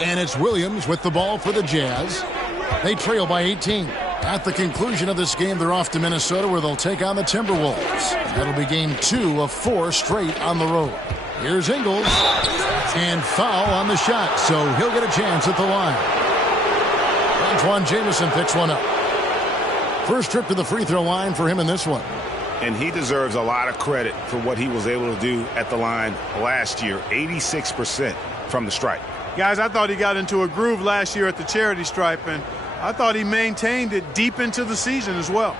And it's Williams with the ball for the Jazz. They trail by 18. At the conclusion of this game, they're off to Minnesota, where they'll take on the Timberwolves. That'll be game 2 of 4 straight on the road. Here's Ingles. And foul on the shot, so he'll get a chance at the line. Antoine Jamison picks one up. First trip to the free throw line for him in this one. And he deserves a lot of credit for what he was able to do at the line last year. 86% from the stripe. Guys, I thought he got into a groove last year at the charity stripe, and I thought he maintained it deep into the season as well.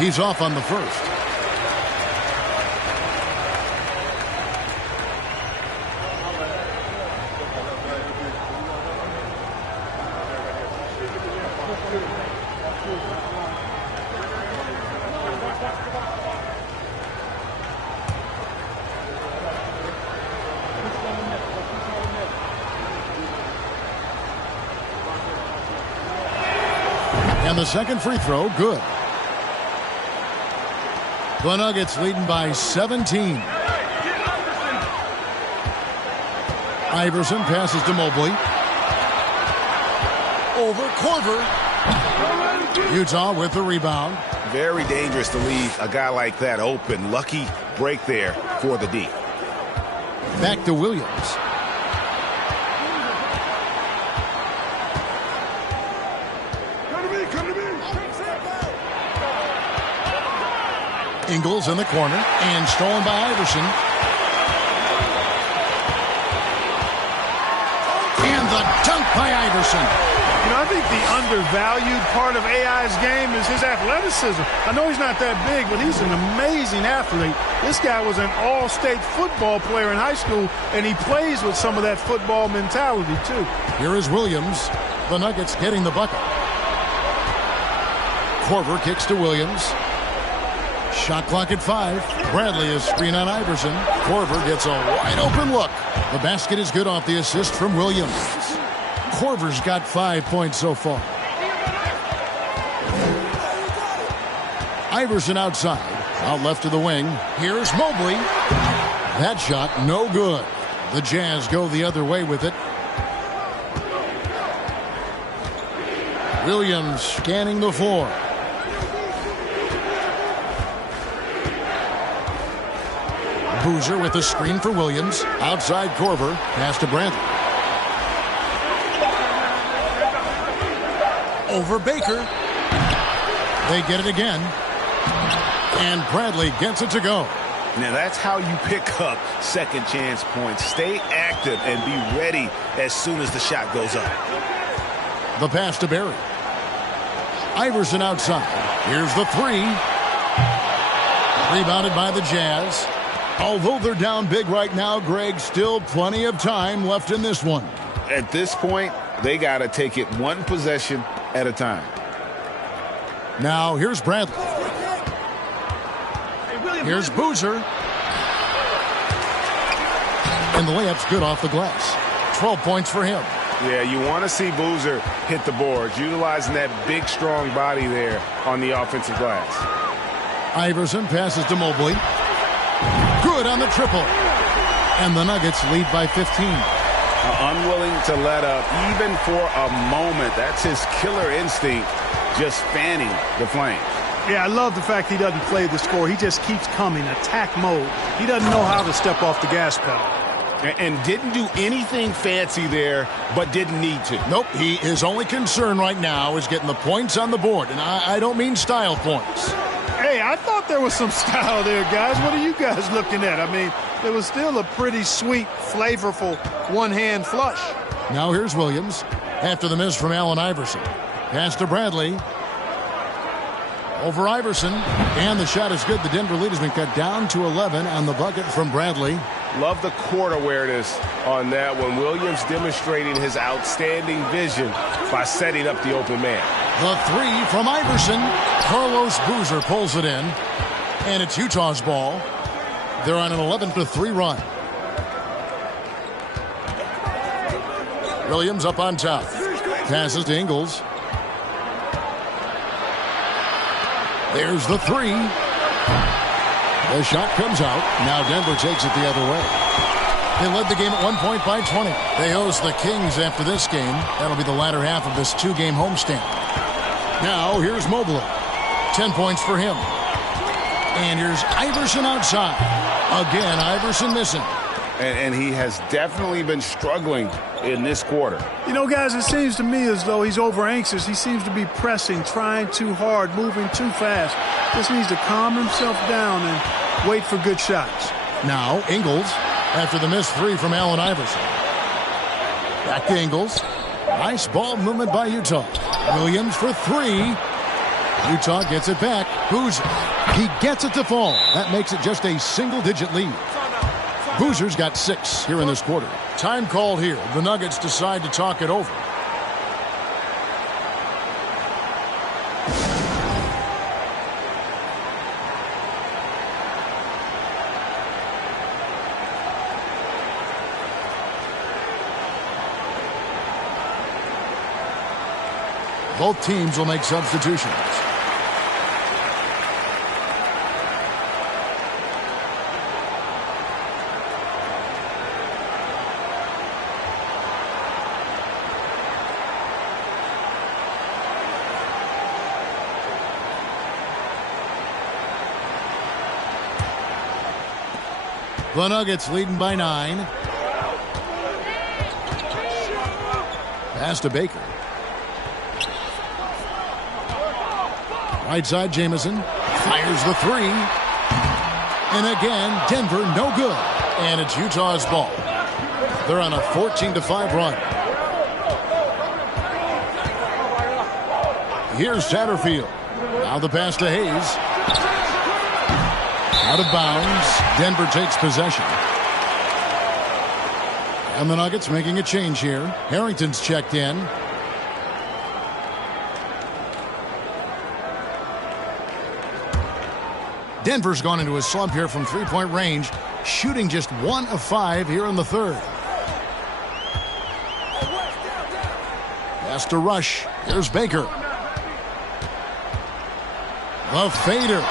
He's off on the first. And the second free throw, good. The Nuggets leading by 17. Iverson passes to Mobley. Over Korver. Utah with the rebound. Very dangerous to leave a guy like that open. Lucky break there for the D. Back to Williams. Ingles in the corner and stolen by Iverson. And the dunk by Iverson. You know, I think the undervalued part of AI's game is his athleticism. I know he's not that big, but he's an amazing athlete. This guy was an all-state football player in high school, and he plays with some of that football mentality, too. Here is Williams. The Nuggets getting the bucket. Korver kicks to Williams. Shot clock at 5. Bradley is screen on Iverson. Korver gets a wide open look. The basket is good off the assist from Williams. Korver's got 5 points so far. Iverson outside. Out left to the wing. Here's Mobley. That shot no good. The Jazz go the other way with it. Williams scanning the floor. Boozer with the screen for Williams. Outside Korver. Pass to Bradley. Over Baker. They get it again. And Bradley gets it to go. Now that's how you pick up second chance points. Stay active and be ready as soon as the shot goes up. The pass to Barry. Iverson outside. Here's the 3. Rebounded by the Jazz. Although they're down big right now, Greg, still plenty of time left in this one. At this point, they got to take it one possession at a time. Now, here's Bradley. Here's Boozer. And the layup's good off the glass. 12 points for him. Yeah, you want to see Boozer hit the boards, utilizing that big, strong body there on the offensive glass. Iverson passes to Mobley. Good on the triple. And the Nuggets lead by 15. Unwilling to let up, even for a moment. That's his killer instinct, just fanning the flames. Yeah, I love the fact he doesn't play the score. He just keeps coming, attack mode. He doesn't know how to step off the gas pedal. And didn't do anything fancy there, but didn't need to. Nope, his only concern right now is getting the points on the board. And I don't mean style points. Hey, I thought there was some style there, guys. What are you guys looking at? I mean, there was still a pretty sweet, flavorful one-hand flush. Now here's Williams after the miss from Allen Iverson. Pass to Bradley. Over Iverson. And the shot is good. The Denver lead has been cut down to 11 on the bucket from Bradley. Love the court awareness on that one. Williams demonstrating his outstanding vision by setting up the open man. The 3 from Iverson. Carlos Boozer pulls it in. And it's Utah's ball. They're on an 11-3 run. Williams up on top. Passes to Ingles. There's the three. The shot comes out. Now Denver takes it the other way. They led the game at 1 point by 20. They host the Kings after this game. That'll be the latter half of this two-game homestand. Now here's Mobley. 10 points for him. And here's Iverson outside. Again, Iverson missing. And he has definitely been struggling in this quarter. You know, guys, it seems to me as though he's over-anxious. He seems to be pressing, trying too hard, moving too fast. Just needs to calm himself down and wait for good shots. Now, Ingles, after the missed three from Allen Iverson. Back to Ingles. Nice ball movement by Utah. Williams for three. Utah gets it back. Boozer. He gets it to fall. That makes it just a single-digit lead. Boozer's got 6 here in this quarter. Time called here. The Nuggets decide to talk it over. Both teams will make substitutions. The Nuggets leading by 9. Pass to Baker. Right side, Jamison fires the three. And again, Denver no good. And it's Utah's ball. They're on a 14-5 run. Here's Satterfield. Now the pass to Hayes. Out of bounds. Denver takes possession. And the Nuggets making a change here. Harrington's checked in. Denver's gone into a slump here from three-point range, shooting just 1 of 5 here in the third. Pass to Rush. Here's Baker. The fader.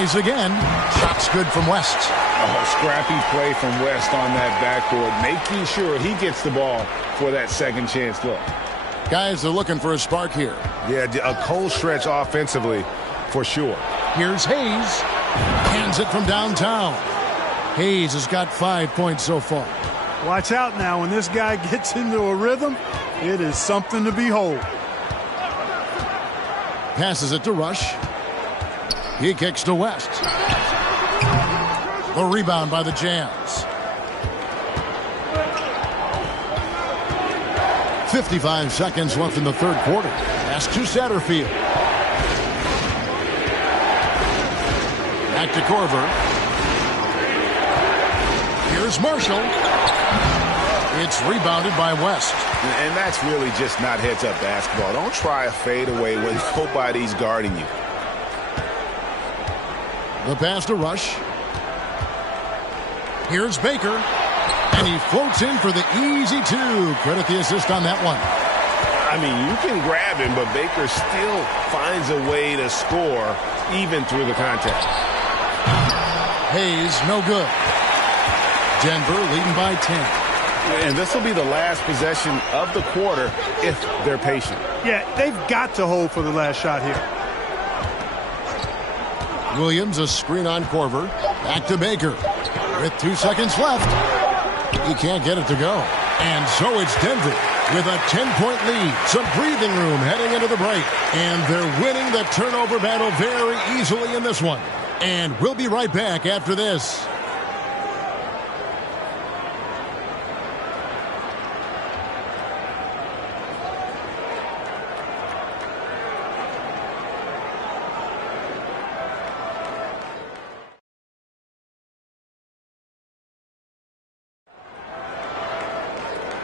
Tries again. Shot's good from West. Oh, scrappy play from West on that backboard, making sure he gets the ball for that second chance look. Guys, they're looking for a spark here. Yeah, a cold stretch offensively for sure. Here's Hayes. Hands it from downtown. Hayes has got 5 points so far. Watch out now. When this guy gets into a rhythm, it is something to behold. Passes it to Rush. He kicks to West. The rebound by the Jazz. 55 seconds left in the third quarter. Pass to Satterfield. Back to Korver. Here's Marshall. It's rebounded by West. And that's really just not heads-up basketball. Don't try a fadeaway when nobody's guarding you. The pass to Rush. Here's Baker. And he floats in for the easy two. Credit the assist on that one. I mean, you can grab him, but Baker still finds a way to score even through the contact. Hayes, no good. Denver leading by 10. And this will be the last possession of the quarter if they're patient. Yeah, they've got to hold for the last shot here. Williams, a screen on Korver. Back to Baker. With 2 seconds left. He can't get it to go. And so it's Denver with a 10-point lead. Some breathing room heading into the break. And they're winning the turnover battle very easily in this one. And we'll be right back after this.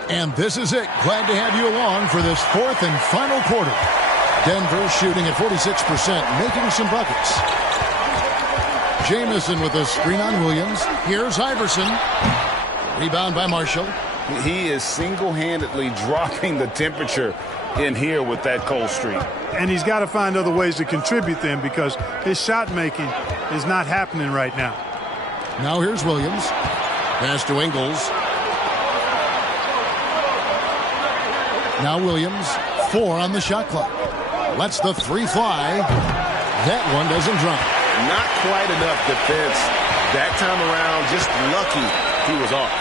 And this is it. Glad to have you along for this fourth and final quarter. Denver shooting at 46%, making some buckets. Jamison with a screen on Williams. Here's Iverson. Rebound by Marshall. He is single-handedly dropping the temperature in here with that cold streak. And he's got to find other ways to contribute then, because his shot making is not happening right now. Now here's Williams. Pass to Ingles. Now Williams, 4 on the shot clock. Lets the 3 fly. That one doesn't drop. Not quite enough defense that time around. Just lucky he was off.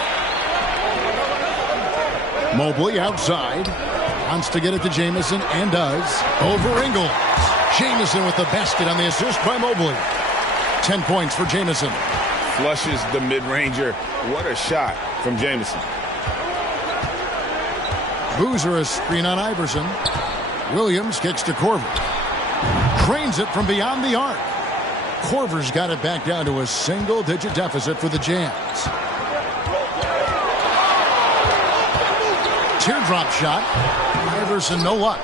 Mobley outside. Wants to get it to Jamison and does. Over Ingles. Jamison with the basket on the assist by Mobley. 10 points for Jamison. Flushes the mid-ranger. What a shot from Jamison. Boozer a screen on Iverson. Williams kicks to Korver. Drains it from beyond the arc. Korver's got it back down to a single-digit deficit for the Jazz. Teardrop shot. Iverson, no luck.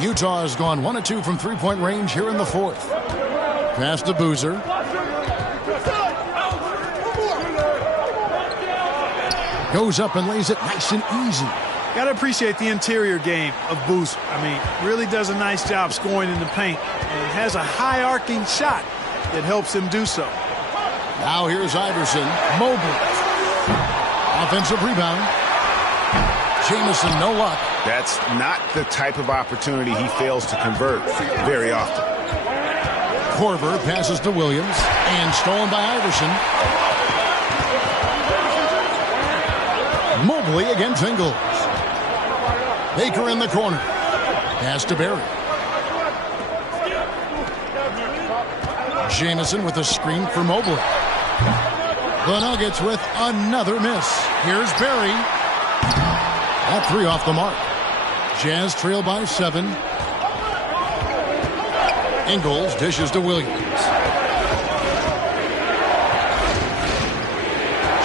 Utah has gone 1 of 2 from three-point range here in the fourth. Pass to Boozer. Goes up and lays it nice and easy. Got to appreciate the interior game of Boozer. I mean, really does a nice job scoring in the paint and has a high arcing shot that helps him do so. Now here's Iverson. Mobley. Offensive rebound. Jamison, no luck. That's not the type of opportunity he fails to convert very often. Korver passes to Williams and stolen by Iverson. Mobley against Ingles. Baker in the corner. Pass to Barry. Jamison with a screen for Mobley. The Nuggets with another miss. Here's Barry. That 3 off the mark. Jazz trail by 7. Ingles dishes to Williams.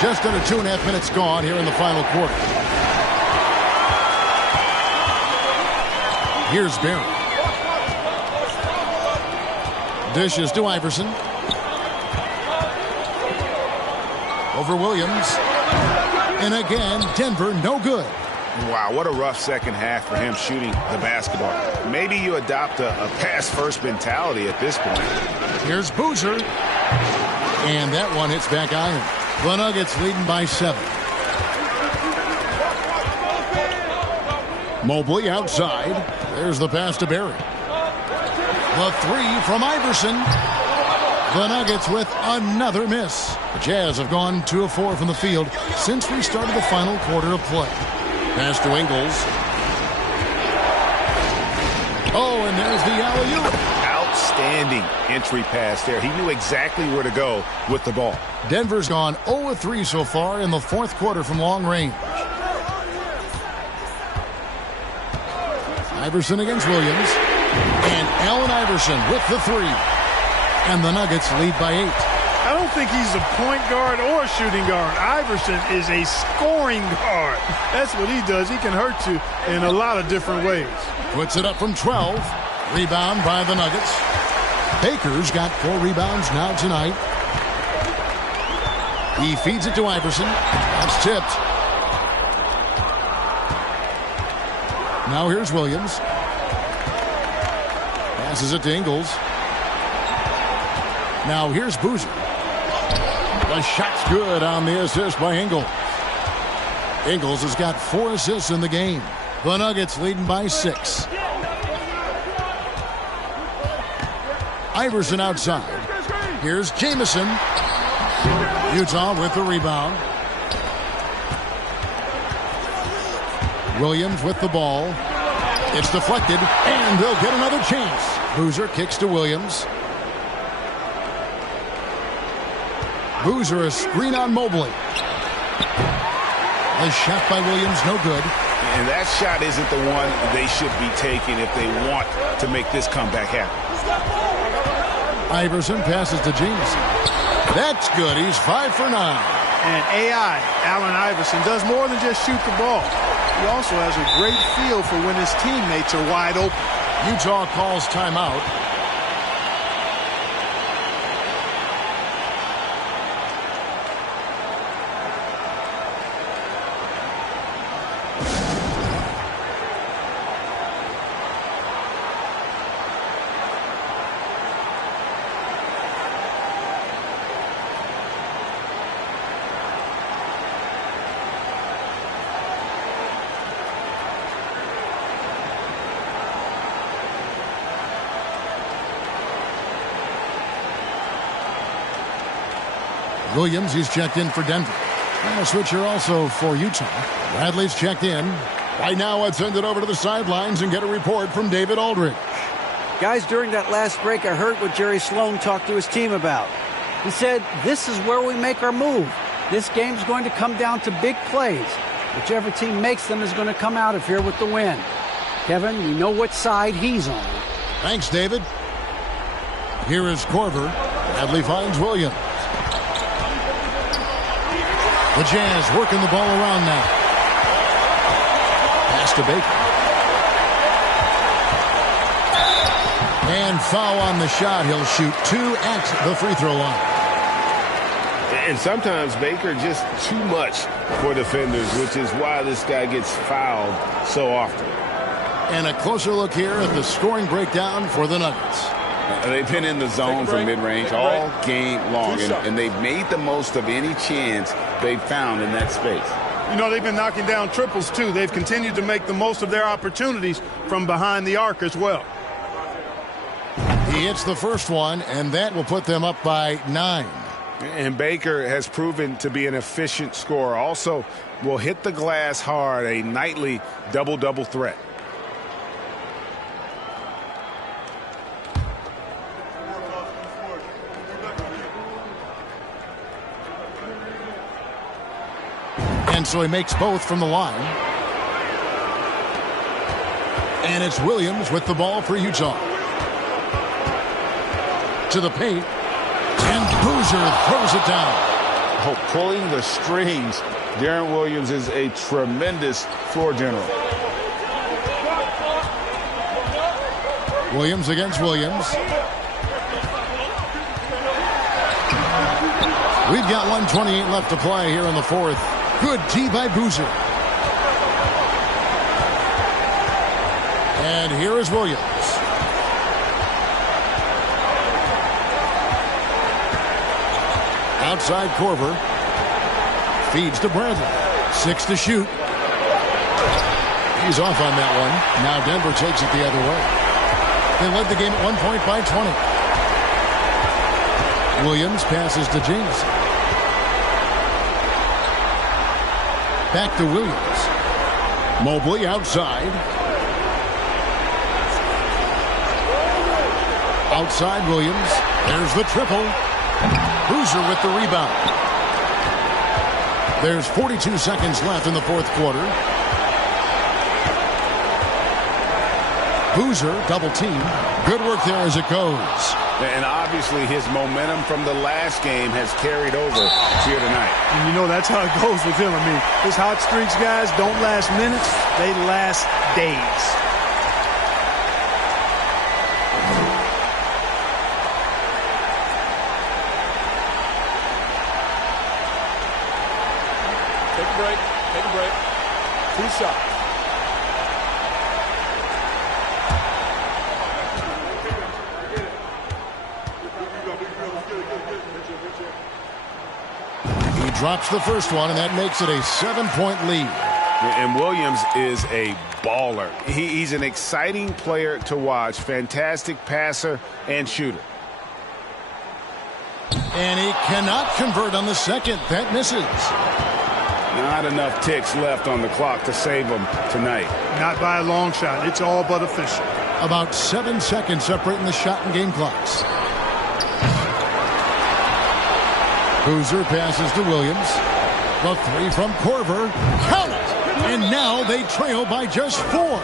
Just under 2.5 minutes gone here in the final quarter. Here's Barry. Dishes to Iverson. Over Williams. And again, Denver no good. Wow, what a rough second half for him shooting the basketball. Maybe you adopt a pass-first mentality at this point. Here's Boozer. And that one hits back iron. The Nuggets leading by 7. Mobley outside. There's the pass to Barry. The 3 from Iverson. The Nuggets with another miss. The Jazz have gone 2 of 4 from the field since we started the final quarter of play. Pass to Ingles. Oh, and there's the alley-oop. Outstanding entry pass there. He knew exactly where to go with the ball. Denver's gone 0 of 3 so far in the fourth quarter from long range. Iverson against Williams. And Allen Iverson with the 3. And the Nuggets lead by 8. I don't think he's a point guard or a shooting guard. Iverson is a scoring guard. That's what he does. He can hurt you in a lot of different ways. Puts it up from 12. Rebound by the Nuggets. Baker's got 4 rebounds now tonight. He feeds it to Iverson. That's tipped. Now here's Williams. Passes it to Ingles. Now here's Boozer. The shot's good on the assist by Ingles. Ingles has got 4 assists in the game. The Nuggets leading by 6. Iverson outside. Here's Jamison. Utah with the rebound. Williams with the ball. It's deflected, and they'll get another chance. Boozer kicks to Williams. Boozer a screen on Mobley. A shot by Williams, no good. And that shot isn't the one they should be taking if they want to make this comeback happen. Iverson passes to Jamison. That's good. He's 5 for 9. And AI, Allen Iverson, does more than just shoot the ball. He also has a great feel for when his teammates are wide open. Utah calls timeout. Williams, he's checked in for Denver. And a switcher also for Utah. Bradley's checked in. Right now, let's send it over to the sidelines and get a report from David Aldridge. Guys, during that last break, I heard what Jerry Sloan talked to his team about. He said, this is where we make our move. This game's going to come down to big plays. Whichever team makes them is going to come out of here with the win. Kevin, we know what side he's on. Thanks, David. Here is Korver. Bradley finds Williams. The Jazz working the ball around now. Pass to Baker. And foul on the shot. He'll shoot 2 at the free throw line. And sometimes Baker just too much for defenders, which is why this guy gets fouled so often. And a closer look here at the scoring breakdown for the Nuggets. They've been in the zone from mid-range all game long, and they've made the most of any chance they've found in that space. You know, they've been knocking down triples, too. They've continued to make the most of their opportunities from behind the arc as well. He hits the first one, and that will put them up by 9. And Baker has proven to be an efficient scorer. Also will hit the glass hard, a nightly double-double threat. And so he makes both from the line. And it's Williams with the ball for Utah. To the paint. And Boozer throws it down. Oh, pulling the strings. Deron Williams is a tremendous floor general. Williams against Williams. We've got 1:28 left to play here in the fourth. Good tee by Boozer. And here is Williams. Outside Korver. Feeds to Bradley. 6 to shoot. He's off on that one. Now Denver takes it the other way. They led the game at 1 point by 20. Williams passes to Jameson. Back to Williams. Mobley outside. Outside Williams. There's the triple. Boozer with the rebound. There's 42 seconds left in the fourth quarter. Boozer, double team. Good work there as it goes. And obviously his momentum from the last game has carried over here tonight. And you know that's how it goes with him. I mean, his hot streaks, guys, don't last minutes. They last days. Take a break. Take a break. 2 shots. He drops the first one, and that makes it a 7-point lead. And Williams is a baller. He's an exciting player to watch. Fantastic passer and shooter. And he cannot convert on the second. That misses. Not enough ticks left on the clock to save him tonight. Not by a long shot. It's all but official. About 7 seconds separating the shot and game clocks. Boozer passes to Williams. The three from Korver. Count it! And now they trail by just 4.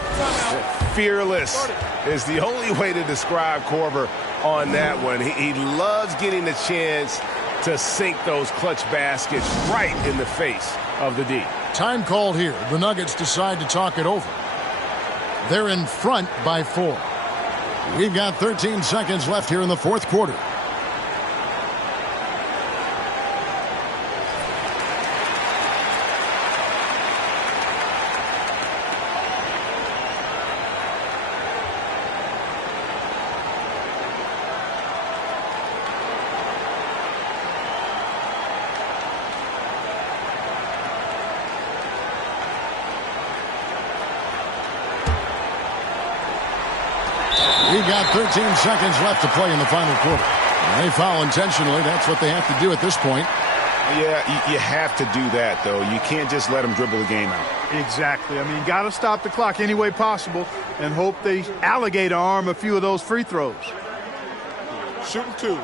Fearless is the only way to describe Korver on that one. He loves getting the chance to sink those clutch baskets right in the face of the D. Time called here. The Nuggets decide to talk it over. They're in front by 4. We've got 13 seconds left here in the fourth quarter. We've got 13 seconds left to play in the final quarter. They foul intentionally. That's what they have to do at this point. Yeah, you have to do that, though. You can't just let them dribble the game out. Exactly. I mean, you got to stop the clock any way possible and hope they alligator arm a few of those free throws. Shooting 2.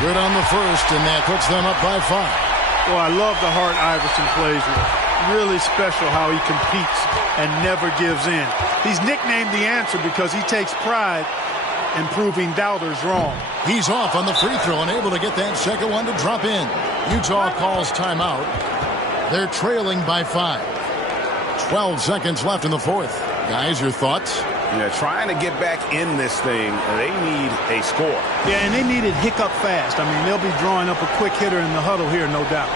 Good on the first, and that puts them up by 5. Well, I love the heart Iverson plays with. Really special how he competes and never gives in. He's nicknamed the answer because he takes pride in proving doubters wrong. He's off on the free throw and able to get that second one to drop in. Utah calls timeout. They're trailing by 5. 12 seconds left in the fourth. Guys, your thoughts? Yeah, trying to get back in this thing, they need a score. Yeah, and they need it hiccup fast. I mean, they'll be drawing up a quick hitter in the huddle here, no doubt.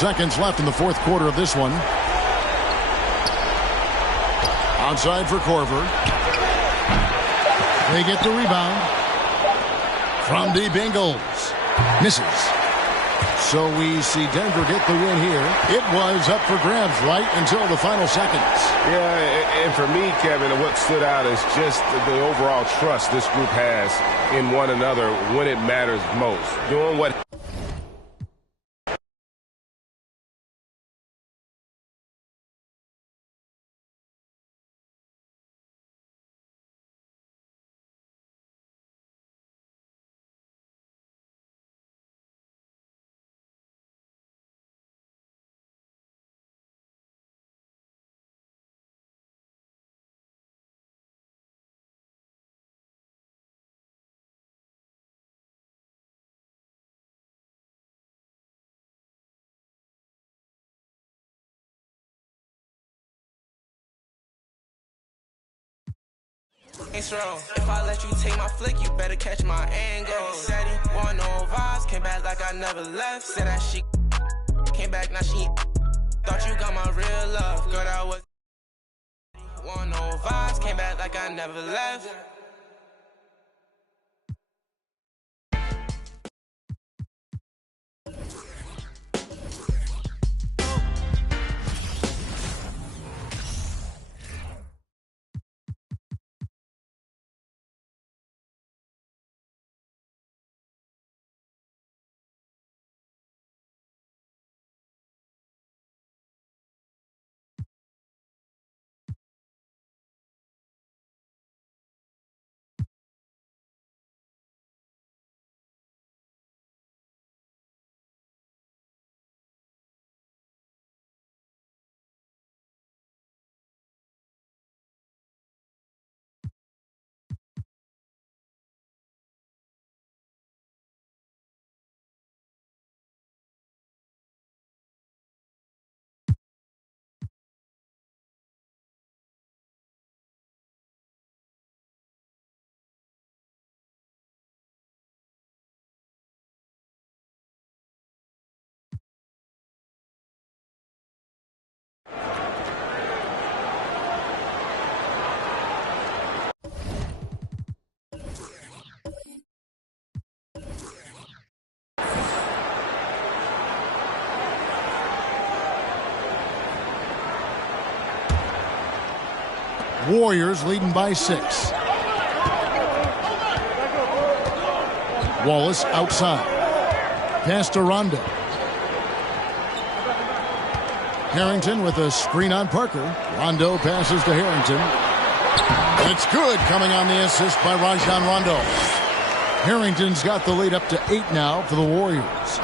Seconds left in the fourth quarter of this one. Outside for Korver. They get the rebound. From deep, Ingles. Misses. So we see Denver get the win here. It was up for grabs right until the final seconds. Yeah, and for me, Kevin, what stood out is just the overall trust this group has in one another when it matters most. Doing what If I let you take my flick, you better catch my angle. Said he want no vibes, came back like I never left. Said that she came back, now she thought you got my real love. Girl, that was want no vibes, came back like I never left. Warriors leading by 6. Wallace outside. Pass to Rondo. Harrington with a screen on Parker. Rondo passes to Harrington. It's good, coming on the assist by Rajon Rondo. Harrington's got the lead up to 8 now for the Warriors.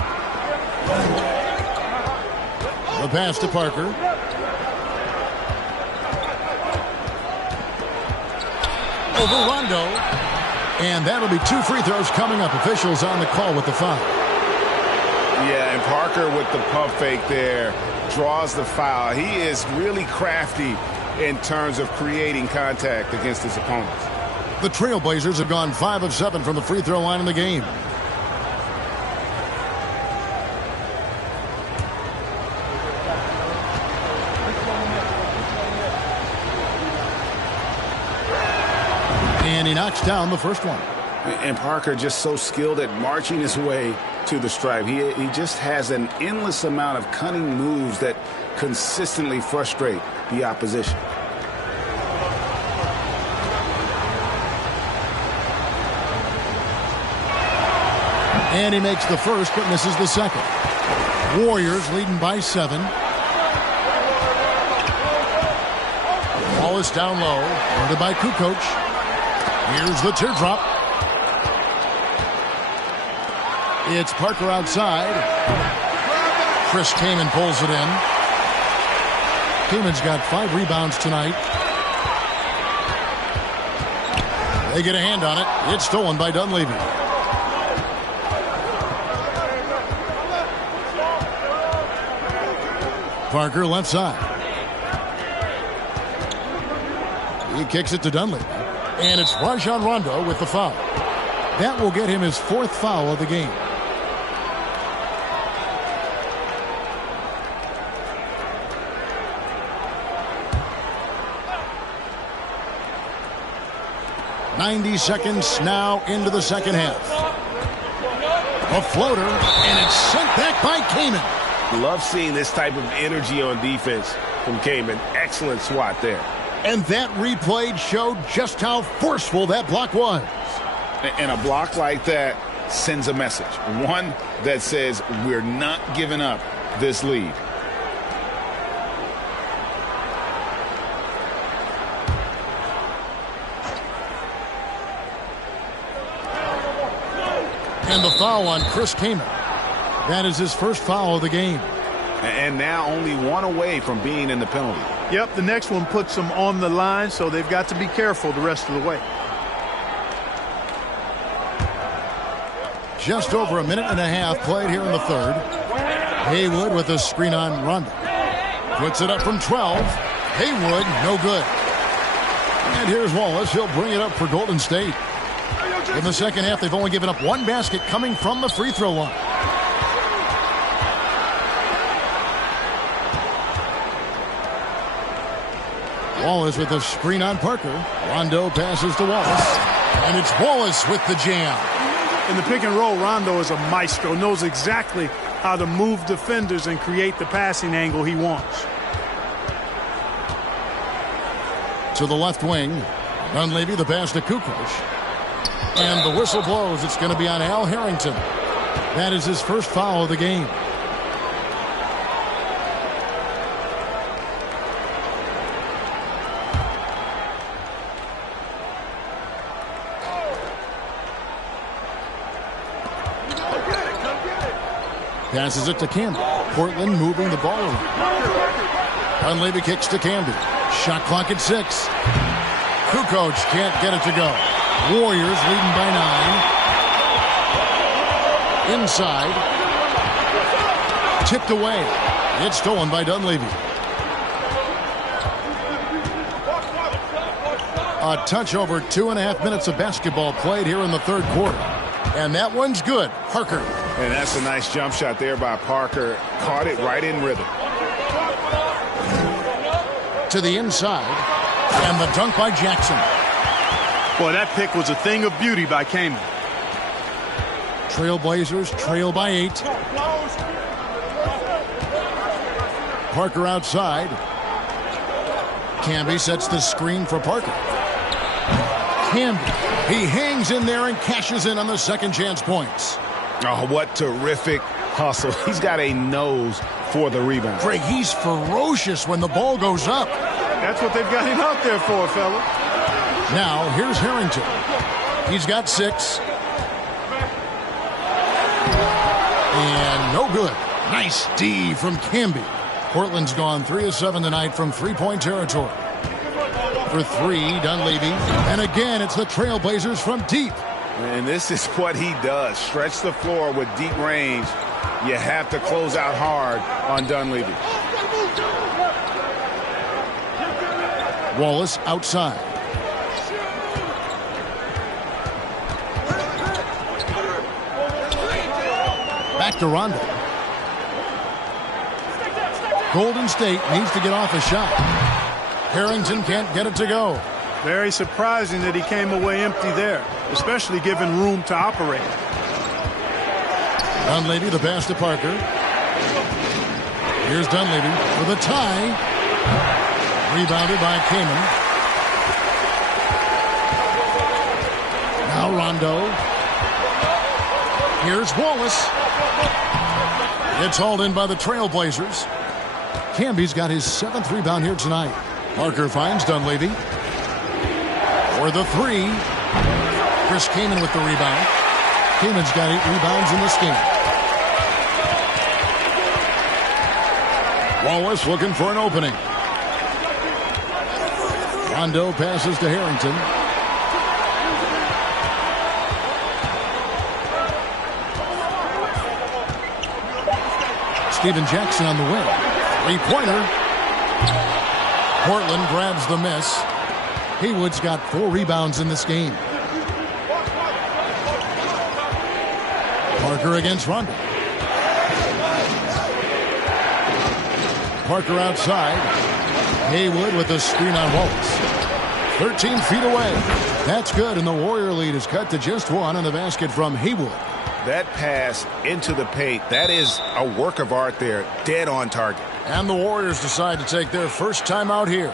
The pass to Parker. Over Rondo. And that'll be 2 free throws coming up. Officials on the call with the foul. Yeah, and Parker with the pump fake there draws the foul. He is really crafty in terms of creating contact against his opponents. The Trailblazers have gone 5 of 7 from the free throw line in the game. And he knocks down the first one. And Parker just so skilled at marching his way to the stripe. He just has an endless amount of cunning moves that consistently frustrate the opposition. And he makes the first but misses the second. Warriors leading by 7. Wallace down low. Guarded by Kukoc. Here's the teardrop. It's Parker outside. Chris Kaman pulls it in. Kaman's got 5 rebounds tonight. They get a hand on it. It's stolen by Dunleavy. Parker left side. He kicks it to Dunleavy. And it's Rajon Rondo with the foul. That will get him his 4th foul of the game. "90 seconds now into the second half. A floater, and it's sent back by Kaman. Love seeing this type of energy on defense from Kaman. Excellent swat there. And that replay showed just how forceful that block was. And a block like that sends a message. One that says we're not giving up this lead. And the foul on Chris Kaman. That is his first foul of the game. And now only 1 away from being in the penalty. Yep, the next one puts them on the line, so they've got to be careful the rest of the way. Just over a minute and a half played here in the third. Haywood with a screen on Rondo. Puts it up from 12. Haywood, no good. And here's Wallace. He'll bring it up for Golden State. In the second half, they've only given up 1 basket coming from the free throw line. Wallace with a screen on Parker. Rondo passes to Wallace. And it's Wallace with the jam. In the pick and roll, Rondo is a maestro, knows exactly how to move defenders and create the passing angle he wants. To the left wing. Dunleavy, the pass to Kukoc. And the whistle blows. It's going to be on Al Harrington. That is his first foul of the game. Passes it to Camby. Portland moving the ball around. Dunleavy kicks to Camby. Shot clock at 6. Kukoc can't get it to go. Warriors leading by 9. Inside. Tipped away. It's stolen by Dunleavy. A touch over 2.5 minutes of basketball played here in the third quarter. And that one's good. Parker. And that's a nice jump shot there by Parker. Caught it right in rhythm. To the inside. And the dunk by Jackson. Boy, that pick was a thing of beauty by Kaman. Trailblazers trail by 8. Parker outside. Camby sets the screen for Parker. Camby, he hangs in there and cashes in on the second chance points. Oh, what terrific hustle. He's got a nose for the rebound. Greg, he's ferocious when the ball goes up. That's what they've got him out there for, fella. Now, here's Harrington. He's got 6. And no good. Nice D from Camby. Portland's gone 3 of 7 tonight from three-point territory. For 3, Dunleavy. And again, it's the Trailblazers from deep. And this is what he does. Stretch the floor with deep range. You have to close out hard on Dunleavy. Wallace outside. Back to Rondo. Golden State needs to get off a shot. Harrington can't get it to go. Very surprising that he came away empty there, especially given room to operate. Dunleavy, the pass to Parker. Here's Dunleavy with a tie. Rebounded by Kaman. Now Rondo. Here's Wallace. It's hauled in by the Trailblazers. Camby's got his 7th rebound here tonight. Parker finds Dunleavy. For the 3. Chris Kaman with the rebound. Kaman's got 8 rebounds in this game. Wallace looking for an opening. Rondo passes to Harrington. Stephen Jackson on the wing. Three-pointer. Portland grabs the miss. Haywood's got 4 rebounds in this game. Parker against Rondo. Parker outside. Haywood with a screen on Wallace. 13 feet away. That's good, and the Warrior lead is cut to just 1 on the basket from Haywood. That pass into the paint, that is a work of art there. Dead on target. And the Warriors decide to take their first time out here.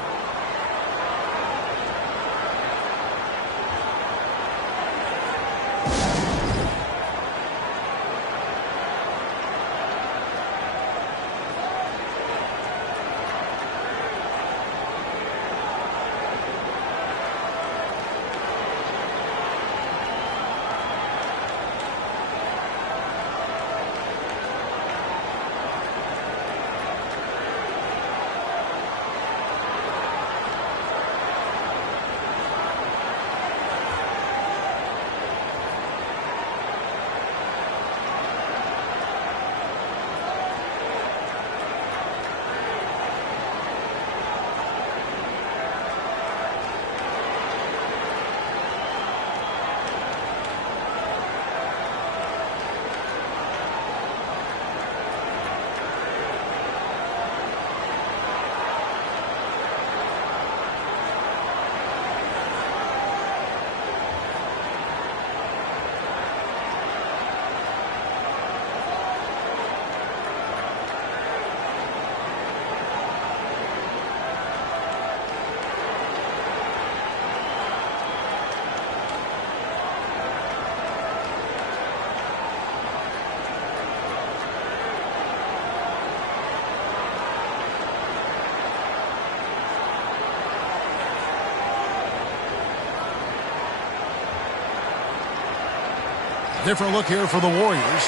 Different look here for the Warriors.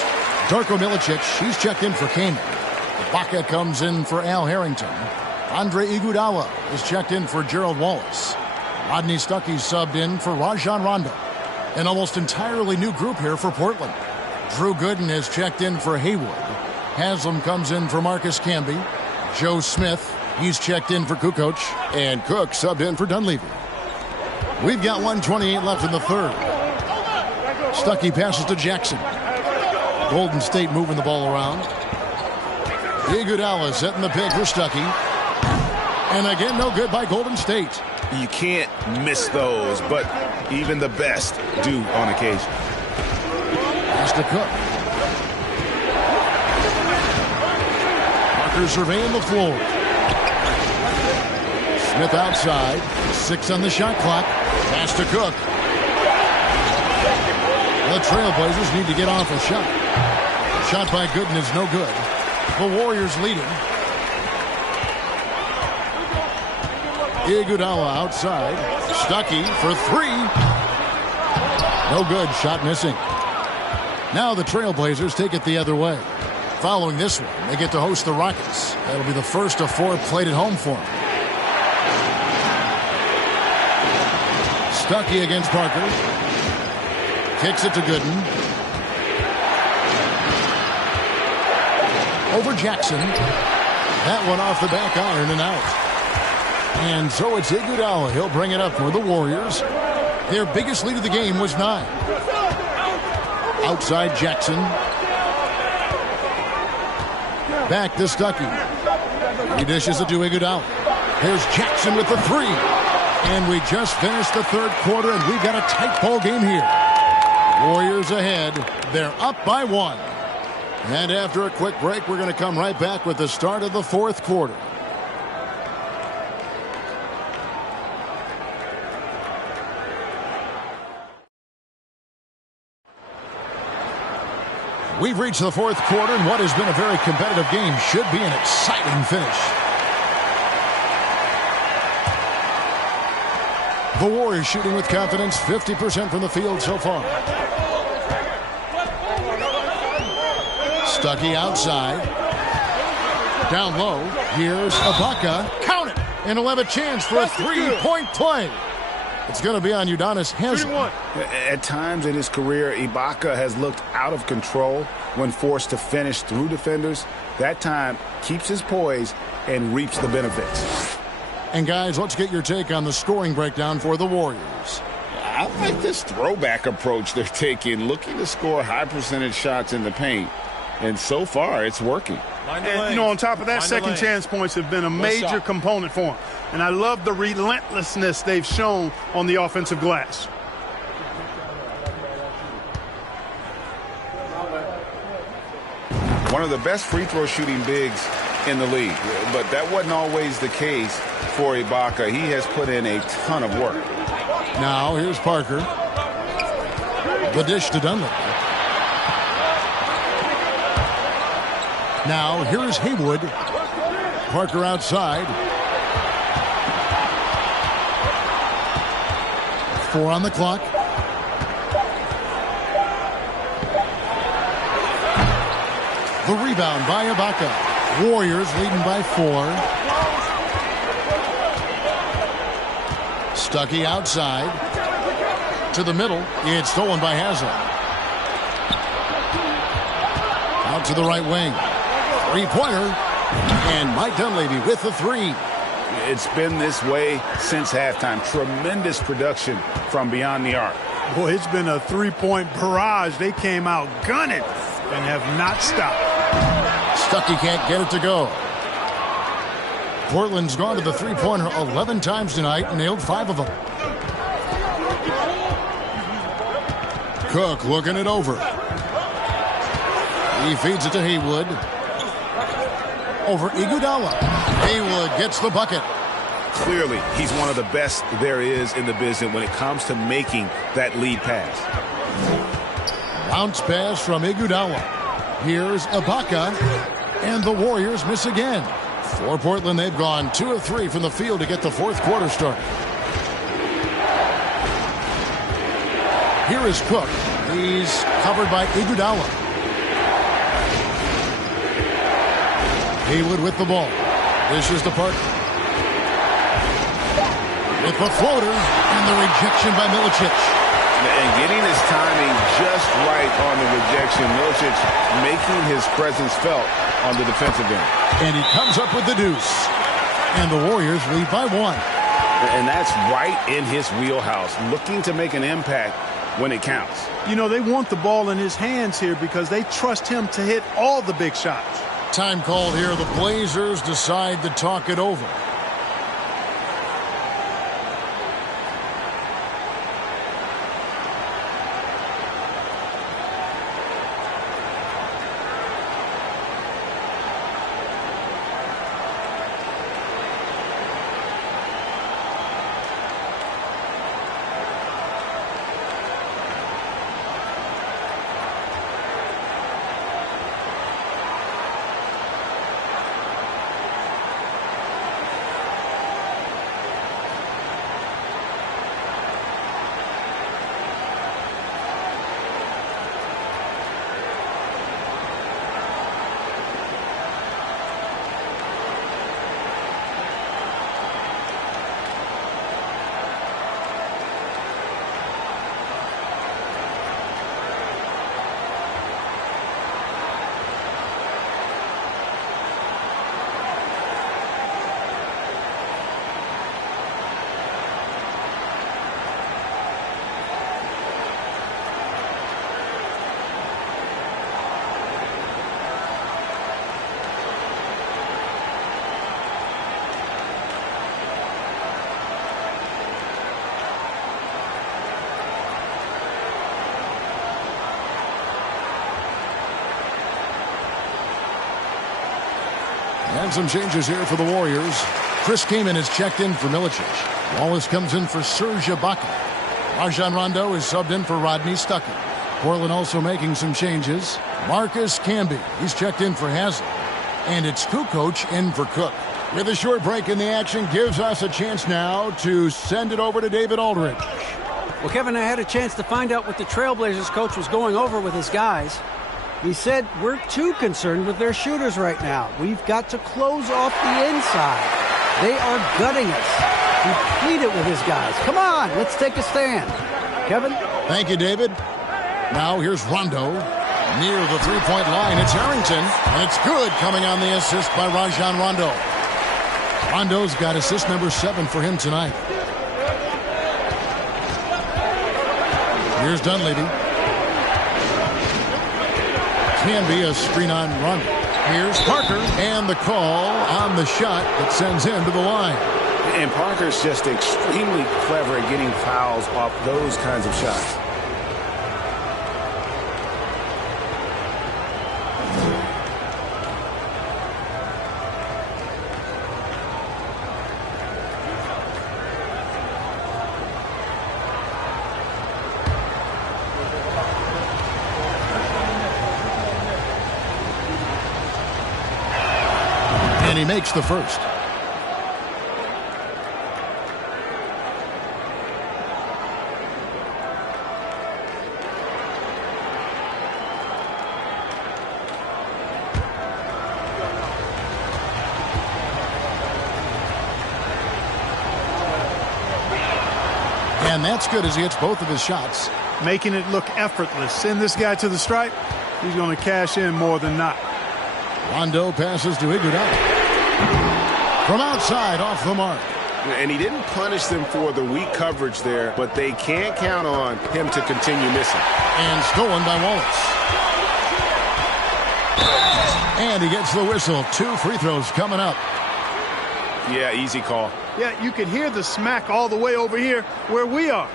Darko Milicic, he's checked in for Kaman. Ibaka comes in for Al Harrington. Andre Iguodala is checked in for Gerald Wallace. Rodney Stuckey subbed in for Rajon Rondo. An almost entirely new group here for Portland. Drew Gooden has checked in for Haywood. Haslam comes in for Marcus Camby. Joe Smith, he's checked in for Kukoc. And Cook subbed in for Dunleavy. We've got 1:28 left in the third. Stuckey passes to Jackson. Golden State moving the ball around. Iguodala setting the pick for Stuckey. And again, no good by Golden State. You can't miss those, but even the best do on occasion. Pass to Cook. Parker surveying the floor. Smith outside. 6 on the shot clock. Pass to Cook. The Trailblazers need to get off a shot. Shot by Gooden is no good. The Warriors leading. Iguodala outside. Stuckey for 3. No good. Shot missing. Now the Trailblazers take it the other way. Following this one, they get to host the Rockets. That'll be the first of 4 played at home for them. Stuckey against Parker. Kicks it to Gooden. Over Jackson. That one off the back iron and out. And so it's Iguodala. He'll bring it up for the Warriors. Their biggest lead of the game was 9. Outside Jackson. Back to Stuckey. He dishes it to Iguodala. Here's Jackson with the 3. And we just finished the third quarter, and we've got a tight ball game here. Warriors ahead. They're up by 1. And after a quick break, we're going to come right back with the start of the fourth quarter. We've reached the fourth quarter, and what has been a very competitive game should be an exciting finish. The Warriors shooting with confidence, 50% from the field so far. Stuckey outside. Down low. Here's Ibaka. Count it! And he'll have a chance for a three-point play. It's going to be on Udonis Haslem. At times in his career, Ibaka has looked out of control when forced to finish through defenders. That time keeps his poise and reaps the benefits. And guys, let's get your take on the scoring breakdown for the Warriors. I like this throwback approach they're taking, looking to score high percentage shots in the paint. And so far, it's working. And, you know, on top of that, second chance points have been a major component for them. And I love the relentlessness they've shown on the offensive glass. One of the best free throw shooting bigs in the league. But that wasn't always the case for Ibaka. He has put in a ton of work. Now, here's Parker. The dish to Dunlap. Now, here's Haywood. Parker outside. 4 on the clock. The rebound by Ibaka. Warriors leading by 4. Stuckey outside. To the middle. It's stolen by Haslem. Out to the right wing. Three-pointer. And Mike Dunleavy with the 3. It's been this way since halftime. Tremendous production from beyond the arc. Boy, it's been a three-point barrage. They came out gunning and have not stopped. Stuckey can't get it to go. Portland's gone to the three-pointer 11 times tonight and nailed 5 of them. Cook looking it over. He feeds it to Haywood. Over Iguodala. Haywood gets the bucket. Clearly, he's one of the best there is in the business when it comes to making that lead pass. Bounce pass from Iguodala. Here's Ibaka. And the Warriors miss again. For Portland, they've gone 2 of 3 from the field to get the fourth quarter started. Here is Cook. He's covered by Iguodala. Haywood with the ball. This is the Parker. With the floater and the rejection by Milicic. And getting his timing just right on the rejection. Milicic making his presence felt on the defensive end. And he comes up with the deuce. And the Warriors lead by 1. And that's right in his wheelhouse. Looking to make an impact when it counts. You know, they want the ball in his hands here because they trust him to hit all the big shots. Time called here. The Blazers decide to talk it over. And some changes here for the Warriors. Chris Kaman is checked in for Milicic. Wallace comes in for Serge Ibaka. Rajon Rondo is subbed in for Rodney Stuckey. Portland also making some changes. Marcus Camby, he's checked in for Haslem. And it's Kukoc in for Cook. With a short break in the action, gives us a chance now to send it over to David Aldridge. Well, Kevin, I had a chance to find out what the Trailblazers coach was going over with his guys. He said, we're too concerned with their shooters right now. We've got to close off the inside. They are gutting us. He pleaded with his guys. Come on, let's take a stand. Kevin? Thank you, David. Now here's Rondo. Near the three-point line, it's Harrington. And it's good coming on the assist by Rajon Rondo. Rondo's got assist number 7 for him tonight. Here's Dunleavy. Can be a screen on Rondo. Here's Parker, and the call on the shot that sends him to the line. And Parker's just extremely clever at getting fouls off those kinds of shots. And he makes the first. And that's good as he hits both of his shots. Making it look effortless. Send this guy to the stripe. He's going to cash in more than not. Rondo passes to Iguodala. From outside, off the mark. And he didn't punish them for the weak coverage there, but they can't count on him to continue missing. And stolen by Wallace. And he gets the whistle. 2 free throws coming up. Yeah, easy call. Yeah, you can hear the smack all the way over here where we are.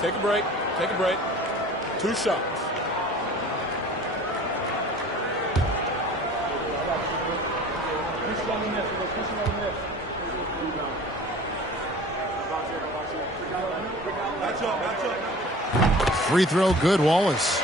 Take a break. Take a break. 2 shots. Free throw good, Wallace.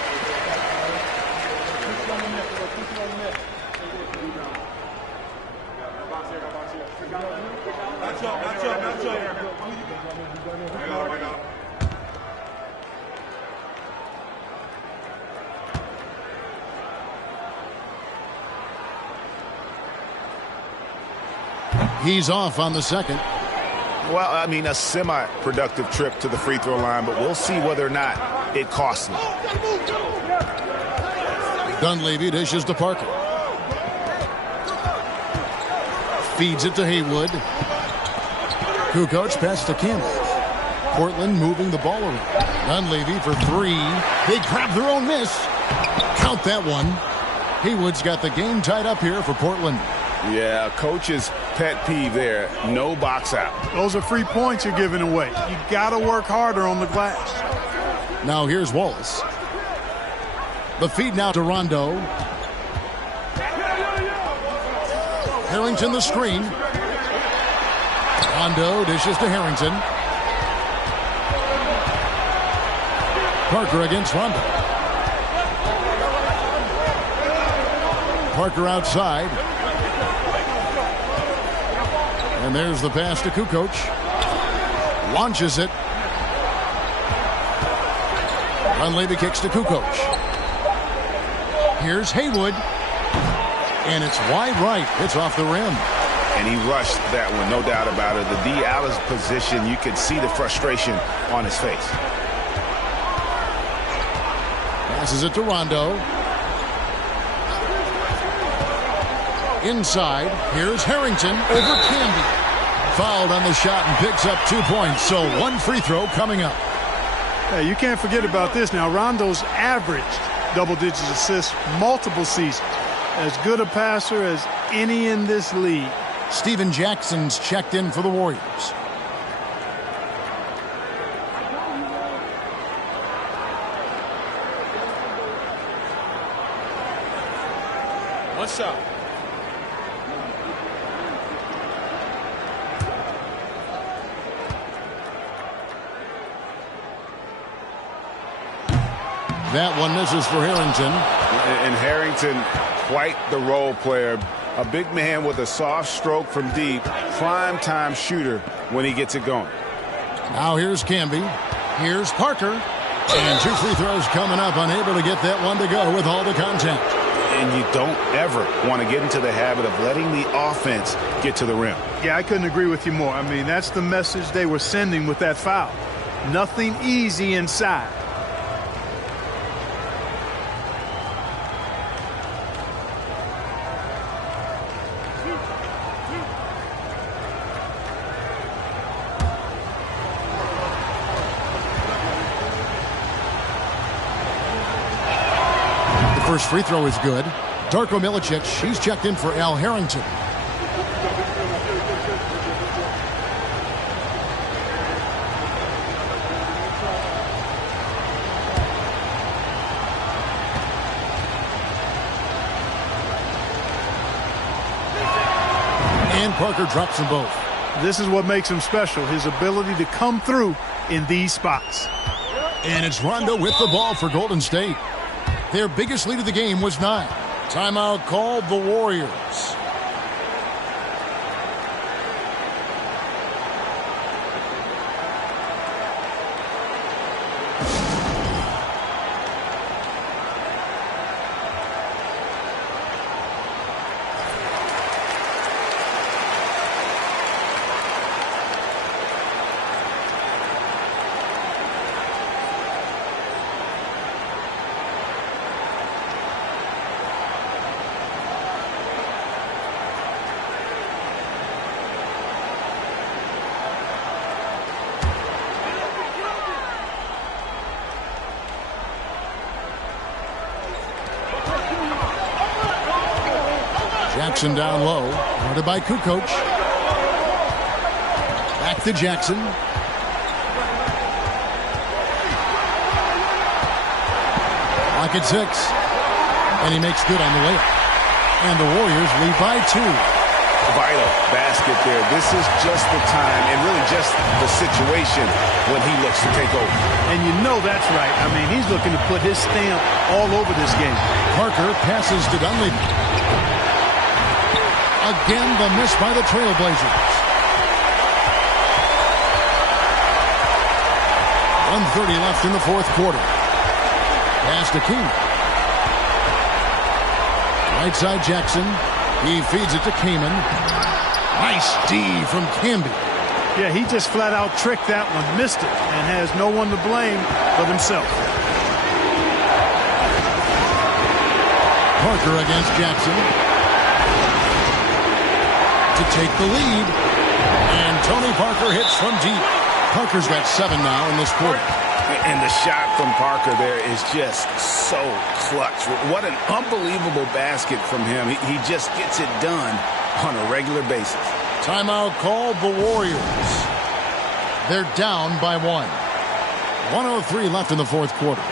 He's off on the second. Well, I mean, a semi-productive trip to the free throw line, but we'll see whether or not it costs him. Dunleavy dishes to Parker. Feeds it to Haywood. Kukoc passes to Campbell. Portland moving the ball around. Dunleavy for 3. They grab their own miss. Count that one. Haywood's got the game tied up here for Portland. Yeah, coach's pet peeve there. No box out. Those are free points you're giving away. You got to work harder on the glass. Now here's Wallace. The feed now to Rondo. Harrington the screen. Rondo dishes to Harrington. Parker against Rondo. Parker outside. And there's the pass to Kukoc. Launches it. Dunleavy kicks to Kukoc. Here's Haywood. And it's wide right. It's off the rim. And he rushed that one, no doubt about it. The D out of position, you could see the frustration on his face. Passes it to Rondo. Inside, here's Harrington over Camby. Fouled on the shot and picks up 2 points. So 1 free throw coming up. Hey, you can't forget about this now. Rondo's averaged double-digit assists multiple seasons. As good a passer as any in this league. Steven Jackson's checked in for the Warriors. One shot. That one misses for Harrington. And Harrington, quite the role player. A big man with a soft stroke from deep. Prime time shooter when he gets it going. Now here's Camby. Here's Parker. And 2 free throws coming up. Unable to get that one to go with all the contact. And you don't ever want to get into the habit of letting the offense get to the rim. Yeah, I couldn't agree with you more. I mean, that's the message they were sending with that foul. Nothing easy inside. First free throw is good. Darko Milicic, he's checked in for Al Harrington. And Parker drops them both. This is what makes him special, his ability to come through in these spots. And it's Rondo with the ball for Golden State. Their biggest lead of the game was 9. Timeout called the Warriors. Jackson down low, guarded by Kukoc. Back to Jackson. Lock at 6. And he makes good on the layup. And the Warriors lead by 2. Vital basket there. This is just the time and really just the situation when he looks to take over. And you know that's right. I mean, he's looking to put his stamp all over this game. Parker passes to Dunleavy. Again, the miss by the Trailblazers. 1:30 left in the fourth quarter. Pass to King. Right side Jackson. He feeds it to Kaman. Nice D from Camby. Yeah, he just flat out tricked that one, missed it, and has no one to blame but himself. Parker against Jackson to take the lead. And Tony Parker hits from deep. Parker's got 7 now in this quarter. And the shot from Parker there is just so clutch. What an unbelievable basket from him. He just gets it done on a regular basis. Timeout called the Warriors. They're down by 1. 1:03 left in the fourth quarter.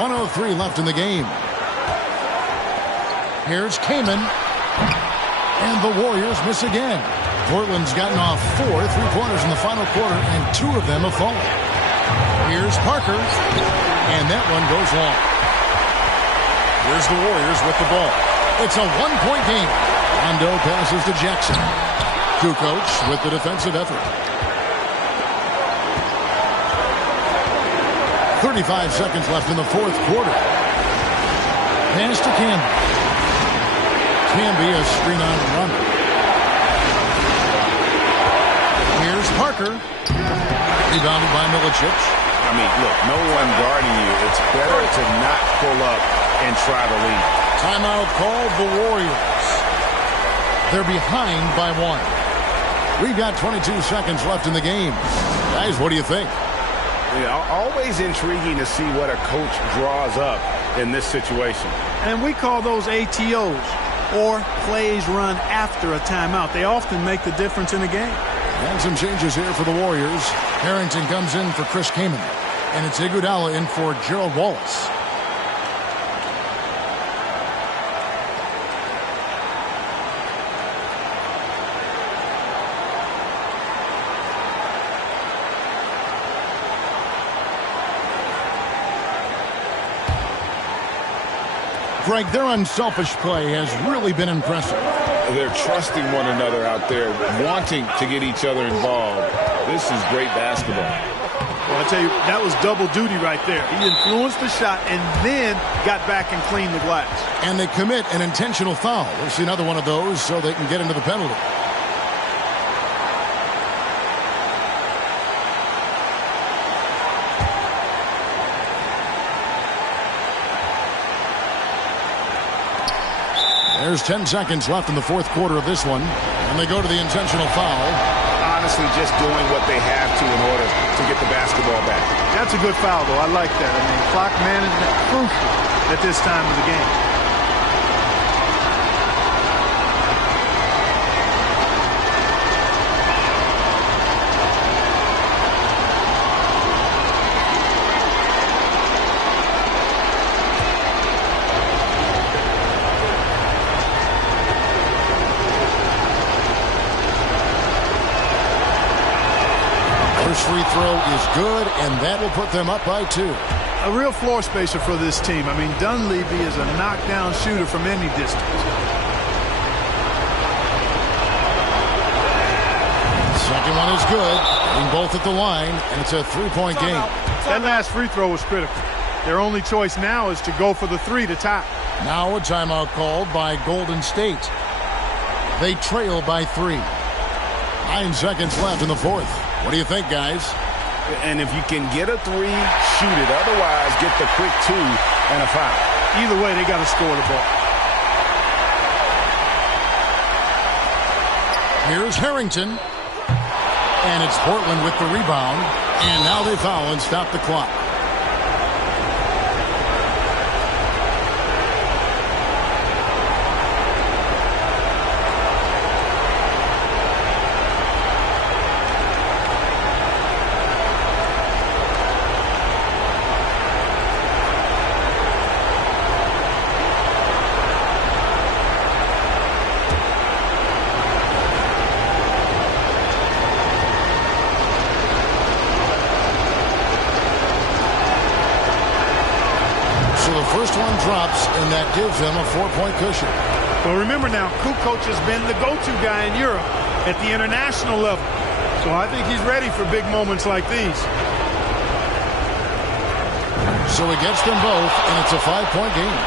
.103 left in the game. Here's Kaman. And the Warriors miss again. Portland's gotten off 4 3-pointers in the final quarter, and 2 of them have fallen. Here's Parker. And that one goes long. Here's the Warriors with the ball. It's a 1-point game. Rondo passes to Jackson. Kukoc with the defensive effort. 35 seconds left in the fourth quarter. Pass to Camby. Camby, a screen on run. Here's Parker. Rebounded by Milicic. I mean, look, no one guarding you. It's better to not pull up and try to lead. Timeout called the Warriors. They're behind by 1. We've got 22 seconds left in the game. Guys, what do you think? Yeah, always intriguing to see what a coach draws up in this situation. And we call those ATOs, or plays run after a timeout. They often make the difference in a game. And some changes here for the Warriors. Harrington comes in for Chris Kaman. And it's Iguodala in for Gerald Wallace. Greg, their unselfish play has really been impressive. They're trusting one another out there, wanting to get each other involved. This is great basketball. Well, I tell you, that was double duty right there. He influenced the shot and then got back and cleaned the glass. And they commit an intentional foul. We'll see another one of those so they can get into the penalty. There's 10 seconds left in the fourth quarter of this one. And they go to the intentional foul. Honestly, just doing what they have to in order to get the basketball back. That's a good foul, though. I like that. I mean, clock management crucial at this time of the game. First free throw is good, and that will put them up by 2. A real floor spacer for this team. I mean, Dunleavy is a knockdown shooter from any distance. Second one is good. Getting both at the line, and it's a three-point game. That last free throw was critical. Their only choice now is to go for the 3 to tie. Now a timeout called by Golden State. They trail by 3. 9 seconds left in the fourth. What do you think, guys? And if you can get a 3, shoot it. Otherwise, get the quick 2 and a foul. Either way, they got to score the ball. Here's Harrington. And it's Portland with the rebound. And now they foul and stop the clock. First one drops, and that gives them a 4-point cushion. Well, remember now, Kukoc has been the go-to guy in Europe at the international level. So I think he's ready for big moments like these. So he gets them both, and it's a 5-point game.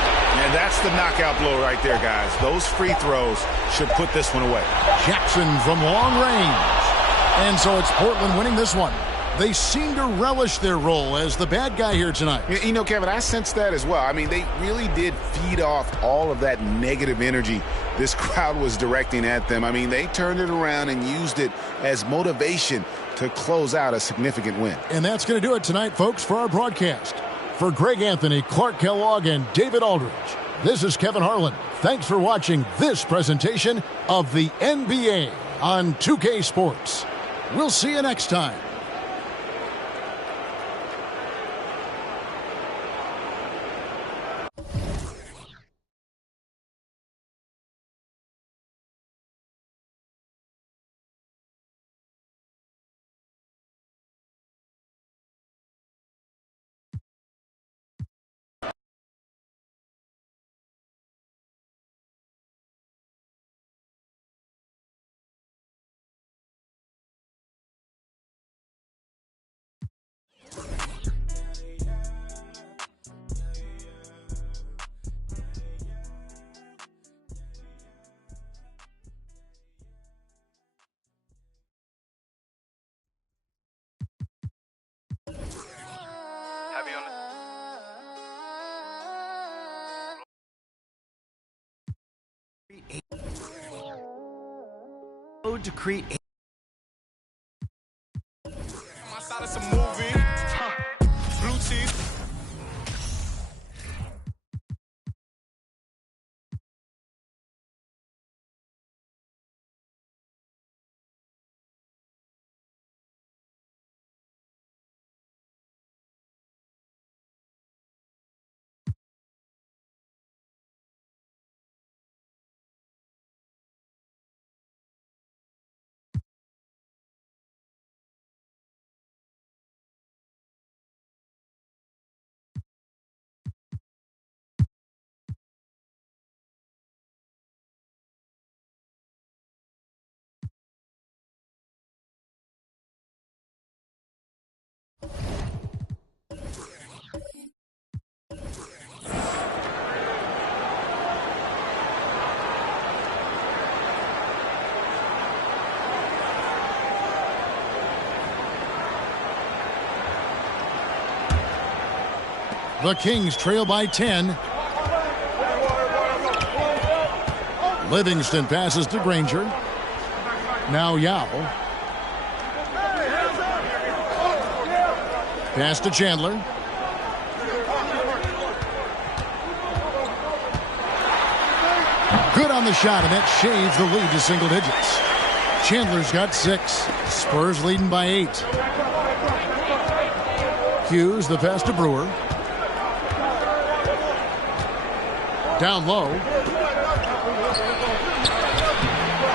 And that's the knockout blow right there, guys. Those free throws should put this one away. Jackson from long range. And so it's Portland winning this one. They seem to relish their role as the bad guy here tonight. You know, Kevin, I sense that as well. I mean, they really did feed off all of that negative energy this crowd was directing at them. I mean, they turned it around and used it as motivation to close out a significant win. And that's going to do it tonight, folks, for our broadcast. For Greg Anthony, Clark Kellogg, and David Aldridge, this is Kevin Harlan. Thanks for watching this presentation of the NBA on 2K Sports. We'll see you next time. hard to create. My side is a movie. Blue cheese. The Kings trail by 10. Livingston passes to Granger. Now Yao. Pass to Chandler. Good on the shot, and that shaves the lead to single digits. Chandler's got 6. Spurs leading by 8. Hughes, the pass to Brewer. Down low.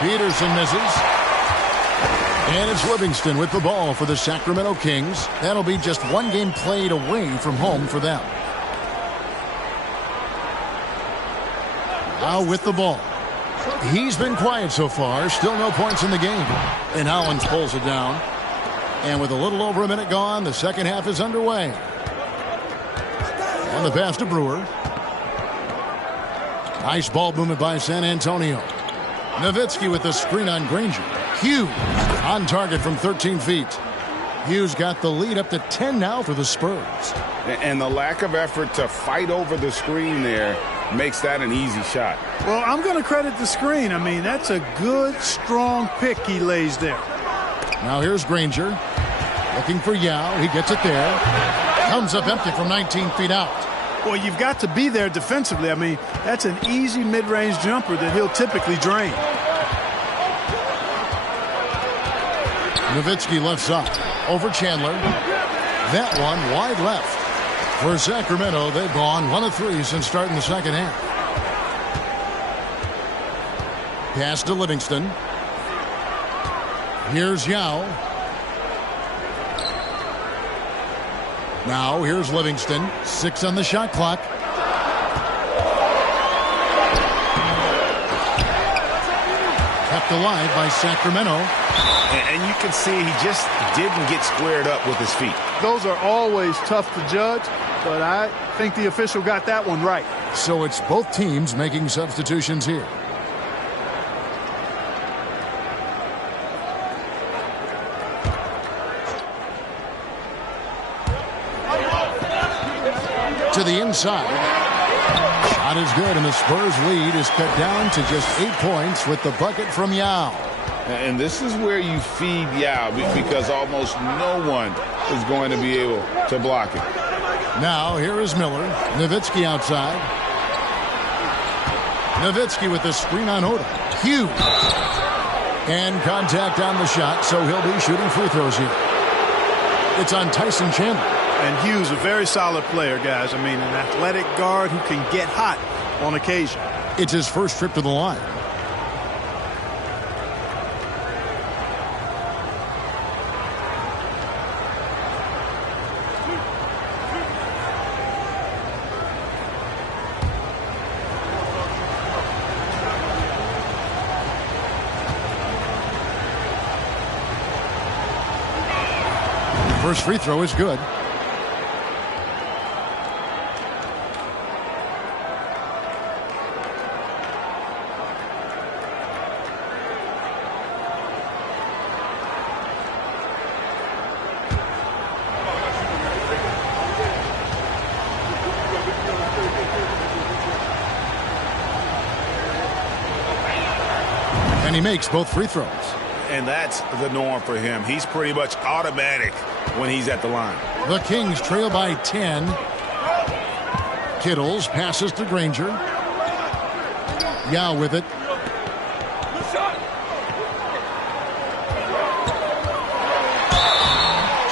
Peterson misses. And it's Livingston with the ball for the Sacramento Kings. That'll be just one game played away from home for them. Now with the ball. He's been quiet so far. Still no points in the game. And Hollins pulls it down. And with a little over a minute gone, the second half is underway. And the pass to Brewer. Nice ball movement by San Antonio. Nowitzki with the screen on Granger. Hughes on target from 13 feet. Hughes got the lead up to 10 now for the Spurs. And the lack of effort to fight over the screen there makes that an easy shot. Well, I'm going to credit the screen. I mean, that's a good, strong pick he lays there. Now here's Granger. Looking for Yao. He gets it there. Comes up empty from 19 feet out. Well, you've got to be there defensively. I mean, that's an easy mid-range jumper that he'll typically drain. Nowitzki left side. Over Chandler. That one wide left. For Sacramento, they've gone 1 of 3 since starting the second half. Pass to Livingston. Here's Yao. Now here's Livingston. 6 on the shot clock. Kept alive by Sacramento. And you can see he just didn't get squared up with his feet. Those are always tough to judge, but I think the official got that one right. So it's both teams making substitutions here. To the inside. Shot is good, and the Spurs lead is cut down to just 8 points with the bucket from Yao. And this is where you feed Yao because almost no one is going to be able to block it. Now here is Miller. Nowitzki outside. Nowitzki with the screen on Odom. Hughes. And contact on the shot, so he'll be shooting free throws here. It's on Tyson Chandler. And Hughes, a very solid player, guys. I mean, an athletic guard who can get hot on occasion. It's his first trip to the line. First free throw is good. And he makes both free throws. and that's the norm for him. He's pretty much automatic when he's at the line. The Kings trail by 10. Kittles passes to Granger. Yao with it.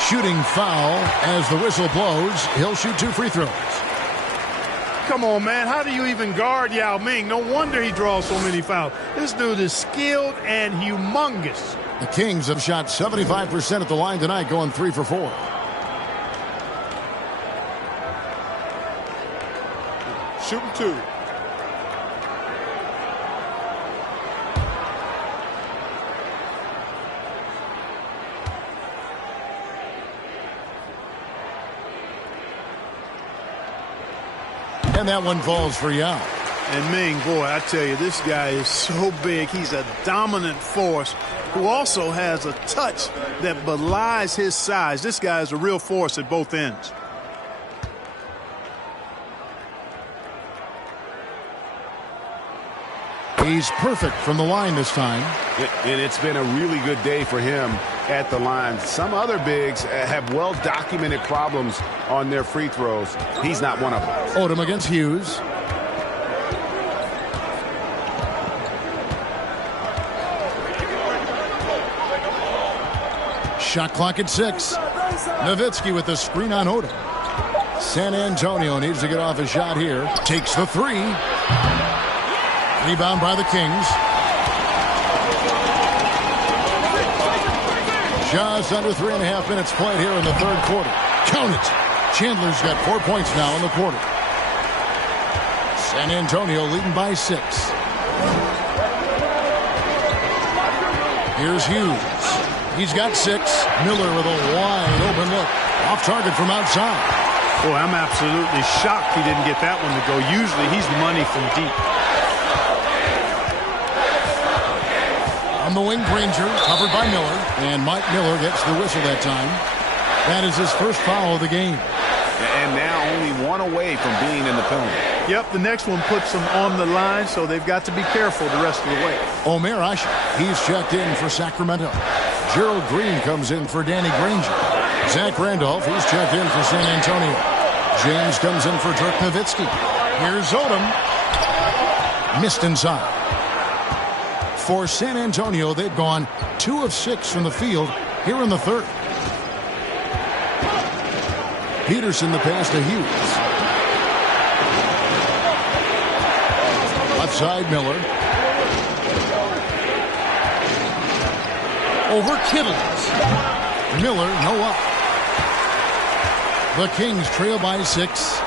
Shooting foul as the whistle blows. He'll shoot 2 free throws. Come on, man. How do you even guard Yao Ming? No wonder he draws so many fouls. This dude is skilled and humongous. The Kings have shot 75% at the line tonight, going 3 for 4. Shooting 2. And that one falls for Yao. And Ming, boy, I tell you, this guy is so big. He's a dominant force who also has a touch that belies his size. This guy is a real force at both ends. He's perfect from the line this time. And it's been a really good day for him at the line. Some other bigs have well-documented problems on their free throws. He's not one of them. Odom against Hughes. Shot clock at 6. Nowitzki with the screen on Odom. San Antonio needs to get off a shot here. Takes the 3. Rebound by the Kings. Just under 3.5 minutes played here in the third quarter. Count it. Chandler's got 4 points now in the quarter. San Antonio leading by 6. Here's Hughes. He's got 6. Miller with a wide open look. Off target from outside. Boy, I'm absolutely shocked he didn't get that one to go. Usually he's money from deep. On the wing, Granger, covered by Miller. And Mike Miller gets the whistle that time. That is his first foul of the game. And now only 1 away from being in the penalty. Yep, the next one puts them on the line, so they've got to be careful the rest of the way. Omer Asher, he's checked in for Sacramento. Gerald Green comes in for Danny Granger. Zach Randolph, he's checked in for San Antonio. James comes in for Dirk Nowitzki. Here's Odom. Missed inside. For San Antonio, they've gone 2 of 6 from the field here in the third. Peterson the pass to Hughes. Left side, Miller. Over Kittles. Miller, no up. The Kings trail by 6.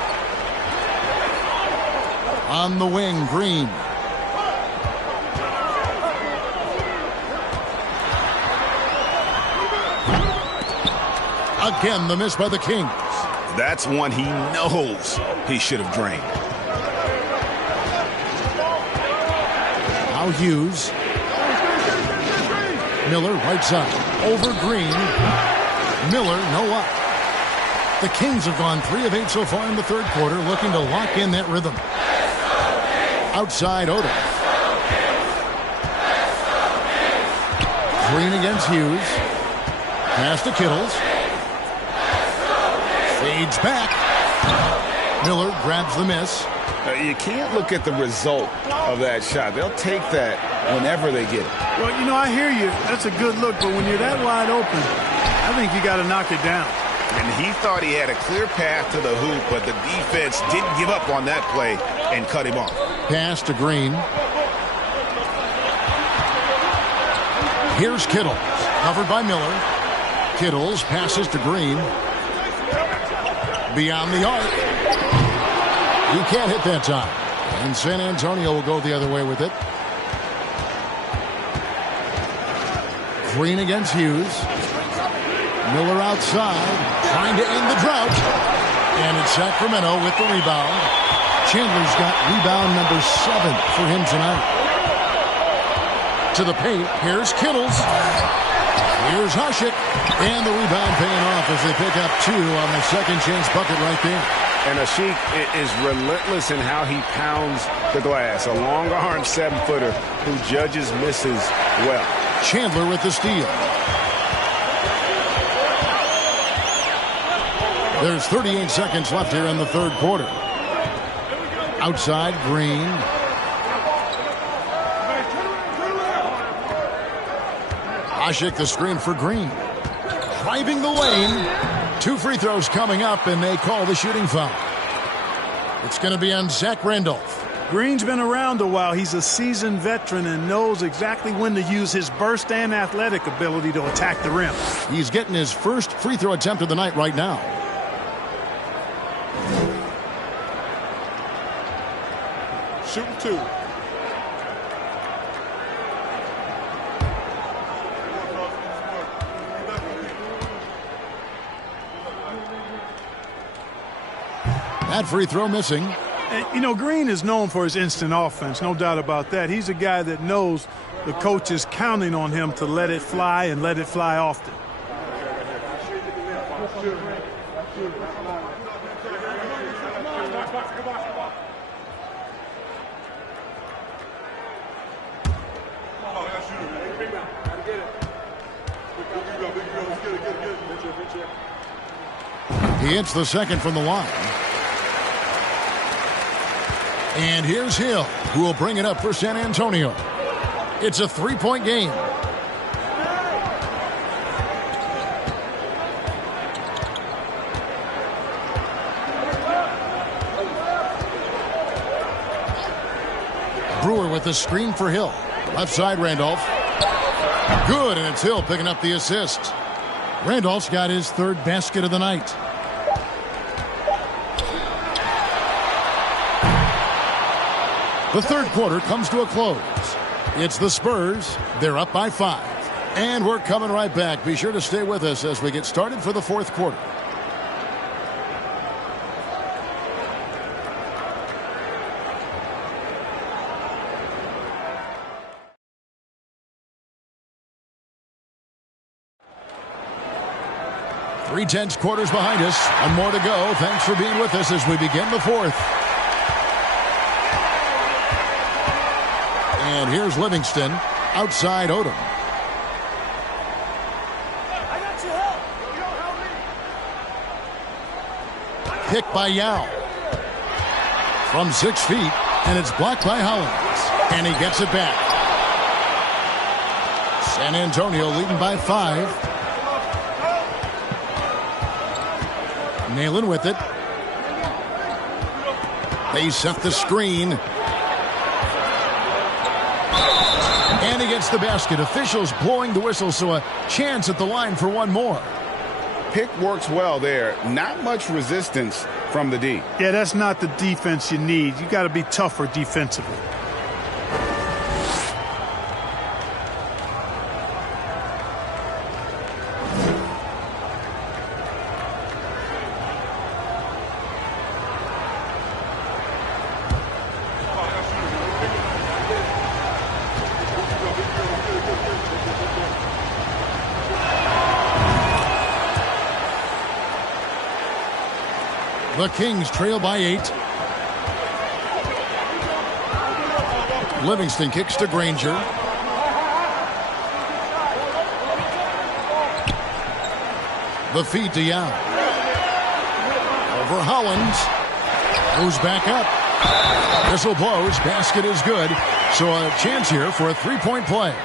On the wing, Green. Again, the miss by the Kings. That's one he knows he should have drained. Now Hughes. Miller, right side. Over Green. Miller, no up. The Kings have gone 3 of 8 so far in the third quarter, looking to lock in that rhythm. Outside, Odom. Green against Hughes. Pass to Kittles. Fades back. Miller grabs the miss. You can't look at the result of that shot. They'll take that whenever they get it. Well, you know, I hear you. That's a good look, but when you're that wide open, I think you got to knock it down. And he thought he had a clear path to the hoop, but the defense didn't give up on that play and cut him off. Pass to Green. Here's Kittles, covered by Miller. Kittles passes to Green. Beyond the arc. He can't hit that time. And San Antonio will go the other way with it. Green against Hughes. Miller outside, trying to end the drought. And it's Sacramento with the rebound. Chandler's got rebound number 7 for him tonight. To the paint, here's Kittles. Here's Hasek. And the rebound paying off as they pick up 2 on the second chance bucket right there. And Asik is relentless in how he pounds the glass. A long-arm 7-footer who judges misses well. Chandler with the steal. There's 38 seconds left here in the third quarter. Outside, Green. Asik the screen for Green. Driving the lane. 2 free throws coming up, and they call the shooting foul. It's going to be on Zach Randolph. Green's been around a while. He's a seasoned veteran and knows exactly when to use his burst and athletic ability to attack the rim. He's getting his first free throw attempt of the night right now. Shooting 2. That free throw missing. And, you know, Green is known for his instant offense, no doubt about that. He's a guy that knows the coach is counting on him to let it fly and let it fly often. He hits the second from the line. And here's Hill, who will bring it up for San Antonio. It's a 3-point game. Brewer with the screen for Hill. Left side, Randolph. Good, and it's Hill picking up the assist. Randolph's got his third basket of the night. The third quarter comes to a close. It's the Spurs. They're up by 5. And we're coming right back. Be sure to stay with us as we get started for the fourth quarter. Three-tenths quarters behind us. One more to go. Thanks for being with us as we begin the fourth. And here's Livingston. Outside Odom. I got you, help. Pick by Yao. From 6 feet. And it's blocked by Hollins. And he gets it back. San Antonio leading by 5. Nalen with it. They set the screen. And he gets the basket. Officials blowing the whistle, so a chance at the line for one more. Pick works well there. Not much resistance from the D. Yeah, that's not the defense you need. You got to be tougher defensively. The Kings trail by 8. Livingston kicks to Granger. The feed to Yao. Over Hollins. Goes back up. Whistle blows. Basket is good. So a chance here for a three-point play.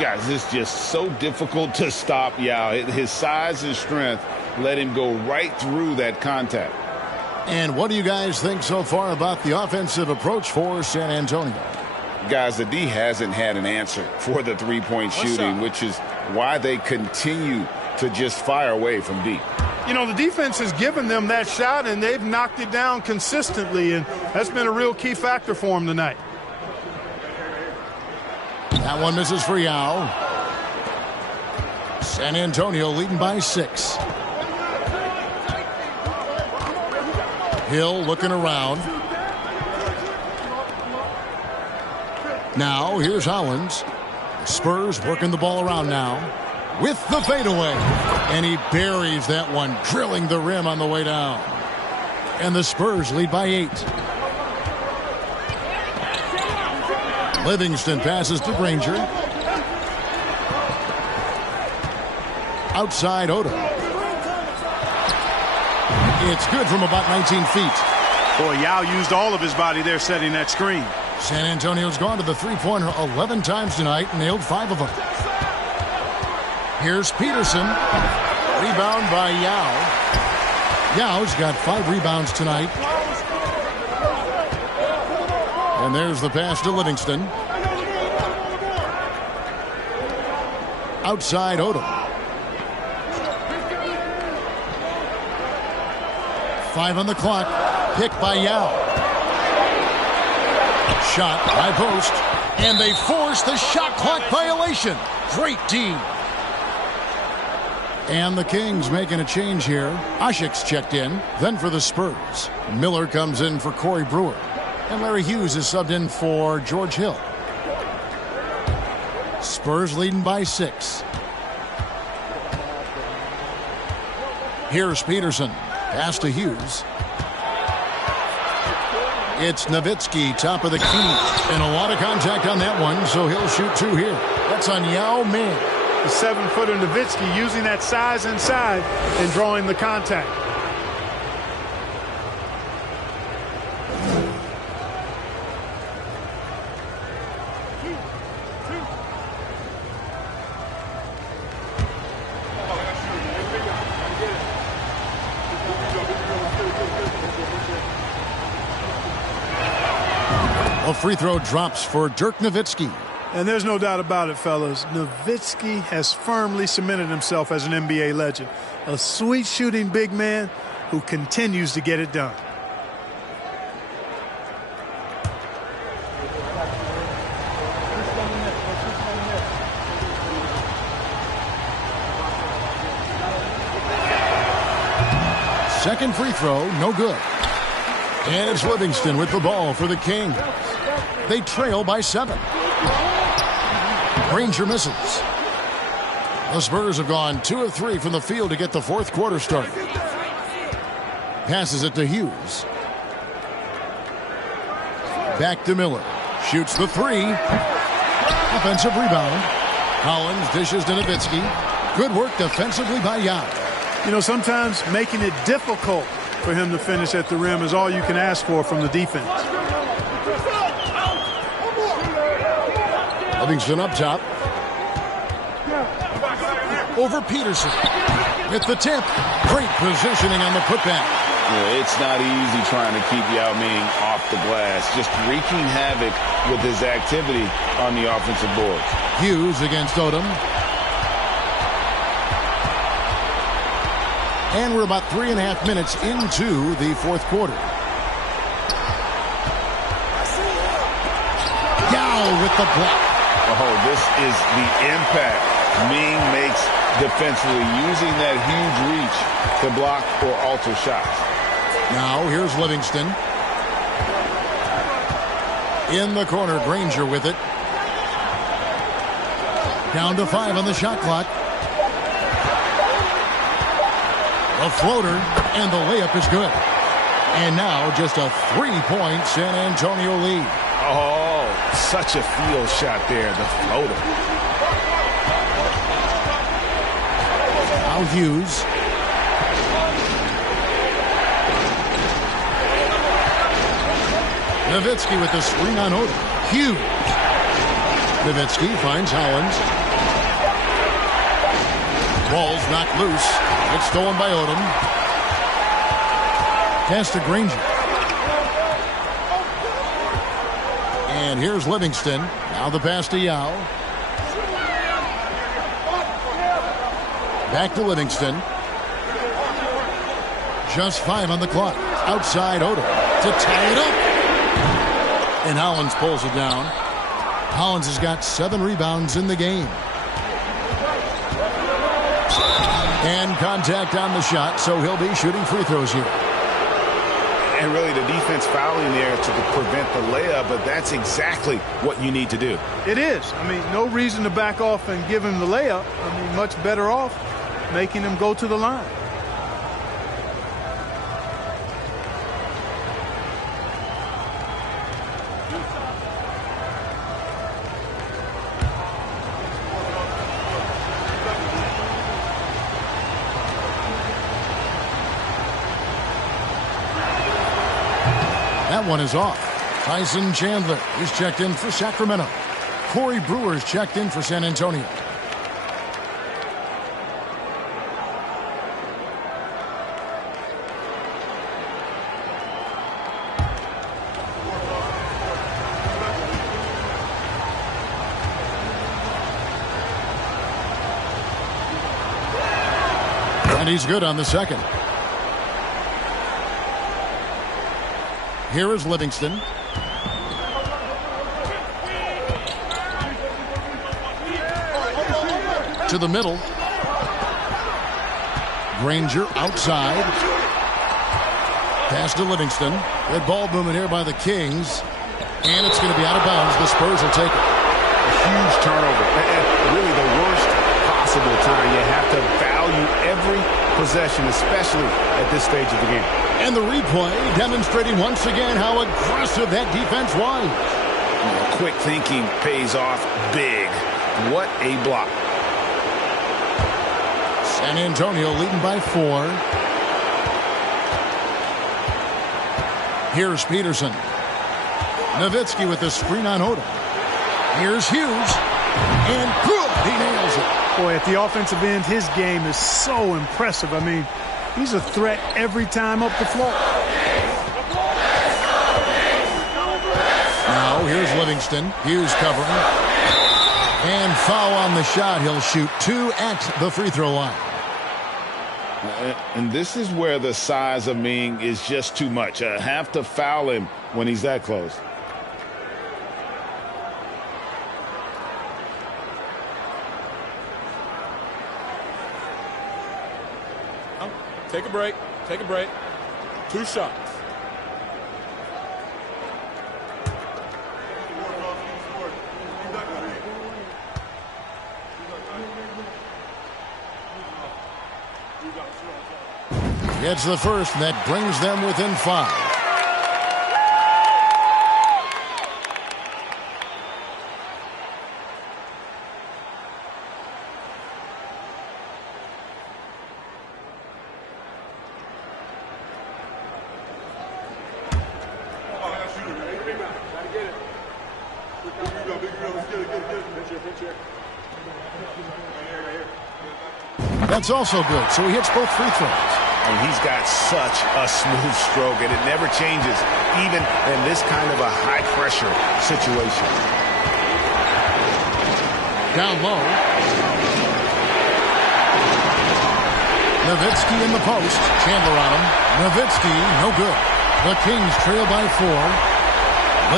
Guys, it's just so difficult to stop Yao. His size and strength let him go right through that contact. And what do you guys think so far about the offensive approach for San Antonio? Guys, the D hasn't had an answer for the three-point shooting, which is why they continue to just fire away from deep. You know, the defense has given them that shot, and they've knocked it down consistently, and that's been a real key factor for them tonight. That one misses for Yao. San Antonio leading by 6. Hill looking around. Now here's Hollins. Spurs working the ball around now with the fadeaway. And he buries that one, drilling the rim on the way down. And the Spurs lead by 8. Livingston passes to Granger. Outside Odom. It's good from about 19 feet. Boy, Yao used all of his body there setting that screen. San Antonio's gone to the three-pointer 11 times tonight and nailed 5 of them. Here's Peterson. Rebound by Yao. Yao's got 5 rebounds tonight. And there's the pass to Livingston. Outside Odom. 5 on the clock. Picked by Yao. Shot high post. And they force the shot clock violation. Great D. And the Kings making a change here. Asik's checked in. Then for the Spurs, Miller comes in for Corey Brewer. And Larry Hughes is subbed in for George Hill. Spurs leading by 6. Here's Peterson. Pass to Hughes. It's Nowitzki, top of the key. And a lot of contact on that one, so he'll shoot 2 here. That's on Yao Ming. The 7-footer Nowitzki using that size inside and drawing the contact. A free throw drops for Dirk Nowitzki. And there's no doubt about it, fellas. Nowitzki has firmly cemented himself as an NBA legend. A sweet shooting big man who continues to get it done. Second free throw, no good. And it's Livingston with the ball for the Kings. They trail by 7. Granger misses. The Spurs have gone 2 of 3 from the field to get the fourth quarter started. Passes it to Hughes. Back to Miller. Shoots the 3. Offensive rebound. Collins dishes to Nowitzki. Good work defensively by Yao. You know, sometimes making it difficult for him to finish at the rim is all you can ask for from the defense. Livingston up top. Over Peterson. With the tip. Great positioning on the putback. Yeah, it's not easy trying to keep Yao Ming off the glass. Just wreaking havoc with his activity on the offensive boards. Hughes against Odom. And we're about 3.5 minutes into the fourth quarter. Yao with the block. Oh, this is the impact Ming makes defensively, using that huge reach to block or alter shots. Now here's Livingston. In the corner, Granger with it. Down to 5 on the shot clock. A floater, and the layup is good. And now just a 3-point San Antonio lead. Oh, such a field shot there, the floater. Now Hughes. Nowitzki with the screen on Odom. Hughes. Nowitzki finds Hollins. Ball's knocked loose. It's stolen by Odom. Pass to Granger. And here's Livingston. Now the pass to Yao. Back to Livingston. Just 5 on the clock. Outside Odom to tie it up. And Hollins pulls it down. Hollins has got 7 rebounds in the game. And contact on the shot, so he'll be shooting free throws here. And really the defense fouling there to prevent the layup, but that's exactly what you need to do. It is. I mean, no reason to back off and give him the layup. I mean, much better off making him go to the line. that one is off. Tyson Chandler is checked in for Sacramento. Corey Brewer is checked in for San Antonio. And he's good on the second. Here is Livingston. To the middle. Granger outside. Pass to Livingston. Good ball movement here by the Kings. And it's going to be out of bounds. The Spurs will take it. A huge turnover. At really the worst possible time. You have to value every possession, especially at this stage of the game. And the replay demonstrating once again how aggressive that defense was. Quick thinking pays off big. What a block. San Antonio leading by 4. Here's Peterson. Nowitzki with the screen on Odom. Here's Hughes. And good. He nails it. Boy, at the offensive end, his game is so impressive. I mean, he's a threat every time up the floor. Now, here's Livingston. Hughes covering. And foul on the shot. He'll shoot 2 at the free throw line. And this is where the size of Ming is just too much. Have to foul him when he's that close. Take a break. Take a break. 2 shots. Gets the first, and that brings them within 5. That's also good, so he hits both free throws. And he's got such a smooth stroke, and it never changes, even in this kind of a high-pressure situation. Down low. Nowitzki in the post. Chandler on him. Nowitzki, no good. The Kings trail by 4.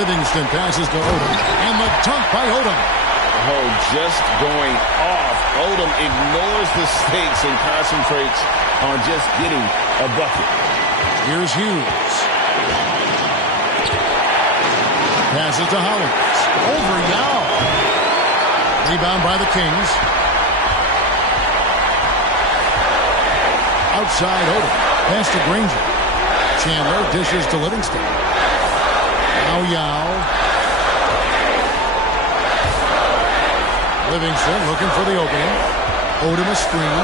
Livingston passes to Odom. And the dunk by Odom. Oh, just going off. Odom ignores the stakes and concentrates on just getting a bucket. Here's Hughes. Passes to Hollins. Over Yao. Rebound by the Kings. Outside Odom. Pass to Granger. Chandler dishes to Livingston. Now Yao. Livingston looking for the opening. Odom a screen.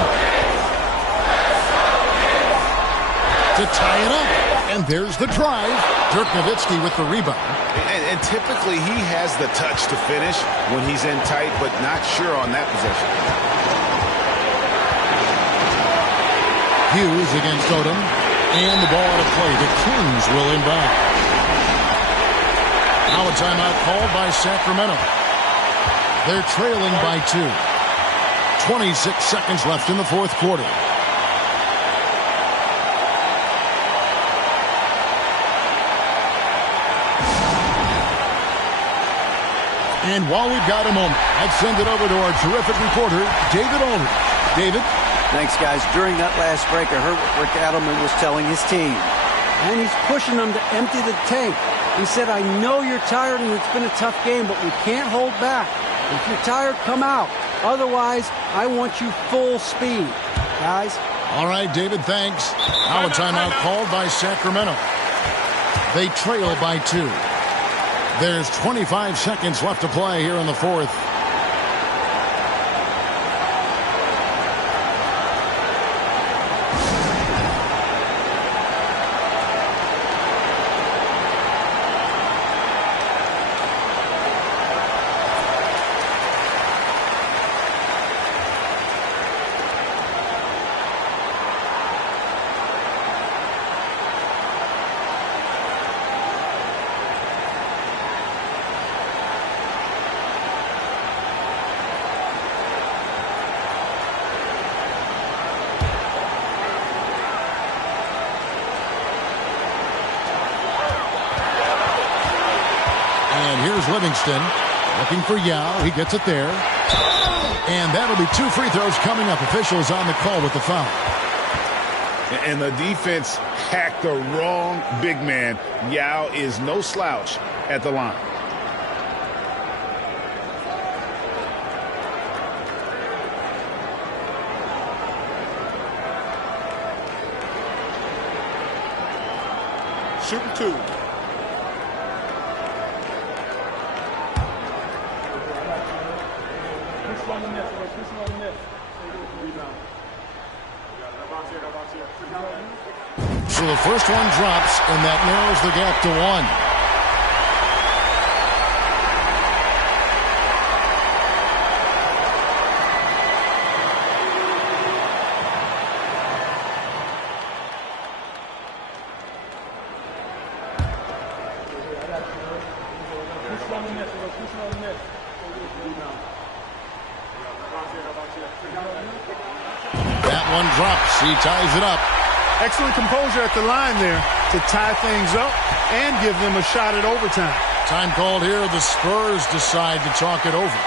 To tie it up. And there's the drive. Dirk Nowitzki with the rebound. And typically he has the touch to finish when he's in tight, but not sure on that possession. Hughes against Odom. And the ball out of play. The Kings will inbound. Now a timeout called by Sacramento. They're trailing by 2. 26 seconds left in the fourth quarter. And while we've got a moment, let's send it over to our terrific reporter, David Aldridge. David? Thanks, guys. During that last break, I heard what Rick Adelman was telling his team. And he's pushing them to empty the tank. He said, I know you're tired and it's been a tough game, but we can't hold back. If you're tired, come out. Otherwise, I want you full speed. Guys? All right, David, thanks. Now a timeout called by Sacramento. They trail by 2. There's 25 seconds left to play here in the fourth. And here's Livingston looking for Yao. He gets it there. And that'll be 2 free throws coming up. Officials on the call with the foul. And the defense hacked the wrong big man. Yao is no slouch at the line. Shooting 2. So the first one drops, and that narrows the gap to 1. That one drops. He ties it up. Excellent composure at the line there to tie things up and give them a shot at overtime. Time called here. The Spurs decide to talk it over.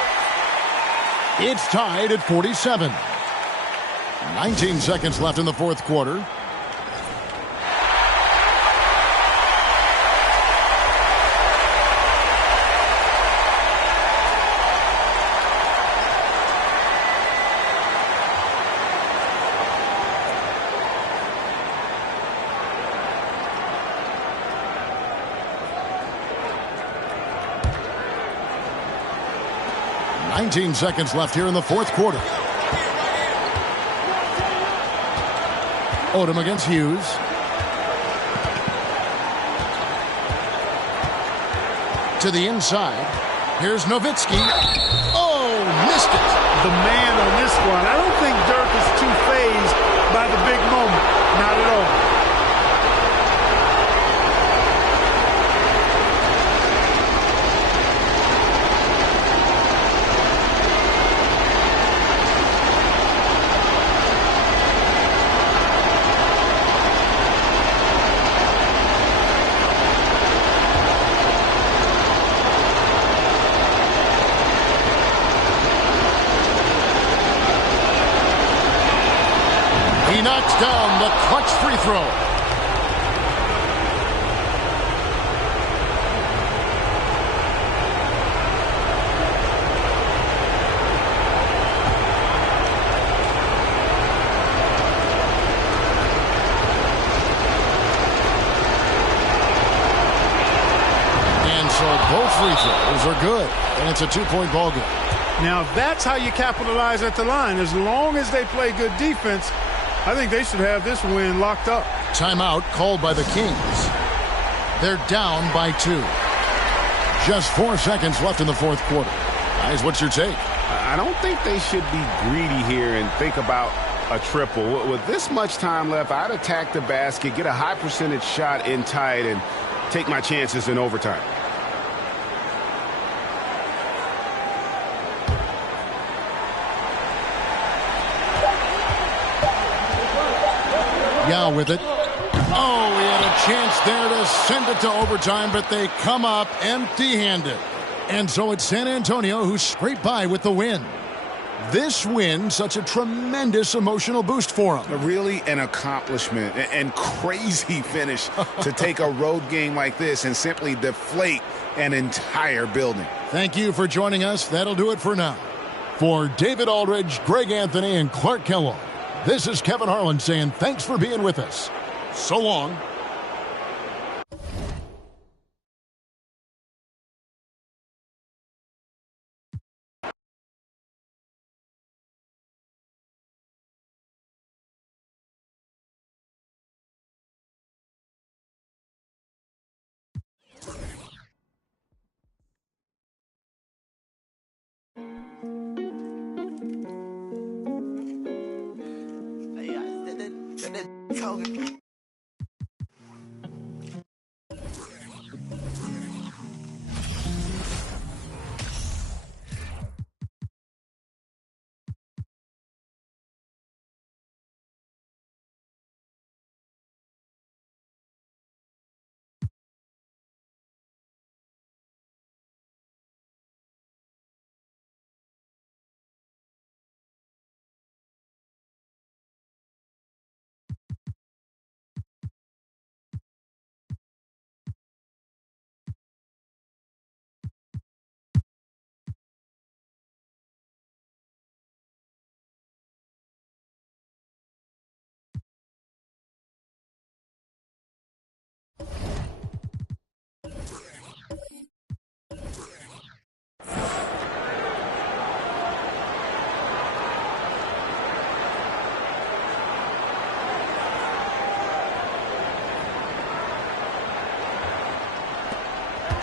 It's tied at 47. 19 seconds left in the fourth quarter. Seconds left here in the fourth quarter. Odom against Hughes. To the inside. Here's Nowitzki. Oh, missed it. The man on this one. I don't think Dirk is too fazed by the big moment. Not at all. Down the clutch free throw. And so both free throws are good, and it's a 2-point ball game. Now that's how you capitalize at the line. As long as they play good defense, I think they should have this win locked up. Timeout called by the Kings. They're down by 2. Just 4 seconds left in the fourth quarter. Guys, what's your take? I don't think they should be greedy here and think about a triple. With this much time left, I'd attack the basket, get a high percentage shot in tight, and take my chances in overtime. Yao with it. Oh, he had a chance there to send it to overtime, but they come up empty-handed. And so it's San Antonio who scraped by with the win. This win, such a tremendous emotional boost for them. Really an accomplishment and crazy finish to take a road game like this and simply deflate an entire building. Thank you for joining us. That'll do it for now. For David Aldridge, Greg Anthony, and Clark Kellogg, this is Kevin Harlan saying thanks for being with us. So long.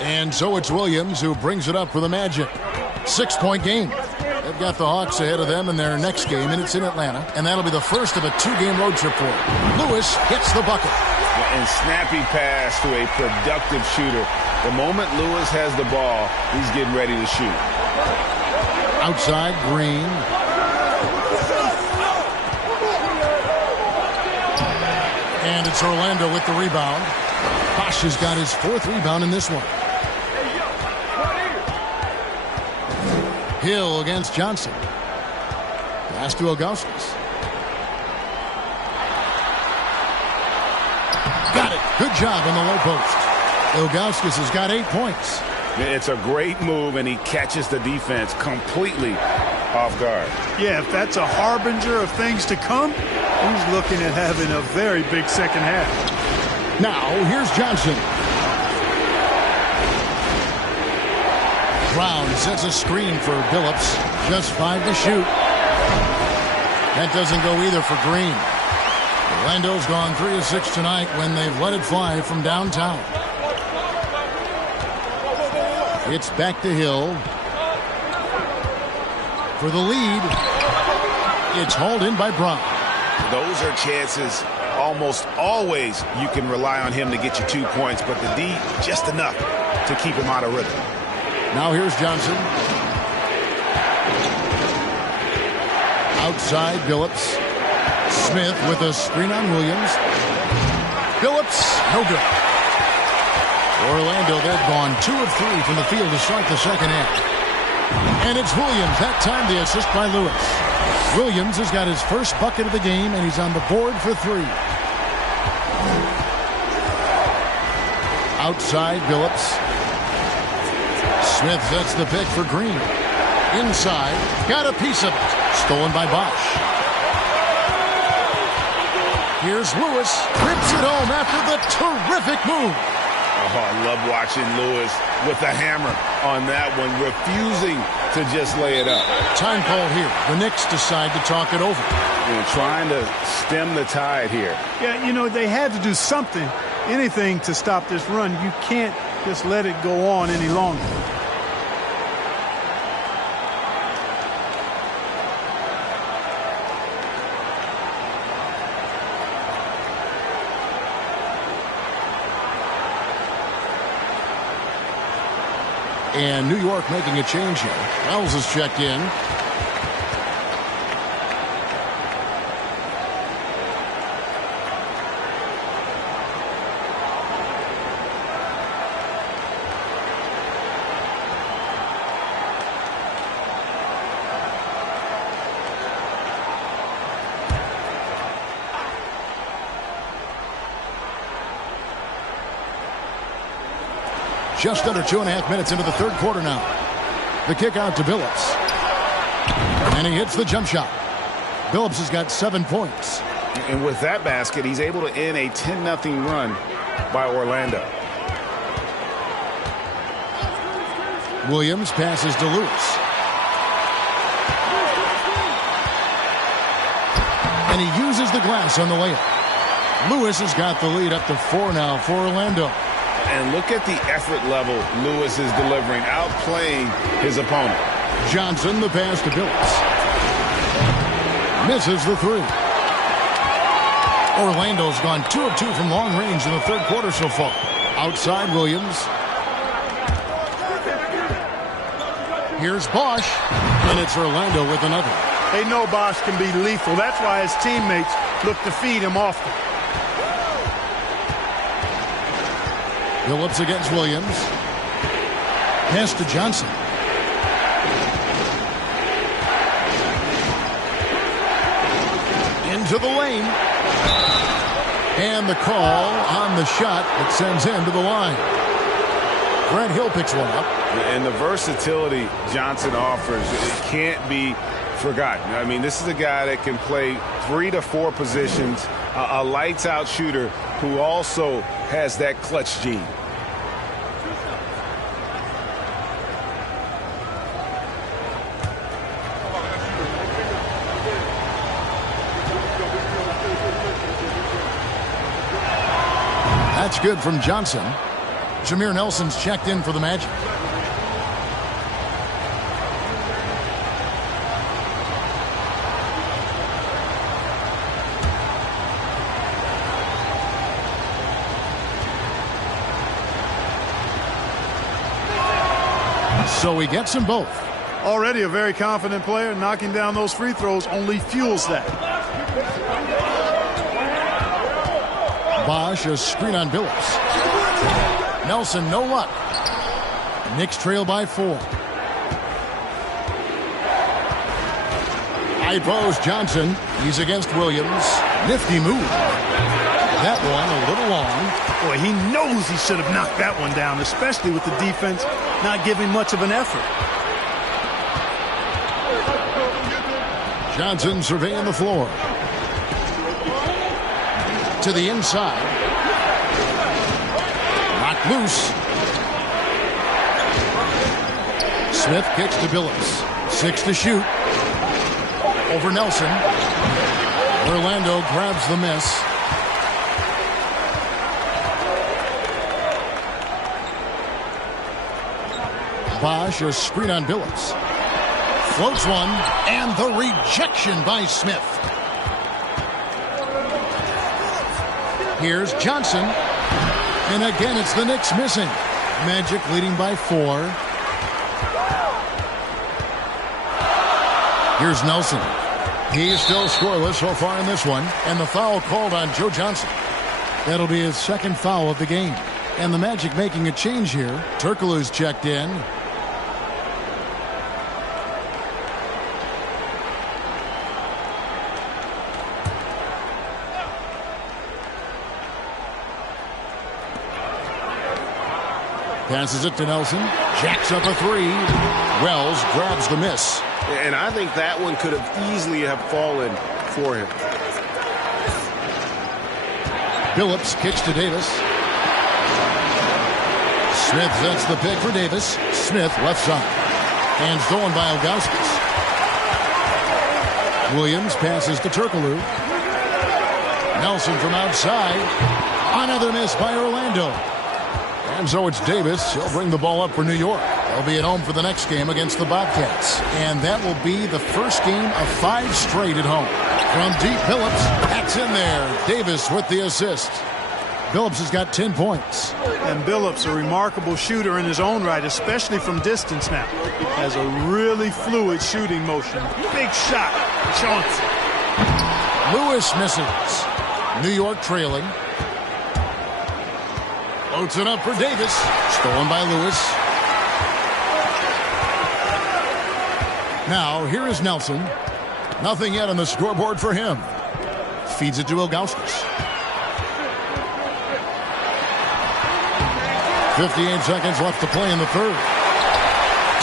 And so it's Williams who brings it up for the Magic. 6-point game. They've got the Hawks ahead of them in their next game, and it's in Atlanta. And that'll be the first of a 2-game road trip for them. Lewis hits the bucket. And snappy pass to a productive shooter. The moment Lewis has the ball, he's getting ready to shoot. Outside, Green. And it's Orlando with the rebound. Bosh has got his 4th rebound in this one. Hill against Johnson. Pass to Ilgauskas. Got it. Good job on the low post. Ilgauskas has got 8 points. It's a great move, and he catches the defense completely off guard. Yeah, if that's a harbinger of things to come, he's looking at having a very big second half. Now, here's Johnson. Brown sets a screen for Billups. Just 5 to shoot. That doesn't go either for Green. Orlando's gone 3 of 6 tonight when they've let it fly from downtown. It's back to Hill. For the lead. It's hauled in by Brown. Those are chances almost always you can rely on him to get you 2 points, but the D just enough to keep him out of rhythm. Now here's Johnson. Outside, Billups. Smith with a screen on Williams. Billups, no good. Orlando, they've gone 2 of 3 from the field to start the second half. And it's Williams. That time the assist by Lewis. Williams has got his first bucket of the game, and he's on the board for 3. Outside, Billups. Smith sets the pick for Green. Inside, got a piece of it. Stolen by Bosh. Here's Lewis. Rips it home after the terrific move. Oh, I love watching Lewis with the hammer on that one, refusing to just lay it up. Time call here. The Knicks decide to talk it over. Trying to stem the tide here. Yeah, you know, they had to do something, anything to stop this run. You can't just let it go on any longer. And New York making a change here. Wells has checked in. Just under 2.5 minutes into the third quarter now. The kick out to Billups. And he hits the jump shot. Billups has got 7 points. And with that basket, he's able to end a 10-0 run by Orlando. Williams passes to Lewis. And he uses the glass on the layup. Lewis has got the lead up to 4 now for Orlando. And look at the effort level Lewis is delivering, outplaying his opponent. Johnson, the pass to Billups. Misses the 3. Orlando's gone 2 of 2 from long range in the third quarter so far. Outside, Williams. Here's Bosh. And it's Orlando with another. They know Bosh can be lethal. That's why his teammates look to feed him often. Billups against Williams. Pass to Johnson. Into the lane. And the call on the shot that sends him to the line. Grant Hill picks one up. And the versatility Johnson offers, it can't be forgotten. I mean, this is a guy that can play 3 to 4 positions, a lights-out shooter who also has that clutch gene. That's good from Johnson. Jameer Nelson's checked in for the Magic. So he gets them both. Already a very confident player. Knocking down those free throws only fuels that. Bosch, a screen on Billups. Nelson, no luck. Knicks trail by 4. High post, Johnson. He's against Williams. Nifty move. That one a little long. Boy, he knows he should have knocked that one down, especially with the defense not giving much of an effort. Johnson surveying the floor. To the inside. Knocked loose. Smith kicks to Billups. 6 to shoot. Over Nelson. Orlando grabs the miss. Bosch, a screen on Billups. Floats one, and the rejection by Smith. Here's Johnson. And again, it's the Knicks missing. Magic leading by 4. Here's Nelson. He's still scoreless so far in this one. And the foul called on Joe Johnson. That'll be his second foul of the game. And the Magic making a change here. Turkoglu's checked in. Passes it to Nelson. Jacks up a 3. Wells grabs the miss. And I think that one could have easily have fallen for him. Billups kicks to Davis. Smith sets the pick for Davis. Smith left side. And stolen by Ilgauskas. Williams passes to Turkoglu. Nelson from outside. Another miss by Orlando. And so it's Davis. He'll bring the ball up for New York. They'll be at home for the next game against the Bobcats. And that will be the first game of 5 straight at home. From deep, Billups. That's in there. Davis with the assist. Billups has got 10 points. And Billups, a remarkable shooter in his own right, especially from distance now. Has a really fluid shooting motion. Big shot. Johnson. Lewis misses. New York trailing. Floats it up for Davis. Stolen by Lewis. Now, here is Nelson. Nothing yet on the scoreboard for him. Feeds it to Ilgauskas. 58 seconds left to play in the third.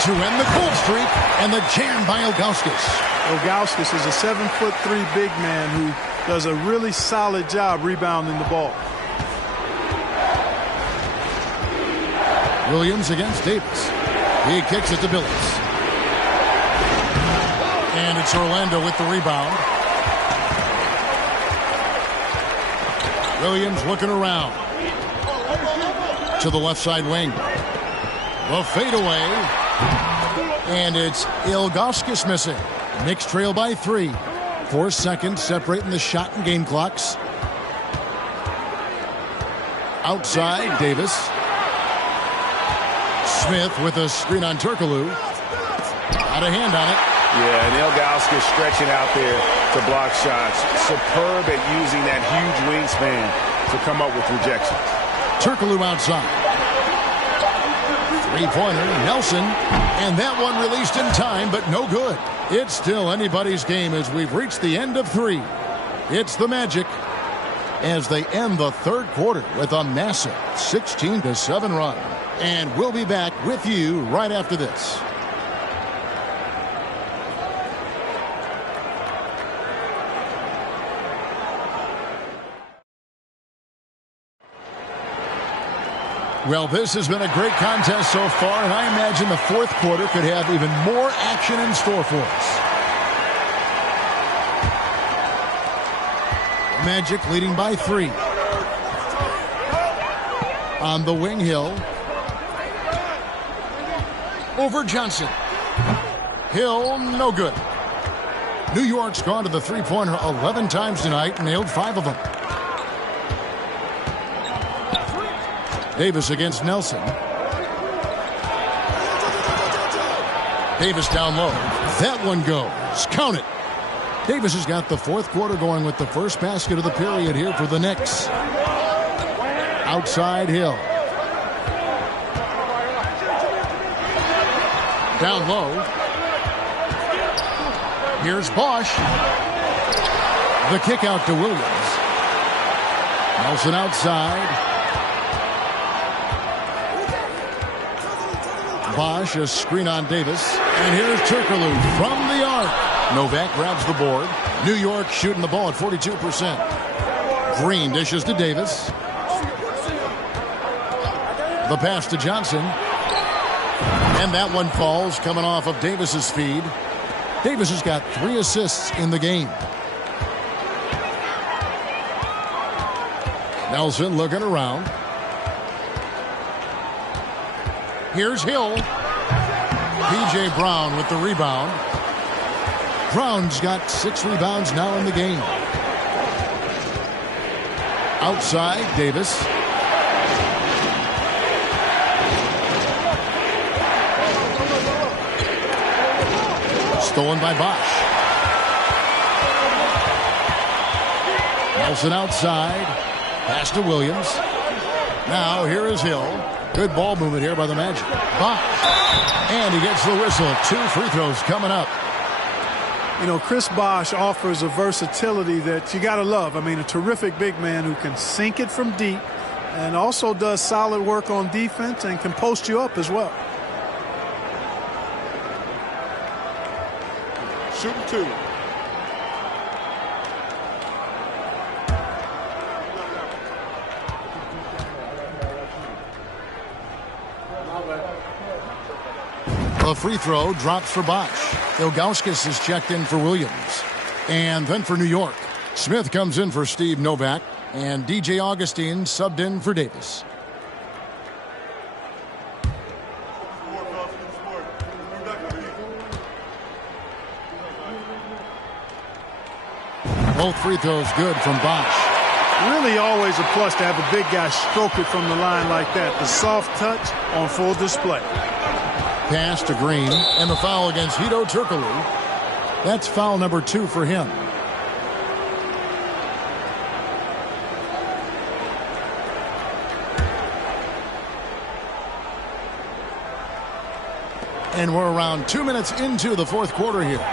To end the cold streak, and the jam by Ilgauskas. Ilgauskas is a 7'3" big man who does a really solid job rebounding the ball. Williams against Davis. He kicks it to Billups. And it's Orlando with the rebound. Williams looking around. To the left side wing. The fadeaway. And it's Ilgauskas missing. Knicks trail by 3. 4 seconds separating the shot and game clocks. Outside, Davis. Smith with a screen on Turkoglu. Got a hand on it. Yeah, and Ilgauskas stretching out there to block shots. Superb at using that huge wingspan to come up with rejections. Turkoglu outside. 3-pointer, Nelson. And that one released in time, but no good. It's still anybody's game as we've reached the end of 3. It's the Magic as they end the third quarter with a massive 16-7 run. And we'll be back with you right after this. Well, this has been a great contest so far, and I imagine the fourth quarter could have even more action in store for us. Magic leading by 3. On the wing, Hill. Over Johnson. Hill, no good. New York's gone to the three-pointer 11 times tonight and nailed 5 of them. Davis against Nelson. Davis down low. That one goes. Count it. Davis has got the fourth quarter going with the first basket of the period here for the Knicks. Outside Hill. Down low. Here's Bosch. The kick out to Williams. Nelson outside. Bosch, a screen on Davis. And here's Turkoglu from the arc. Novak grabs the board. New York shooting the ball at 42%. Green dishes to Davis. The pass to Johnson. And that one falls coming off of Davis's feed. Davis has got 3 assists in the game. Nelson looking around. Here's Hill. P.J. Brown with the rebound. Brown's got 6 rebounds now in the game. Outside, Davis. Stolen by Bosch. Nelson outside. Pass to Williams. Now here is Hill. Good ball movement here by the Magic. Bosch. And he gets the whistle. 2 free throws coming up. You know, Chris Bosch offers a versatility that you got to love. I mean, a terrific big man who can sink it from deep and also does solid work on defense and can post you up as well. Shooting 2. A free throw drops for Bosch. Ilgauskas is checked in for Williams. And then for New York, Smith comes in for Steve Novak. And DJ Augustine subbed in for Davis. Both free throws good from Bosch. Really always a plus to have a big guy stroke it from the line like that. The soft touch on full display. Pass to Green, and the foul against Hedo Turkoglu. That's foul number 2 for him. And we're around 2 minutes into the fourth quarter here.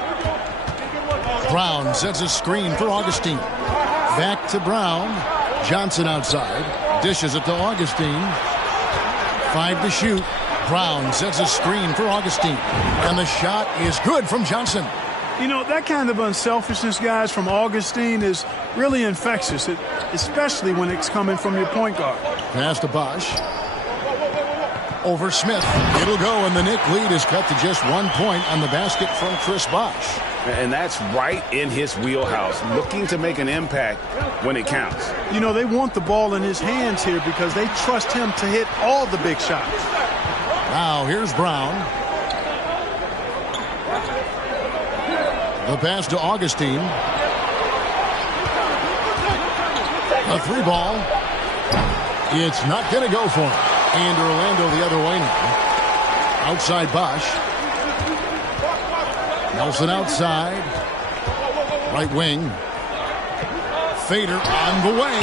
Brown sets a screen for Augustine. Back to Brown. Johnson outside. Dishes it to Augustine. 5 to shoot. Brown sets a screen for Augustine. And the shot is good from Johnson. You know, that kind of unselfishness, guys, from Augustine is really infectious, especially when it's coming from your point guard. Pass to Bosch. Over Smith. It'll go, and the Knick lead is cut to just 1 point on the basket from Chris Bosch. And that's right in his wheelhouse, looking to make an impact when it counts. You know, they want the ball in his hands here because they trust him to hit all the big shots. Now here's Brown. The pass to Augustine. A 3 ball. It's not going to go for him. And Orlando the other way now. Outside Bosch. Nelson outside. Right wing. Fader on the way.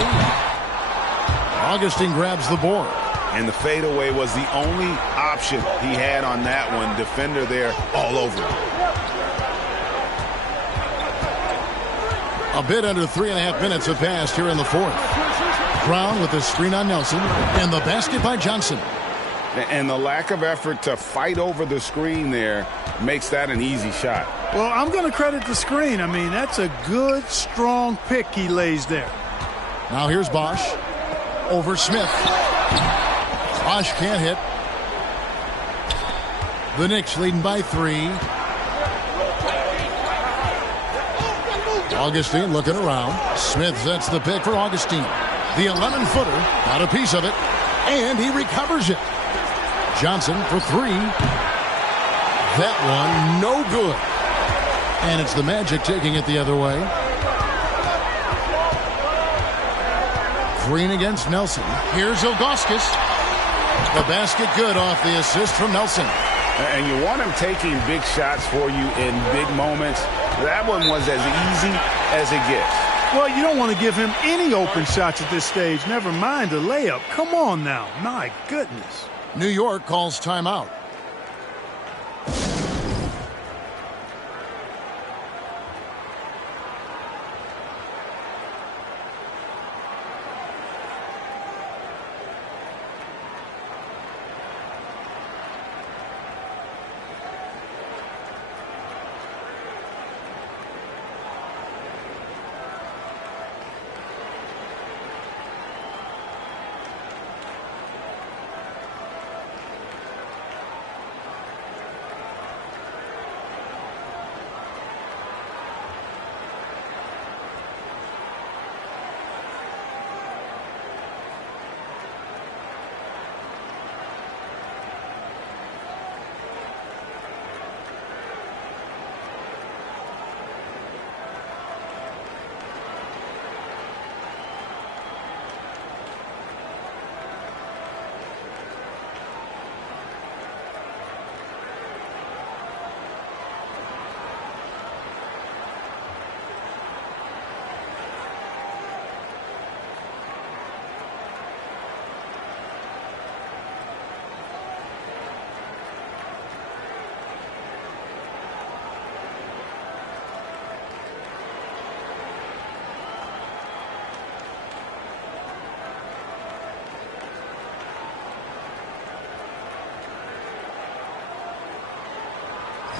Augustine grabs the board. And the fadeaway was the only option he had on that one. Defender there all over it. A bit under 3.5 minutes have passed here in the fourth. Brown with the screen on Nelson. And the basket by Johnson. And the lack of effort to fight over the screen there makes that an easy shot. Well, I'm going to credit the screen. I mean, that's a good, strong pick he lays there. Now here's Bosch. Over Smith. Bosch can't hit. The Knicks leading by 3. Augustine looking around. Smith sets the pick for Augustine. The 11-footer, got a piece of it. And he recovers it. Johnson for three. That one, no good. And it's the Magic taking it the other way. Green against Nelson. Here's Ilgauskas. The basket good off the assist from Nelson. And you want him taking big shots for you in big moments. That one was as easy as it gets. Well, you don't want to give him any open shots at this stage. Never mind a layup. Come on now. My goodness. New York calls timeout.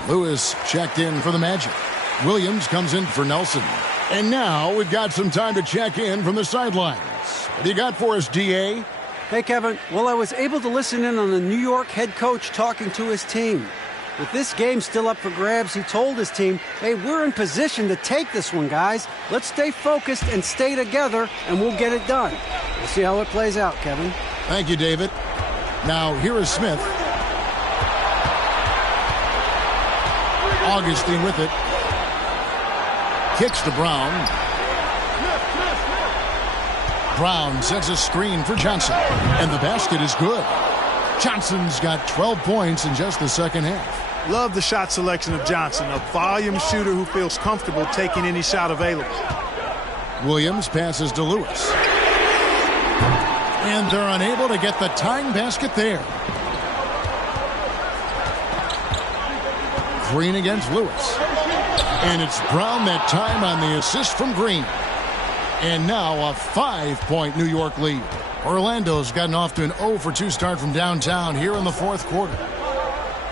Lewis checked in for the Magic. Williams comes in for Nelson. And now we've got some time to check in from the sidelines. What do you got for us, D.A.? Hey, Kevin. Well, I was able to listen in on the New York head coach talking to his team. With this game still up for grabs, he told his team, hey, we're in position to take this one, guys. Let's stay focused and stay together, and we'll get it done. We'll see how it plays out, Kevin. Thank you, David. Now, here is Smith. Augustine with it. Kicks to Brown. Brown sets a screen for Johnson. And the basket is good. Johnson's got 12 points in just the second half. Love the shot selection of Johnson, a volume shooter who feels comfortable taking any shot available. Williams passes to Lewis. And they're unable to get the tying basket there. Green against Lewis. And it's Brown that time on the assist from Green. And now a 5-point New York lead. Orlando's gotten off to an 0-for-2 start from downtown here in the fourth quarter.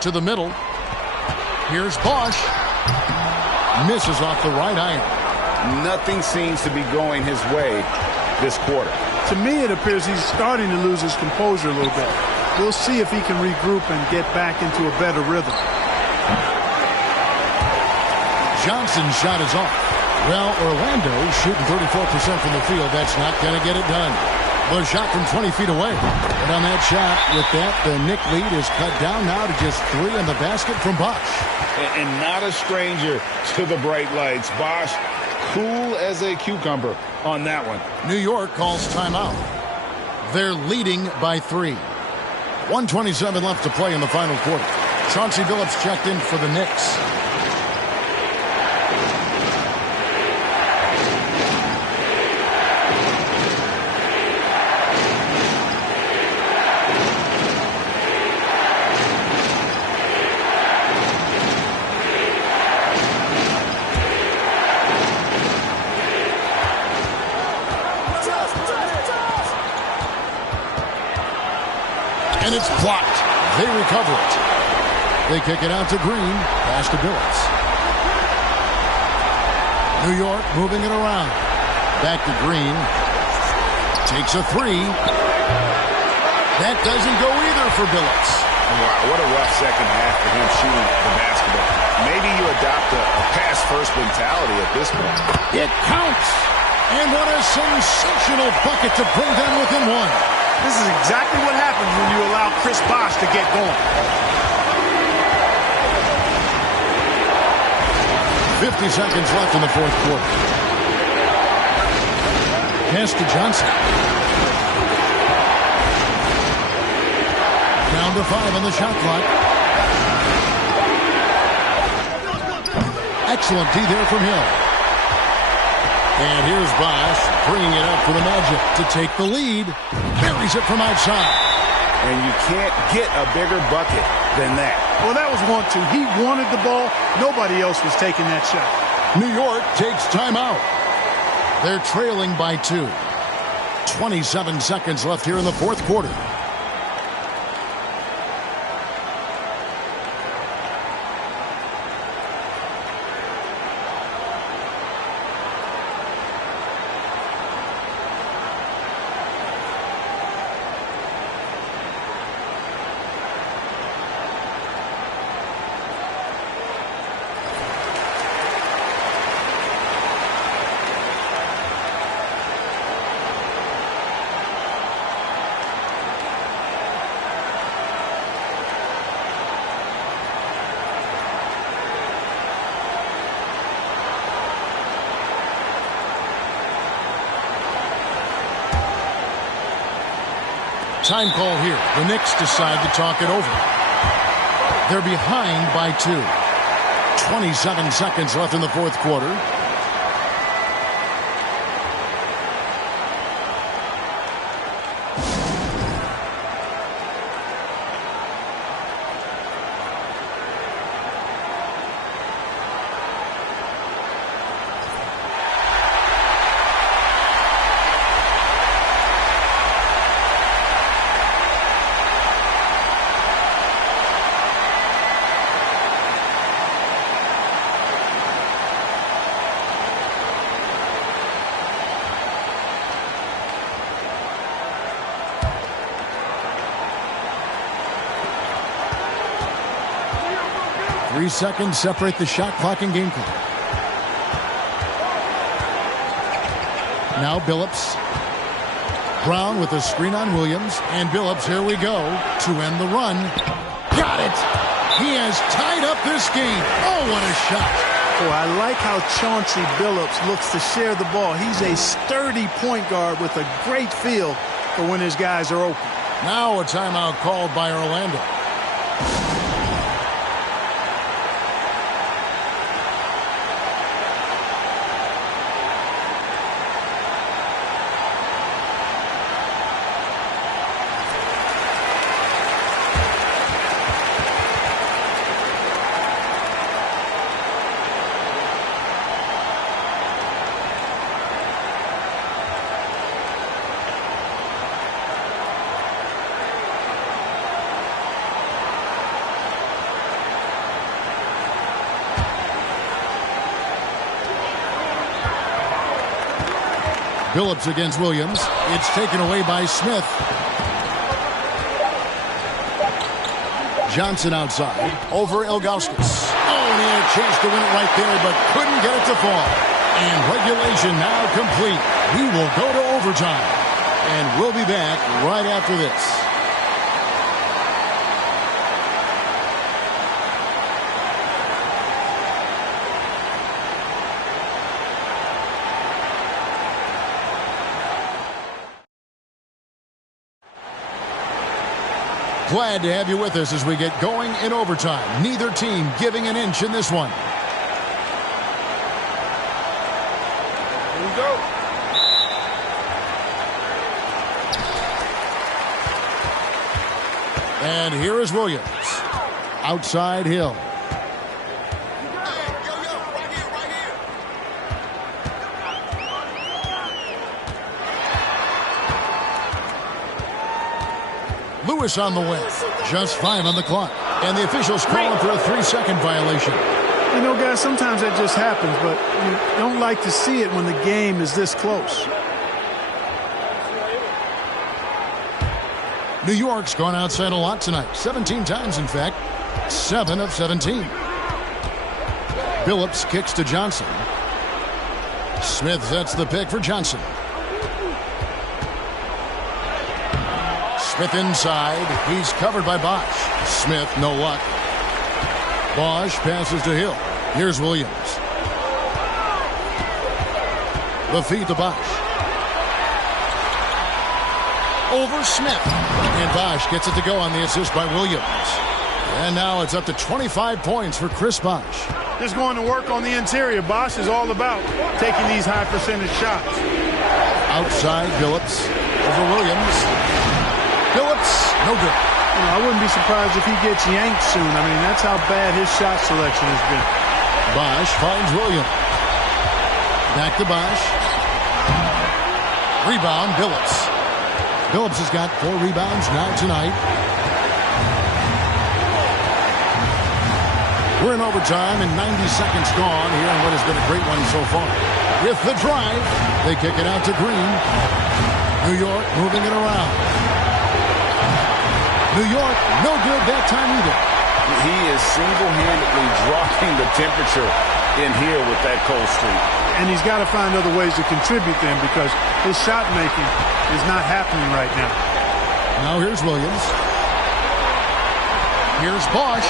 To the middle. Here's Bosch. Misses off the right iron. Nothing seems to be going his way this quarter. To me, it appears he's starting to lose his composure a little bit. We'll see if he can regroup and get back into a better rhythm. Johnson's shot is off. Well, Orlando shooting 34% from the field. That's not going to get it done. The shot from 20 feet away. And on that shot, with that, the Knick lead is cut down now to just 3 in the basket from Bosch. And not a stranger to the bright lights. Bosch, cool as a cucumber on that one. New York calls timeout. They're leading by 3. 1:27 left to play in the final quarter. Chauncey Billups checked in for the Knicks. And it's blocked. They recover it. They kick it out to Green. Pass to Billups. New York moving it around. Back to Green. Takes a 3. That doesn't go either for Billups. Wow, what a rough second half for him shooting the basketball. Maybe you adopt a pass-first mentality at this point. It counts. And what a sensational bucket to bring them within 1. This is exactly what happens when you allow Chris Bosh to get going. 50 seconds left in the fourth quarter. Pass to Johnson. Down to 5 on the shot clock. Excellent D there from Hill. And here's Bosh bringing it up for the Magic to take the lead. Buries it from outside. And you can't get a bigger bucket than that. Well, that was 1-2. He wanted the ball. Nobody else was taking that shot. New York takes timeout. They're trailing by 2. 27 seconds left here in the fourth quarter. Time call here. The Knicks decide to talk it over. They're behind by 2. 27 seconds left in the fourth quarter. Three seconds separate the shot clock and game clock. Now Billups. Brown with a screen on Williams. And Billups, here we go, to end the run. Got it! He has tied up this game. Oh, what a shot. Oh, I like how Chauncey Billups looks to share the ball. He's a sturdy point guard with a great feel for when his guys are open. Now a timeout called by Orlando. Billups against Williams. It's taken away by Smith. Johnson outside. Over Ilgauskas. Oh, and he had a chance to win it right there, but couldn't get it to fall. And regulation now complete. We will go to overtime. And we'll be back right after this. Glad to have you with us as we get going in overtime. Neither team giving an inch in this one. Here we go. And here is Williams. Outside Hill. Lewis on the win. Just 5 on the clock. And the officials calling for a 3-second violation. You know, guys, sometimes that just happens, but you don't like to see it when the game is this close. New York's gone outside a lot tonight. 17 times, in fact. 7 of 17. Billups kicks to Johnson. Smith sets the pick for Johnson. Smith inside. He's covered by Bosch. Smith, no luck. Bosch passes to Hill. Here's Williams. The feed to Bosch. Over Smith. And Bosch gets it to go on the assist by Williams. And now it's up to 25 points for Chris Bosch. Just going to work on the interior. Bosch is all about taking these high percentage shots. Outside, Billups over Williams. Billups, no good. I wouldn't be surprised if he gets yanked soon. I mean, that's how bad his shot selection has been. Bosch finds Williams. Back to Bosch. Rebound, Billups. Billups has got 4 rebounds now tonight. We're in overtime and 90 seconds gone here in what has been a great one so far. With the drive, they kick it out to Green. New York moving it around. New York, no good that time either. He is single-handedly dropping the temperature in here with that cold streak. And he's got to find other ways to contribute then because his shot making is not happening right now. Now here's Williams. Here's Bosch.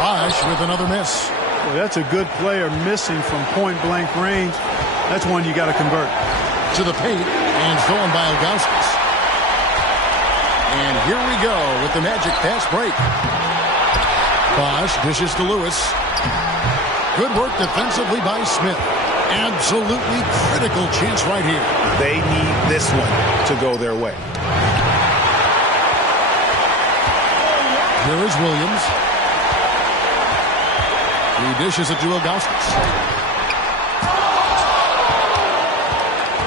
Bosch with another miss. Well, that's a good player missing from point-blank range. That's one you got to convert. To the paint and stolen by Ilgauskas. And here we go with the Magic fast break. Bosch dishes to Lewis. Good work defensively by Smith. Absolutely critical chance right here. They need this one to go their way. Here is Williams. He dishes it to Ilgauskas.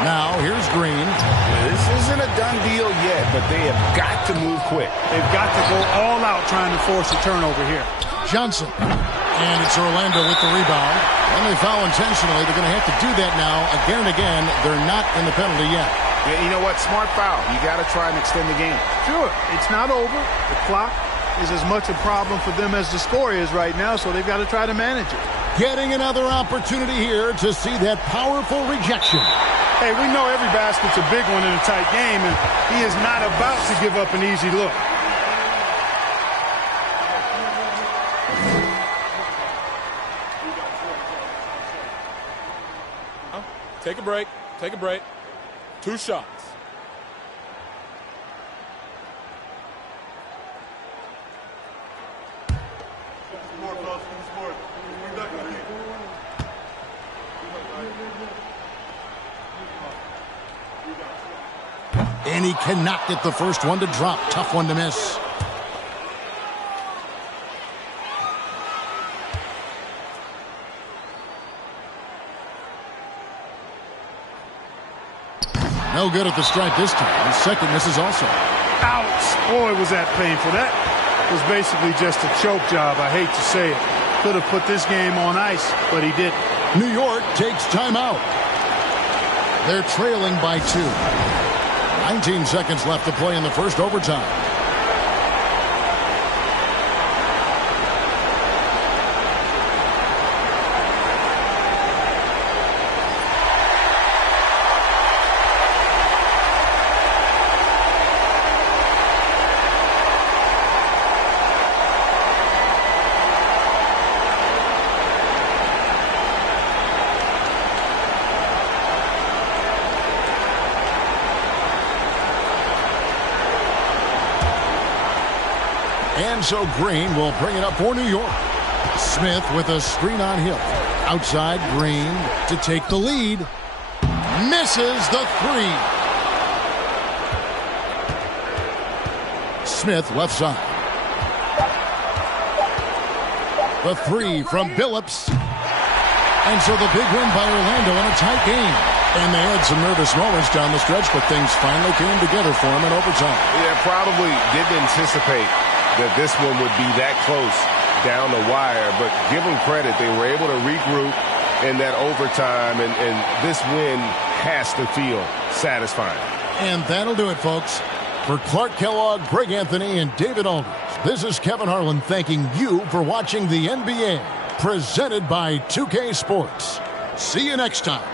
Now here's Green. This isn't a done deal yet, but they have got to move quick. They've got to go all out trying to force a turnover here. Johnson. And it's Orlando with the rebound. And they foul intentionally. They're going to have to do that now again and again. They're not in the penalty yet. Yeah, you know what? Smart foul. You got to try and extend the game. Sure. It's not over. The clock is as much a problem for them as the score is right now, so they've got to try to manage it. Getting another opportunity here to see that powerful rejection. Hey, we know every basket's a big one in a tight game, and he is not about to give up an easy look. Take a break. Take a break. 2 shots. And he cannot get the first one to drop. Tough one to miss. No good at the stripe this time. His second misses also. Ouch! Boy, was that painful. That was basically just a choke job. I hate to say it. Could have put this game on ice, but he didn't. New York takes timeout. They're trailing by 2. 19 seconds left to play in the first overtime. And so Green will bring it up for New York. Smith with a screen on Hill. Outside Green to take the lead. Misses the 3. Smith left side. The 3 from Billups. And so the big win by Orlando in a tight game. And they had some nervous moments down the stretch, but things finally came together for them in overtime. Yeah, probably didn't anticipate that this one would be that close down the wire, but give them credit. They were able to regroup in that overtime, and this win has to feel satisfying. And that'll do it, folks. For Clark Kellogg, Greg Anthony, and David Aldridge, this is Kevin Harlan thanking you for watching the NBA, presented by 2K Sports. See you next time.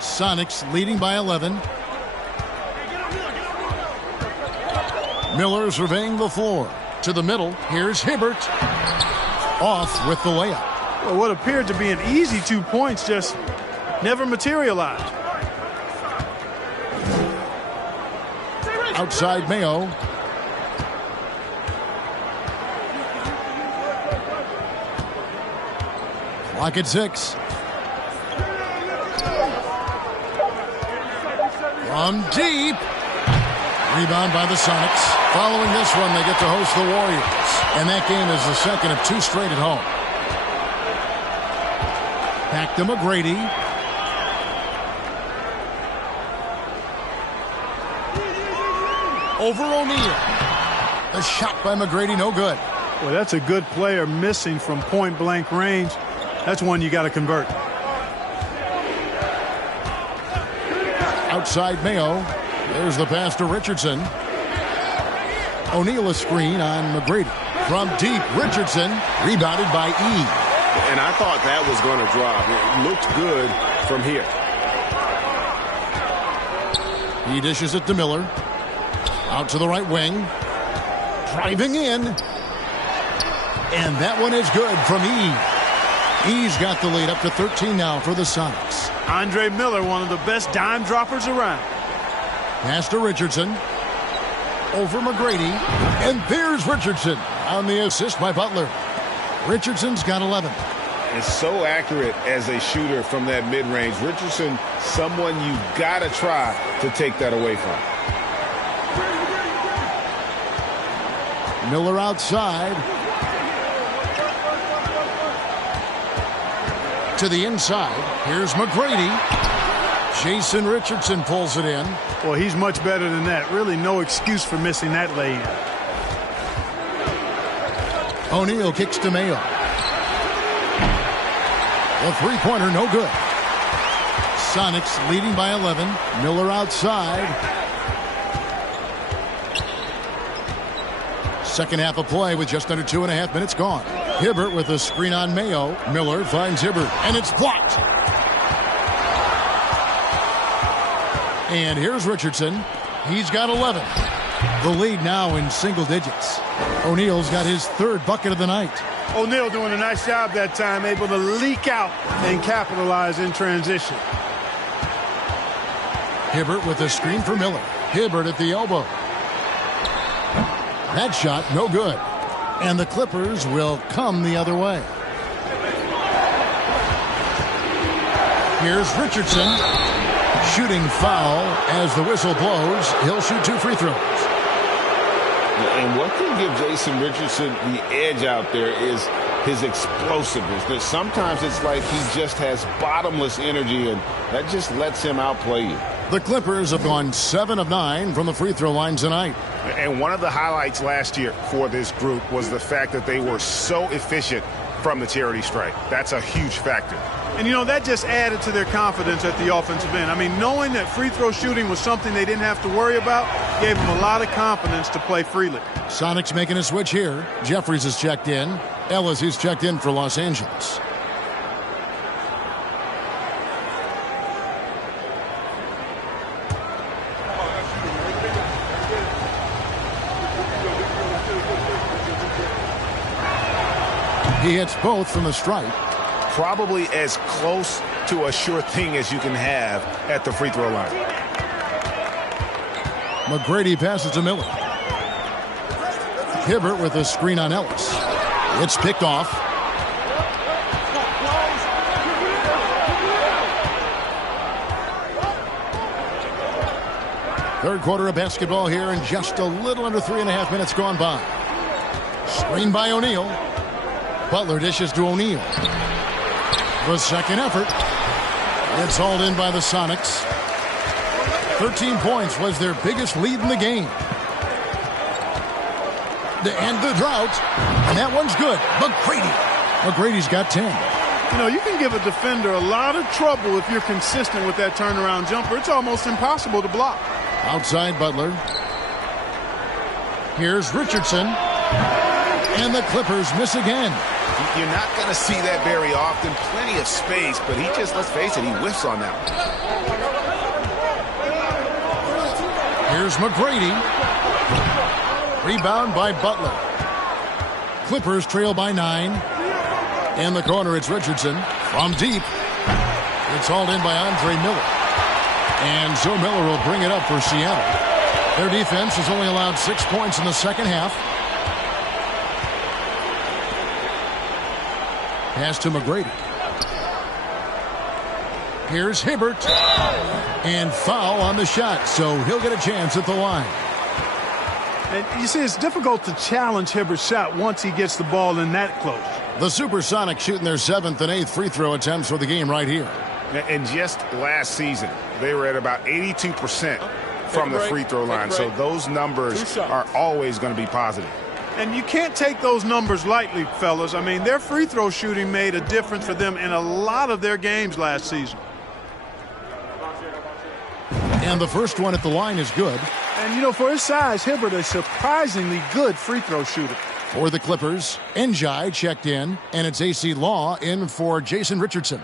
Sonics leading by 11. Miller surveying the floor. To the middle. Here's Hibbert. Off with the layup. Well, what appeared to be an easy 2 points just never materialized. Outside Mayo. Clock at 6. From deep. Rebound by the Sonics. Following this one, they get to host the Warriors. And that game is the second of 2 straight at home. Back to McGrady. Over O'Neal. The shot by McGrady, no good. Well, that's a good player missing from point-blank range. That's one you got to convert. Outside Mayo. There's the pass to Richardson. O'Neal a screen on McGrady. From deep, Richardson. Rebounded by E. And I thought that was going to drop. It looked good from here. He dishes it to Miller. Out to the right wing. Driving in. And that one is good from E. E's got the lead up to 13 now for the Sonics. Andre Miller, one of the best dime droppers around. Pass to Richardson. Over McGrady. And there's Richardson on the assist by Butler. Richardson's got 11. And so accurate as a shooter from that mid-range. Richardson, someone you got to try to take that away from. Miller outside. To the inside. Here's McGrady. Jason Richardson pulls it in. Well, he's much better than that. Really no excuse for missing that lay-in. O'Neal kicks to Mayo. The three-pointer, no good. Sonics leading by 11. Miller outside. Second half of play with just under 2.5 minutes gone. Hibbert with a screen on Mayo. Miller finds Hibbert, and it's blocked. And here's Richardson. He's got 11. The lead now in single digits. O'Neal's got his third bucket of the night. O'Neal doing a nice job that time, able to leak out and capitalize in transition. Hibbert with a screen for Miller. Hibbert at the elbow. That shot, no good. And the Clippers will come the other way. Here's Richardson. Shooting foul as the whistle blows. He'll shoot 2 free throws. And what can give Jason Richardson the edge out there is his explosiveness. That sometimes it's like he just has bottomless energy, and that just lets him outplay you. The Clippers have gone 7 of 9 from the free throw line tonight. And one of the highlights last year for this group was the fact that they were so efficient from the charity stripe. That's a huge factor. And, you know, that just added to their confidence at the offensive end. I mean, knowing that free throw shooting was something they didn't have to worry about gave them a lot of confidence to play freely. Sonics making a switch here. Jeffries is checked in. Ellis is checked in for Los Angeles. He hits both from the stripe. Probably as close to a sure thing as you can have at the free throw line. McGrady passes to Miller. Hibbert with a screen on Ellis. It's picked off. Third quarter of basketball here, and just a little under 3.5 minutes gone by. Screen by O'Neal. Butler dishes to O'Neal. The second effort. It's hauled in by the Sonics. 13 points was their biggest lead in the game. To end the drought. And that one's good. McGrady's got 10. You know, you can give a defender a lot of trouble if you're consistent with that turnaround jumper. It's almost impossible to block. Outside Butler. Here's Richardson. And the Clippers miss again. You're not going to see that very often. Plenty of space, but he just, let's face it, he whiffs on that one. Here's McGrady. Rebound by Butler. Clippers trail by 9. In the corner, it's Richardson. From deep. It's hauled in by Andre Miller. And so Miller will bring it up for Seattle. Their defense has only allowed 6 points in the second half. Pass to McGrady. Here's Hibbert. And foul on the shot, so he'll get a chance at the line. And you see, it's difficult to challenge Hibbert's shot once he gets the ball in that close. The Supersonics shooting their 7th and 8th free throw attempts for the game right here. And just last season, they were at about 82% from the free throw line. So those numbers are always going to be positive. And you can't take those numbers lightly, fellas. I mean, their free throw shooting made a difference for them in a lot of their games last season. And the first one at the line is good. And, you know, for his size, Hibbert is a surprisingly good free throw shooter. For the Clippers, Njai checked in, and it's AC Law in for Jason Richardson.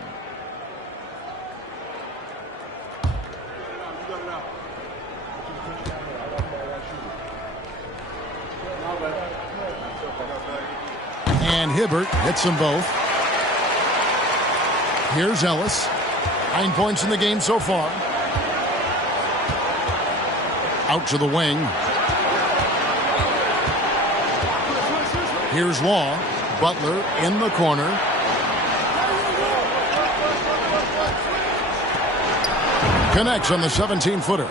And Hibbert hits them both. Here's Ellis. 9 points in the game so far. Out to the wing. Here's Law. Butler in the corner. Connects on the 17-footer.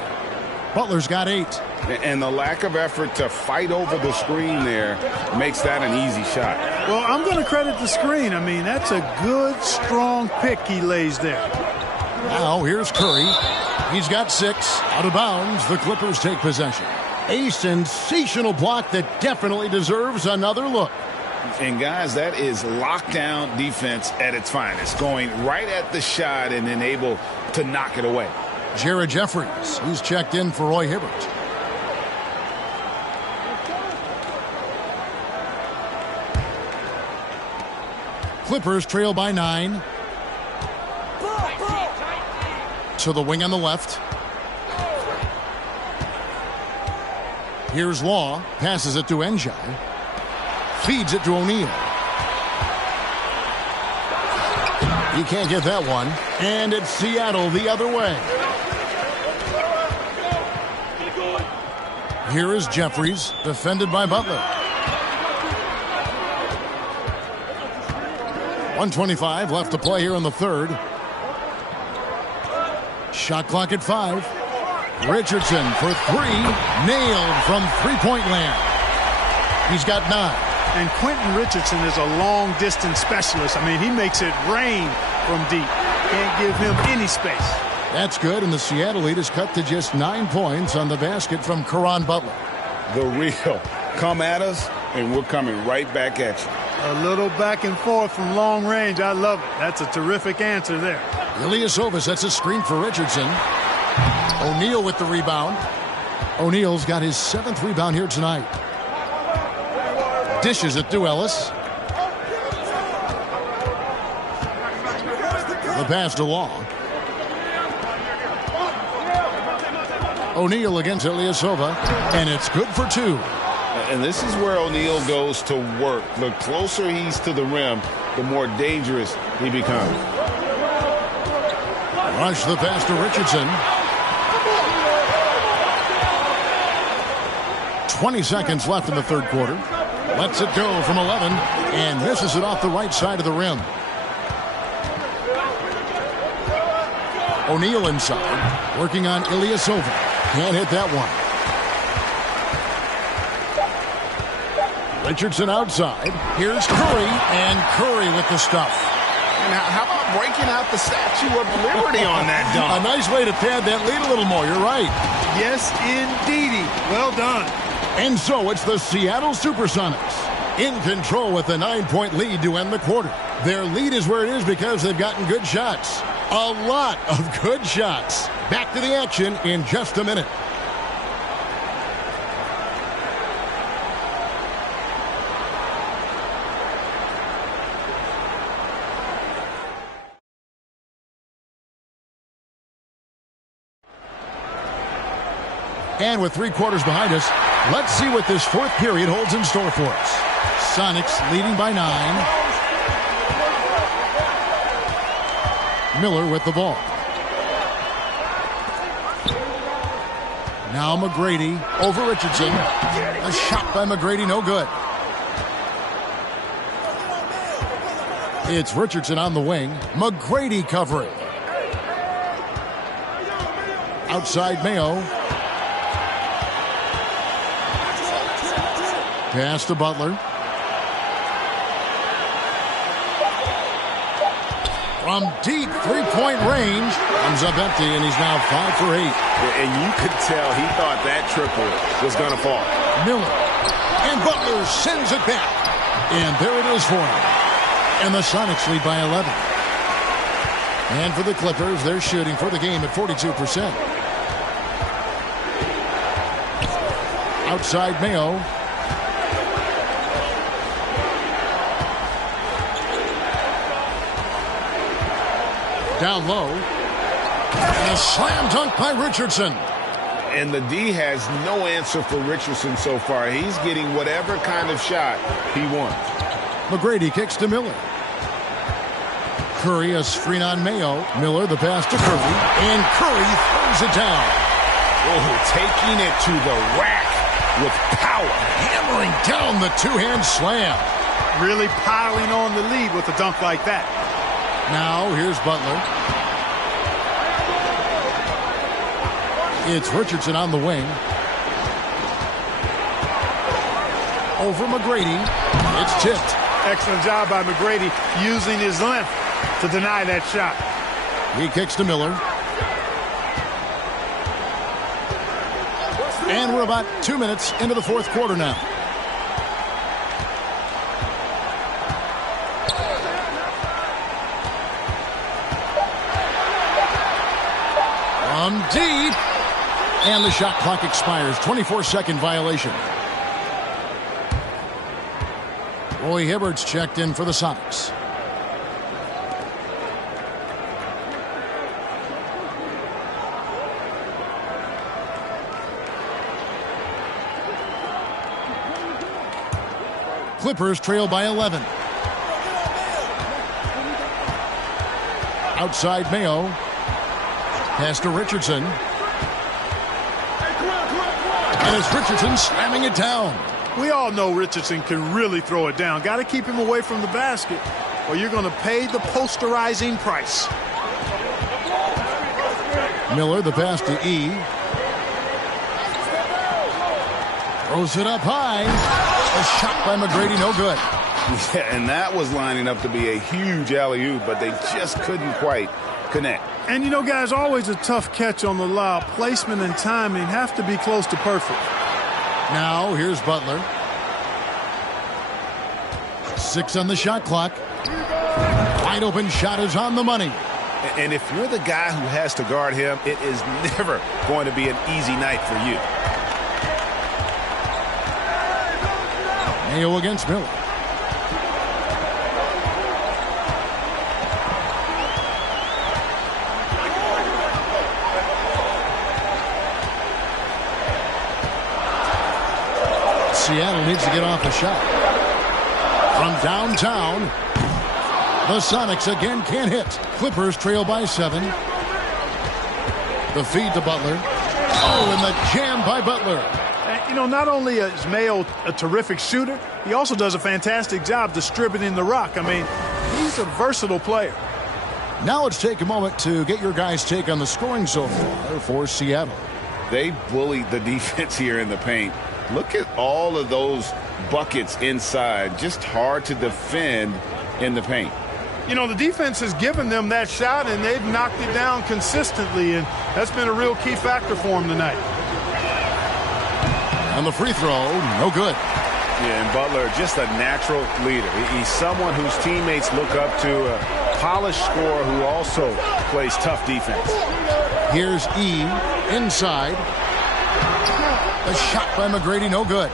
Butler's got 8. And the lack of effort to fight over the screen there makes that an easy shot. Well, I'm going to credit the screen. I mean, that's a good, strong pick he lays there. Now here's Curry. He's got 6. Out of bounds, the Clippers take possession. A sensational block that definitely deserves another look. And guys, that is lockdown defense at its finest. Going right at the shot and then able to knock it away. Jared Jeffries, he's checked in for Roy Hibbert. Clippers trail by 9. To the wing on the left. Here's Law. Passes it to Njai. Feeds it to O'Neal. He can't get that one. And it's Seattle the other way. Here is Jeffries, defended by Butler. 1:25 left to play here in the third. Shot clock at 5. Richardson for 3. Nailed from three-point land. He's got 9. And Quentin Richardson is a long-distance specialist. I mean, he makes it rain from deep. Can't give him any space. That's good, and the Seattle lead is cut to just 9 points on the basket from Caron Butler. The real. Come at us, and we're coming right back at you. A little back and forth from long range. I love it. That's a terrific answer there. Ilyasova sets a screen for Richardson. O'Neal with the rebound. O'Neal's got his 7th rebound here tonight. Dishes it to Ellis. The pass to Law. O'Neal against Ilyasova, and it's good for 2. And this is where O'Neal goes to work. The closer he's to the rim, the more dangerous he becomes. Rush the pass to Richardson. 20 seconds left in the third quarter. Lets it go from 11 and misses it off the right side of the rim. O'Neal inside, working on Ilyasova. Can't hit that one. Richardson outside. Here's Curry, and Curry with the stuff. And how about breaking out the Statue of Liberty on that dunk? A nice way to pad that lead a little more. You're right. Yes, indeedy. Well done. And so it's the Seattle Supersonics in control with a 9-point lead to end the quarter. Their lead is where it is because they've gotten good shots. A lot of good shots. Back to the action in just a minute. And with 3 quarters behind us, let's see what this 4th period holds in store for us. Sonics leading by 9. Miller with the ball. Now McGrady over Richardson. A shot by McGrady, no good. It's Richardson on the wing. McGrady covering. Outside Mayo. Pass to Butler. From deep 3-point range. Comes up empty, and he's now 5 for 8. And you could tell he thought that triple was going to fall. Miller. And Butler sends it back. And there it is for him. And the Sonics lead by 11. And for the Clippers, they're shooting for the game at 42%. Outside Mayo. Down low. And a slam dunk by Richardson. And the D has no answer for Richardson so far. He's getting whatever kind of shot he wants. McGrady kicks to Miller. Curry a screen on Mayo. Miller the pass to Curry. And Curry throws it down. Oh, taking it to the rack with power. Hammering down the 2-hand slam. Really piling on the lead with a dunk like that. Now here's Butler. It's Richardson on the wing. Over McGrady. It's tipped. Excellent job by McGrady using his length to deny that shot. He kicks to Miller. And we're about 2 minutes into the 4th quarter now. From deep. And the shot clock expires. 24-second violation. Roy Hibbert's checked in for the Sonics. Clippers trail by 11. Outside Mayo. Pass to Richardson. And it's Richardson slamming it down. We all know Richardson can really throw it down. Got to keep him away from the basket, or you're going to pay the posterizing price. Miller, the pass to E. Throws it up high. A shot by McGrady, no good. Yeah, and that was lining up to be a huge alley-oop, but they just couldn't quite connect. And, you know, guys, always a tough catch on the lob. Placement and timing have to be close to perfect. Now, here's Butler. 6 on the shot clock. Wide open shot is on the money. And if you're the guy who has to guard him, it is never going to be an easy night for you. Mayo against Miller. Seattle needs to get off the shot. From downtown, the Sonics again can't hit. Clippers trail by 7. The feed to Butler. Oh, and the jam by Butler. You know, not only is Mayo a terrific shooter, he also does a fantastic job distributing the rock. I mean, he's a versatile player. Now let's take a moment to get your guys' take on the scoring so far for Seattle. They bullied the defense here in the paint. Look at all of those buckets inside. Just hard to defend in the paint. You know, the defense has given them that shot, and they've knocked it down consistently, and that's been a real key factor for them tonight. And the free throw, no good. Yeah, and Butler, just a natural leader. He's someone whose teammates look up to, a polished scorer who also plays tough defense. Here's E inside. A shot by McGrady, no good.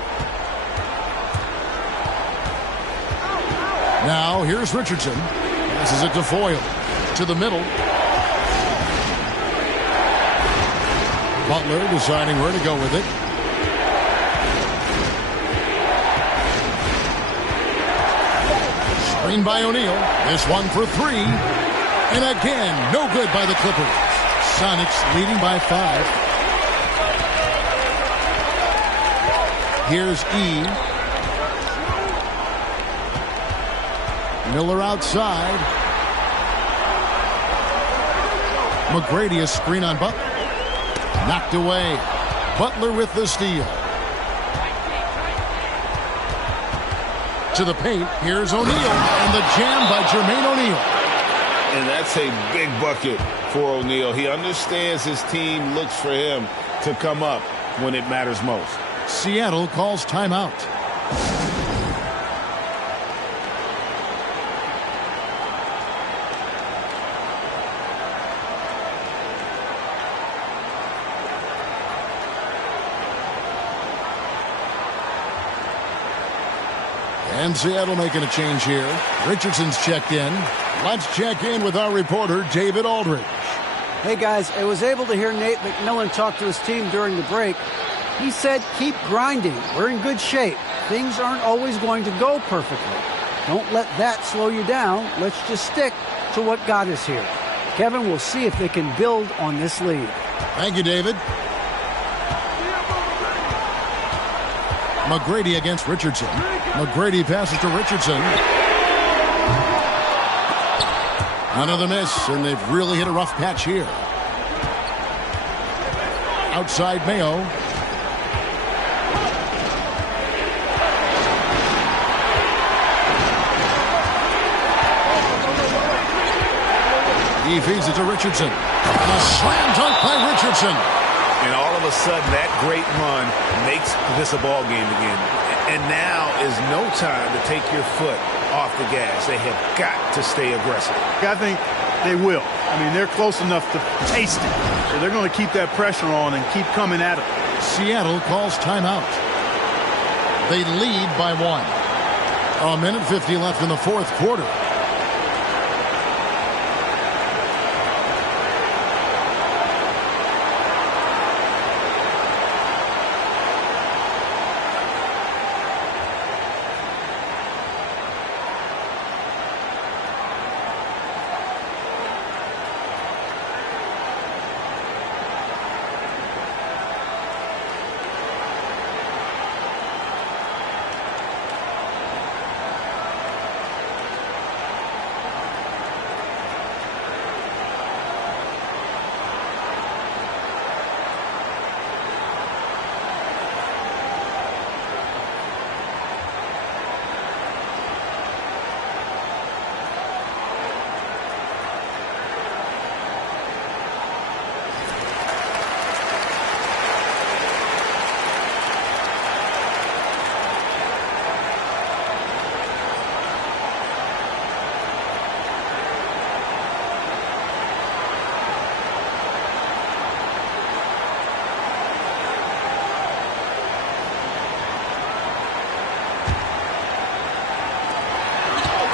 Now here's Richardson. Passes it to Foyle. To the middle. Butler deciding where to go with it. Screen by O'Neal. This one for three. And again, no good by the Clippers. Sonics leading by 5. Here's E. Miller outside. McGrady a screen on Butler. Knocked away. Butler with the steal. To the paint. Here's O'Neal. And the jam by Jermaine O'Neal. And that's a big bucket for O'Neal. He understands his team looks for him to come up when it matters most. Seattle calls timeout. And Seattle making a change here. Richardson's checked in. Let's check in with our reporter, David Aldridge. Hey, guys, I was able to hear Nate McMillan talk to his team during the break. He said, keep grinding. We're in good shape. Things aren't always going to go perfectly. Don't let that slow you down. Let's just stick to what got us here. Kevin, we'll see if they can build on this lead. Thank you, David. McGrady against Richardson. McGrady passes to Richardson. Another miss, and they've really hit a rough patch here. Outside Mayo. He feeds it to Richardson. A slam dunk by Richardson. And all of a sudden, that great run makes this a ball game again. And now is no time to take your foot off the gas. They have got to stay aggressive. I think they will. I mean, they're close enough to taste it. So they're going to keep that pressure on and keep coming at it. Seattle calls timeout. They lead by 1. A minute 50 left in the fourth quarter.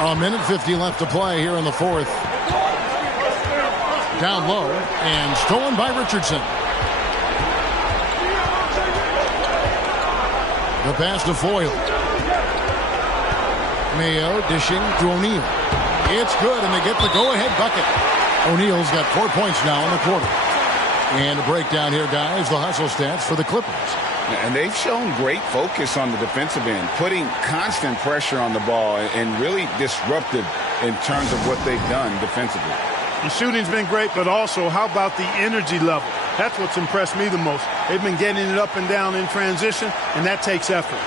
A minute 50 left to play here in the fourth. Down low and stolen by Richardson. The pass to Foyle. Mayo dishing to O'Neal. It's good, and they get the go-ahead bucket. O'Neal's got 4 points now in the quarter. And a breakdown here, guys, the hustle stats for the Clippers. And they've shown great focus on the defensive end, putting constant pressure on the ball and really disruptive in terms of what they've done defensively. The shooting's been great, but also how about the energy level? That's what's impressed me the most. They've been getting it up and down in transition, and that takes effort.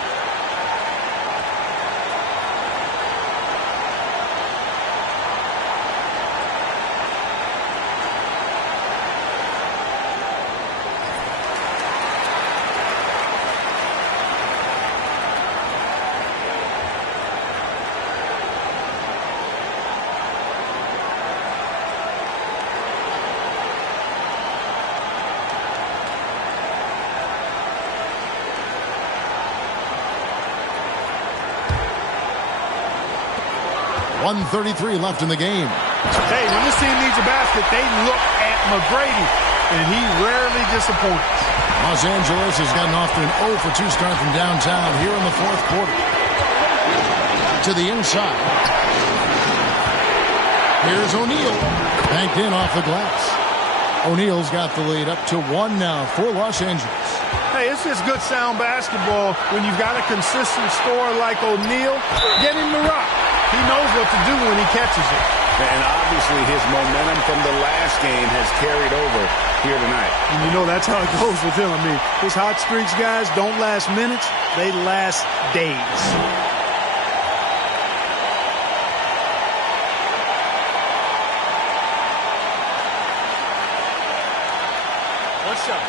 .133 left in the game. Hey, when this team needs a basket, they look at McGrady. and he rarely disappoints. Los Angeles has gotten off to an 0 for 2 start from downtown here in the fourth quarter. To the inside. Here's O'Neal. Banked in off the glass. O'Neal's got the lead up to 1 now for Los Angeles. Hey, it's just good sound basketball when you've got a consistent scorer like O'Neal. Get him the rock. He knows what to do when he catches it. And obviously his momentum from the last game has carried over here tonight. And you know that's how it goes with him. I mean, his hot streaks, guys, don't last minutes. They last days. One shot.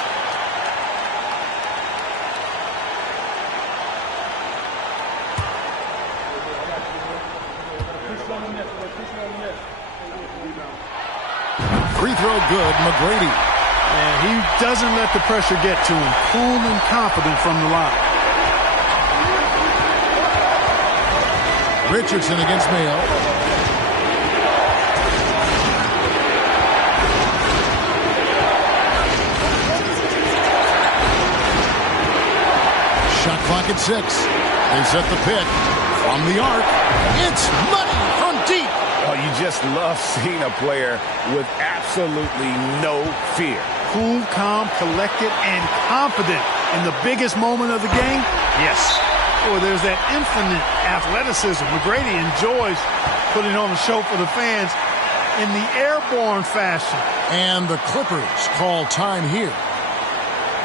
Free throw good, McGrady. And he doesn't let the pressure get to him. Cool and confident from the line. Richardson against Mayo. Shot clock at 6. They set the pick from the arc. It's money from deep. Oh, you just love seeing a player with absolutely no fear. Cool, calm, collected, and confident in the biggest moment of the game? Yes. Boy, there's that infinite athleticism. McGrady enjoys putting on a show for the fans in the airborne fashion. And the Clippers call time here.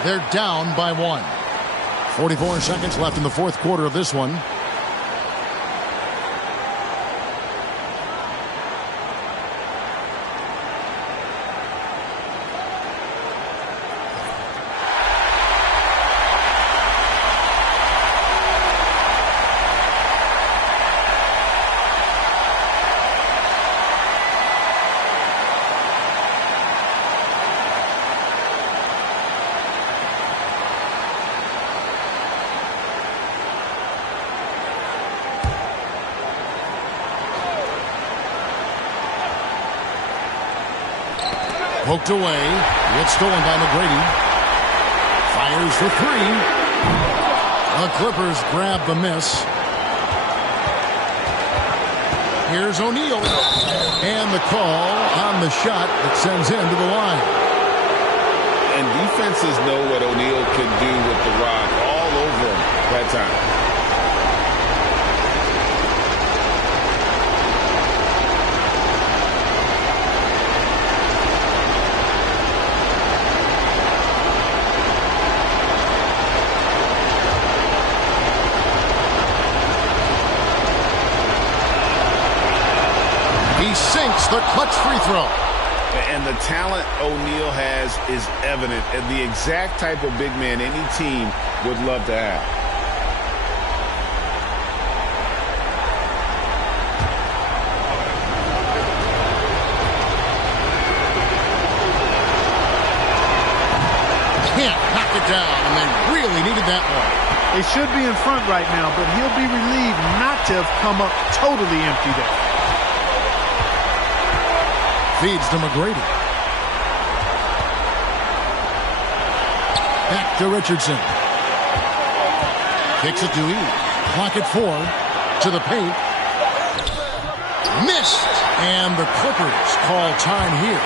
They're down by 1. 44 seconds left in the fourth quarter of this one. Poked away. It's stolen by McGrady. Fires for 3. The Clippers grab the miss. Here's O'Neal. And the call on the shot that sends him to the line. And defenses know what O'Neal can do with the rock all over him that time. He sinks the clutch free throw. And the talent O'Neal has is evident, and the exact type of big man any team would love to have. Can't knock it down, and they really needed that one. They should be in front right now, but he'll be relieved not to have come up totally empty there. Feeds to McGrady. Back to Richardson. Kicks it to E. Clock at 4. To the paint. Missed. And the Clippers call time here.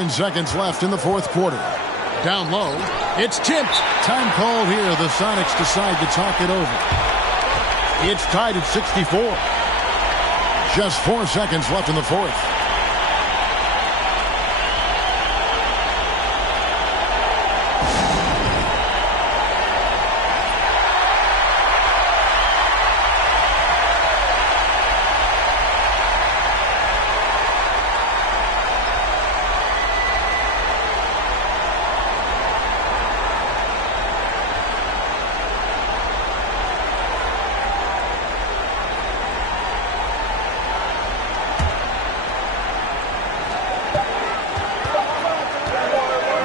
9 seconds left in the fourth quarter. Down low. It's tipped. Time called here. The Sonics decide to talk it over. It's tied at 64. Just 4 seconds left in the fourth.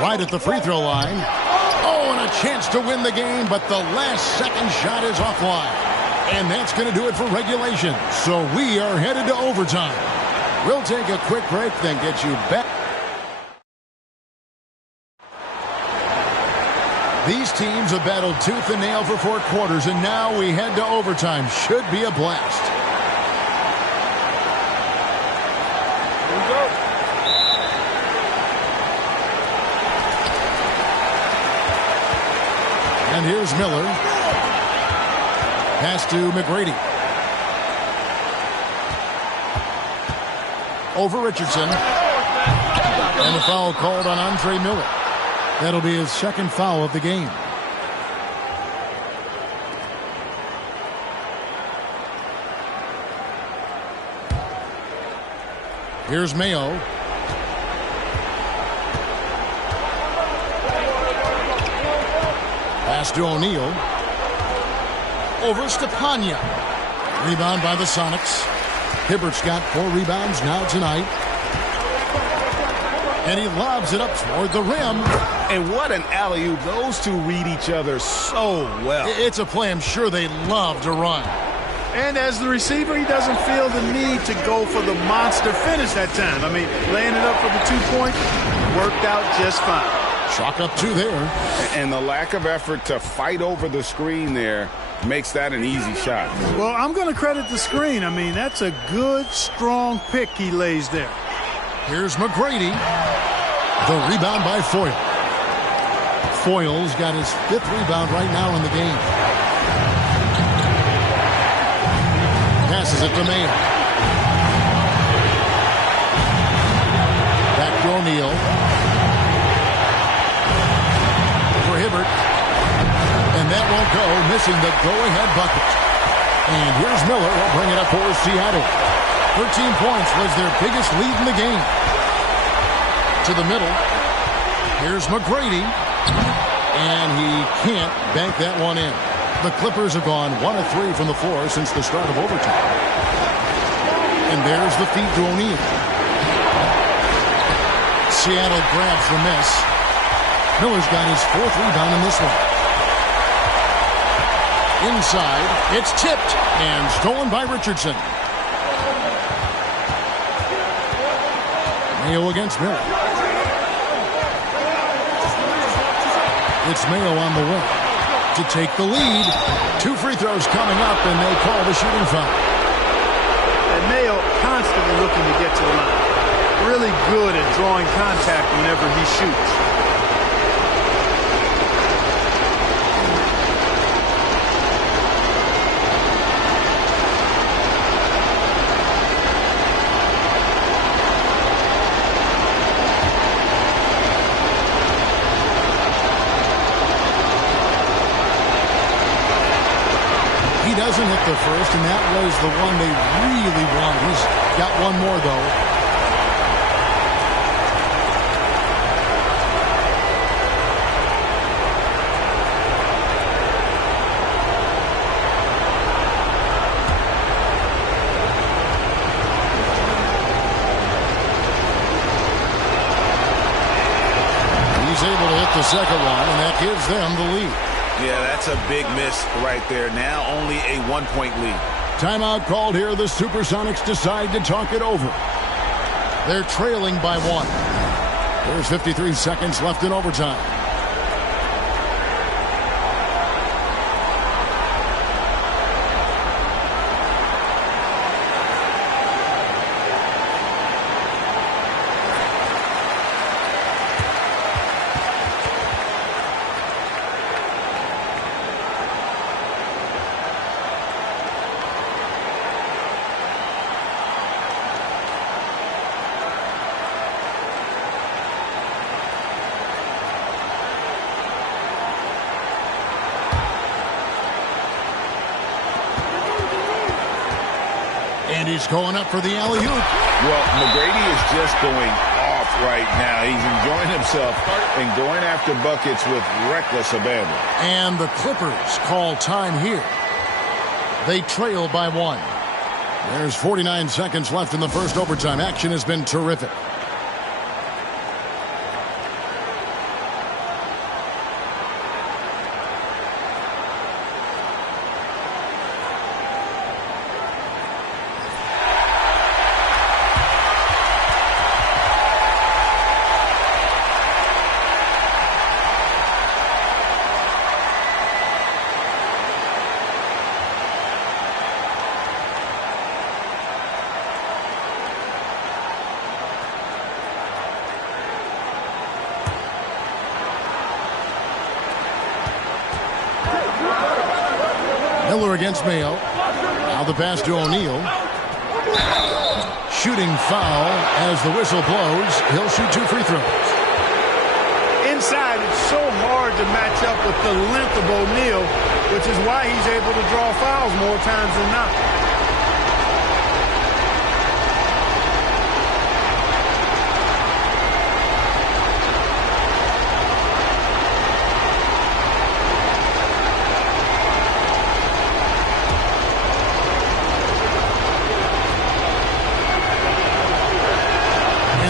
Right at the free throw line. Oh, and a chance to win the game, but the last second shot is offline. And that's going to do it for regulation. So we are headed to overtime. We'll take a quick break, then get you back. These teams have battled tooth and nail for 4 quarters, and now we head to overtime. Should be a blast. Here we go. And here's Miller. Pass to McGrady. Over Richardson. And a foul called on Andre Miller. That'll be his second foul of the game. Here's Mayo. Pass to O'Neal. Over Stepanya. Rebound by the Sonics. Hibbert's got 4 rebounds now tonight. And he lobs it up toward the rim. And what an alley-oop. Those two read each other so well. It's a play I'm sure they love to run. And as the receiver, he doesn't feel the need to go for the monster finish that time. I mean, laying it up for the 2-point worked out just fine. Chalk up 2 there. And the lack of effort to fight over the screen there makes that an easy shot. Well, I'm going to credit the screen. I mean, that's a good, strong pick he lays there. Here's McGrady. The rebound by Foyle. Foyle's got his 5th rebound right now in the game. Passes it to Mayo. Back to O'Neal. For Hibbert. And that won't go, missing the go-ahead bucket. And here's Miller. Will bring it up for Seattle. 13 points was their biggest lead in the game. To the middle. Here's McGrady. And he can't bank that one in. The Clippers have gone 1 of 3 from the floor since the start of overtime. And there's the feed to O'Neal. Seattle grabs the miss. Miller's got his 4th rebound in this one. Inside, it's tipped and stolen by Richardson. Mayo against Miller. It's Mayo on the way to take the lead. 2 free throws coming up, and they call the shooting foul. And Mayo constantly looking to get to the line. Really good at drawing contact whenever he shoots. He doesn't hit the first, and that was the one they really wanted. He's got one more, though. He's able to hit the second one, and that gives them the lead. Yeah, that's a big miss right there. Now only a 1-point lead. Timeout called here. The Supersonics decide to talk it over. They're trailing by 1. There's 53 seconds left in overtime. And he's going up for the alley-oop. Well, McGrady is just going off right now. He's enjoying himself and going after buckets with reckless abandon. And the Clippers call time here. They trail by 1. There's 49 seconds left in the first overtime. Action has been terrific. Miller against Mayo. Now the pass to O'Neal. Shooting foul as the whistle blows. He'll shoot 2 free throws. Inside, it's so hard to match up with the length of O'Neal, which is why he's able to draw fouls more times than not.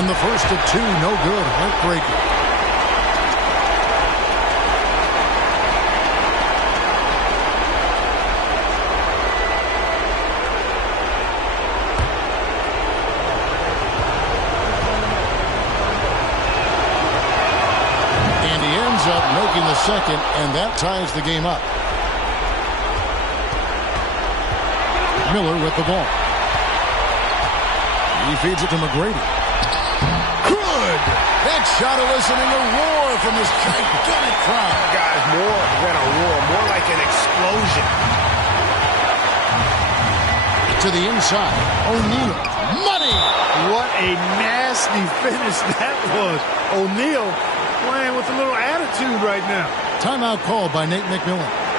The first of 2, no good. Heartbreaker. And he ends up making the second, and that ties the game up. Miller with the ball. He feeds it to McGrady. That shot eliciting a roar from this gigantic crowd. Guys, more than a roar, more like an explosion. To the inside, O'Neal. Money! What a nasty finish that was. O'Neal playing with a little attitude right now. Timeout called by Nate McMillan.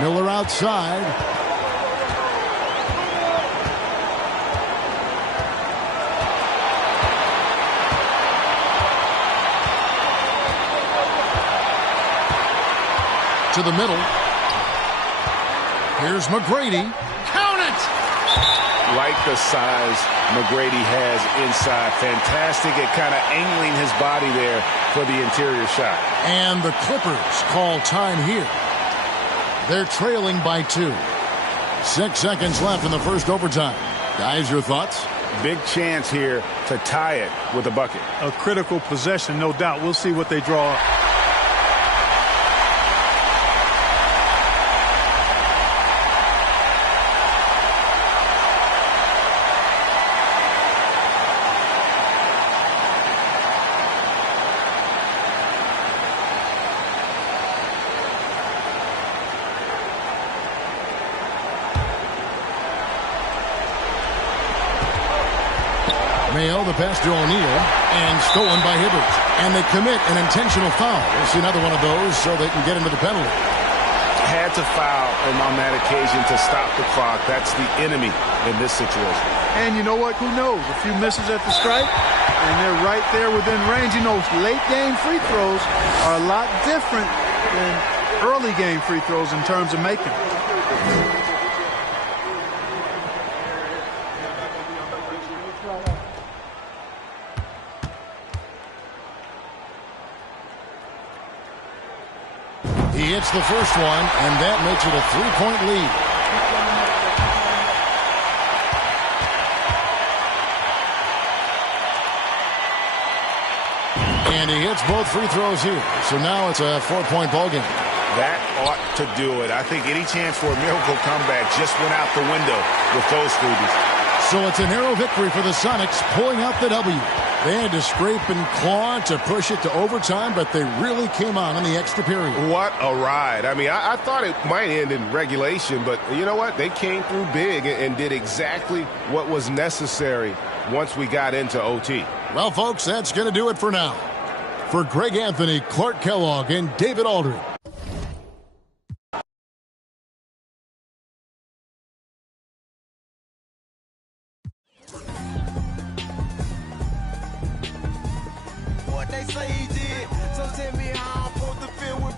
Miller outside. To the middle. Here's McGrady. Count it! Like the size McGrady has inside. Fantastic at kind of angling his body there for the interior shot. And the Clippers call time here. They're trailing by 2. 6 seconds left in the first overtime. Guys, your thoughts? Big chance here to tie it with a bucket. A critical possession, no doubt. We'll see what they draw up. Mayo, the pass to O'Neal, and stolen by Hibbert. And they commit an intentional foul. We'll see another one of those so they can get into the penalty. Had to foul on that occasion to stop the clock. That's the enemy in this situation. And you know what? Who knows? A few misses at the stripe, and they're right there within range. You know, late game free throws are a lot different than early game free throws in terms of making. He hits the first one, and that makes it a 3-point lead. And he hits both free throws here. So now it's a 4-point ball game. That ought to do it. I think any chance for a miracle comeback just went out the window with those freebies. So it's a narrow victory for the Sonics, pulling out the W. They had to scrape and claw to push it to overtime, but they really came on in the extra period. What a ride. I mean, I thought it might end in regulation, but you know what? They came through big and did exactly what was necessary once we got into OT. Well, folks, that's going to do it for now. For Greg Anthony, Clark Kellogg, and David Aldridge. They say he did, so tell me how I'm supposed to feel with.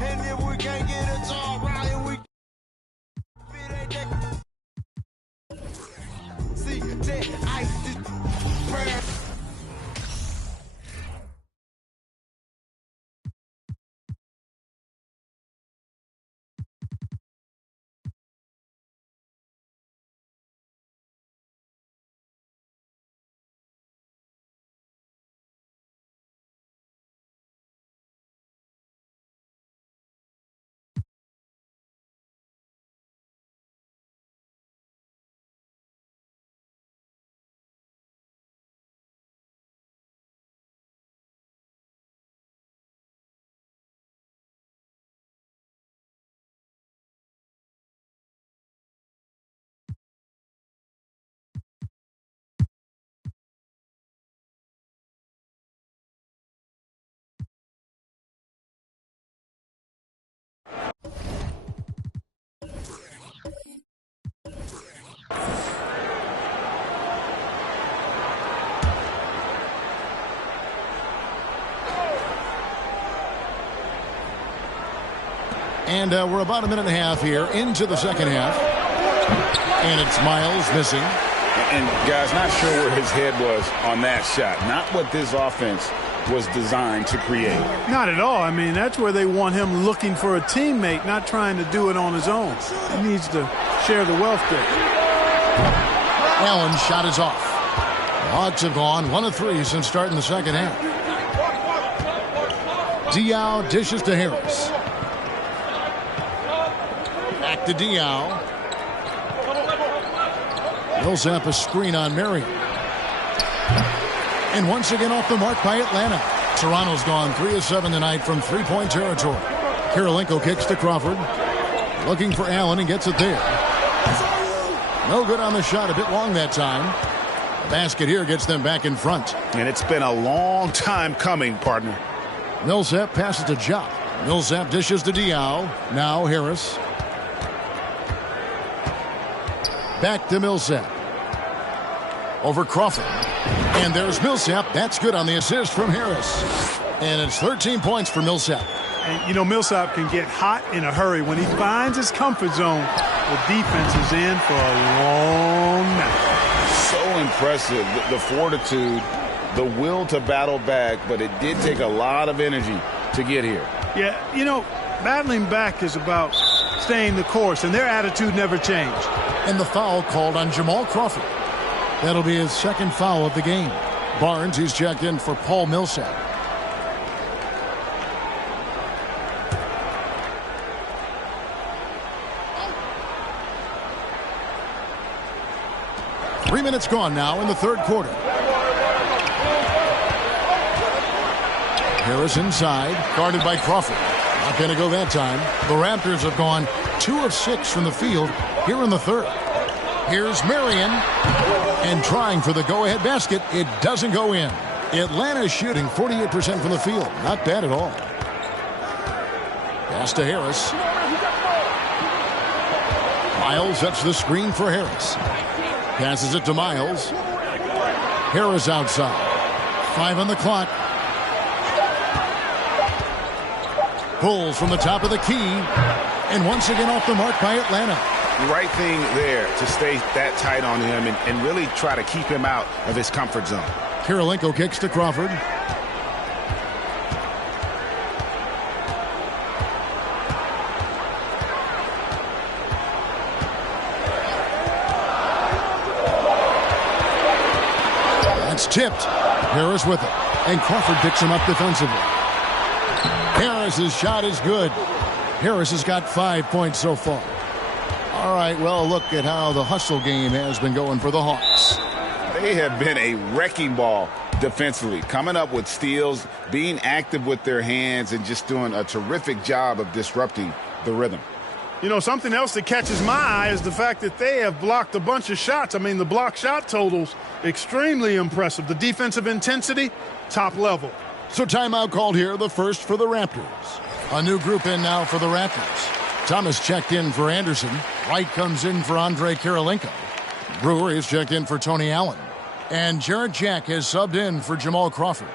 And if we can't get a job right, and we see that ice is prayer. And we're about a minute and a half here into the second half. And it's Miles missing. And, guys, not sure where his head was on that shot. Not what this offense was designed to create. Not at all. I mean, that's where they want him looking for a teammate, not trying to do it on his own. He needs to share the wealth there. Allen's shot is off. The Hawks have gone 1 of 3 since starting the second half. Diaw dishes to Harris. Back to Diaw. Millsap a screen on Marion. And once again off the mark by Atlanta. Toronto's gone 3 of 7 tonight from three-point territory. Kirilenko kicks to Crawford. Looking for Allen and gets it there. No good on the shot, a bit long that time. The basket here gets them back in front. And it's been a long time coming, partner. Millsap passes to Jop. Millsap dishes to Diaw. Now Harris. Back to Millsap. Over Crawford. And there's Millsap. That's good on the assist from Harris. And it's 13 points for Millsap. And, you know, Millsap can get hot in a hurry. When he finds his comfort zone, the defense is in for a long night. So impressive. The fortitude, the will to battle back, but it did take a lot of energy to get here. Yeah, you know, battling back is about staying the course, and their attitude never changed. And the foul called on Jamal Crawford. That'll be his second foul of the game. Barnes, he's checked in for Paul Millsap. Three minutes gone now in the third quarter. Harris inside, guarded by Crawford. Not going to go that time. The Raptors have gone 2 of 6 from the field here in the third. Here's Marion. And And trying for the go-ahead basket, it doesn't go in. Atlanta shooting 48% from the field. Not bad at all. Pass to Harris. Miles sets the screen for Harris. Passes it to Miles. Harris outside. 5 on the clock. Pulls from the top of the key. And once again off the mark by Atlanta. The right thing there to stay that tight on him and really try to keep him out of his comfort zone. Kirilenko kicks to Crawford. That's tipped. Harris with it. And Crawford picks him up defensively. Harris's shot is good. Harris has got 5 points so far. All right, well, look at how the hustle game has been going for the Hawks. They have been a wrecking ball defensively, coming up with steals, being active with their hands, and just doing a terrific job of disrupting the rhythm. You know, something else that catches my eye is the fact that they have blocked a bunch of shots. I mean, the block shot totals, extremely impressive. The defensive intensity, top level. So timeout called here, the first for the Raptors. A new group in now for the Raptors. Thomas checked in for Anderson. Wright comes in for Andrei Kirilenko. Brewer is checked in for Tony Allen. And Jarrett Jack has subbed in for Jamal Crawford.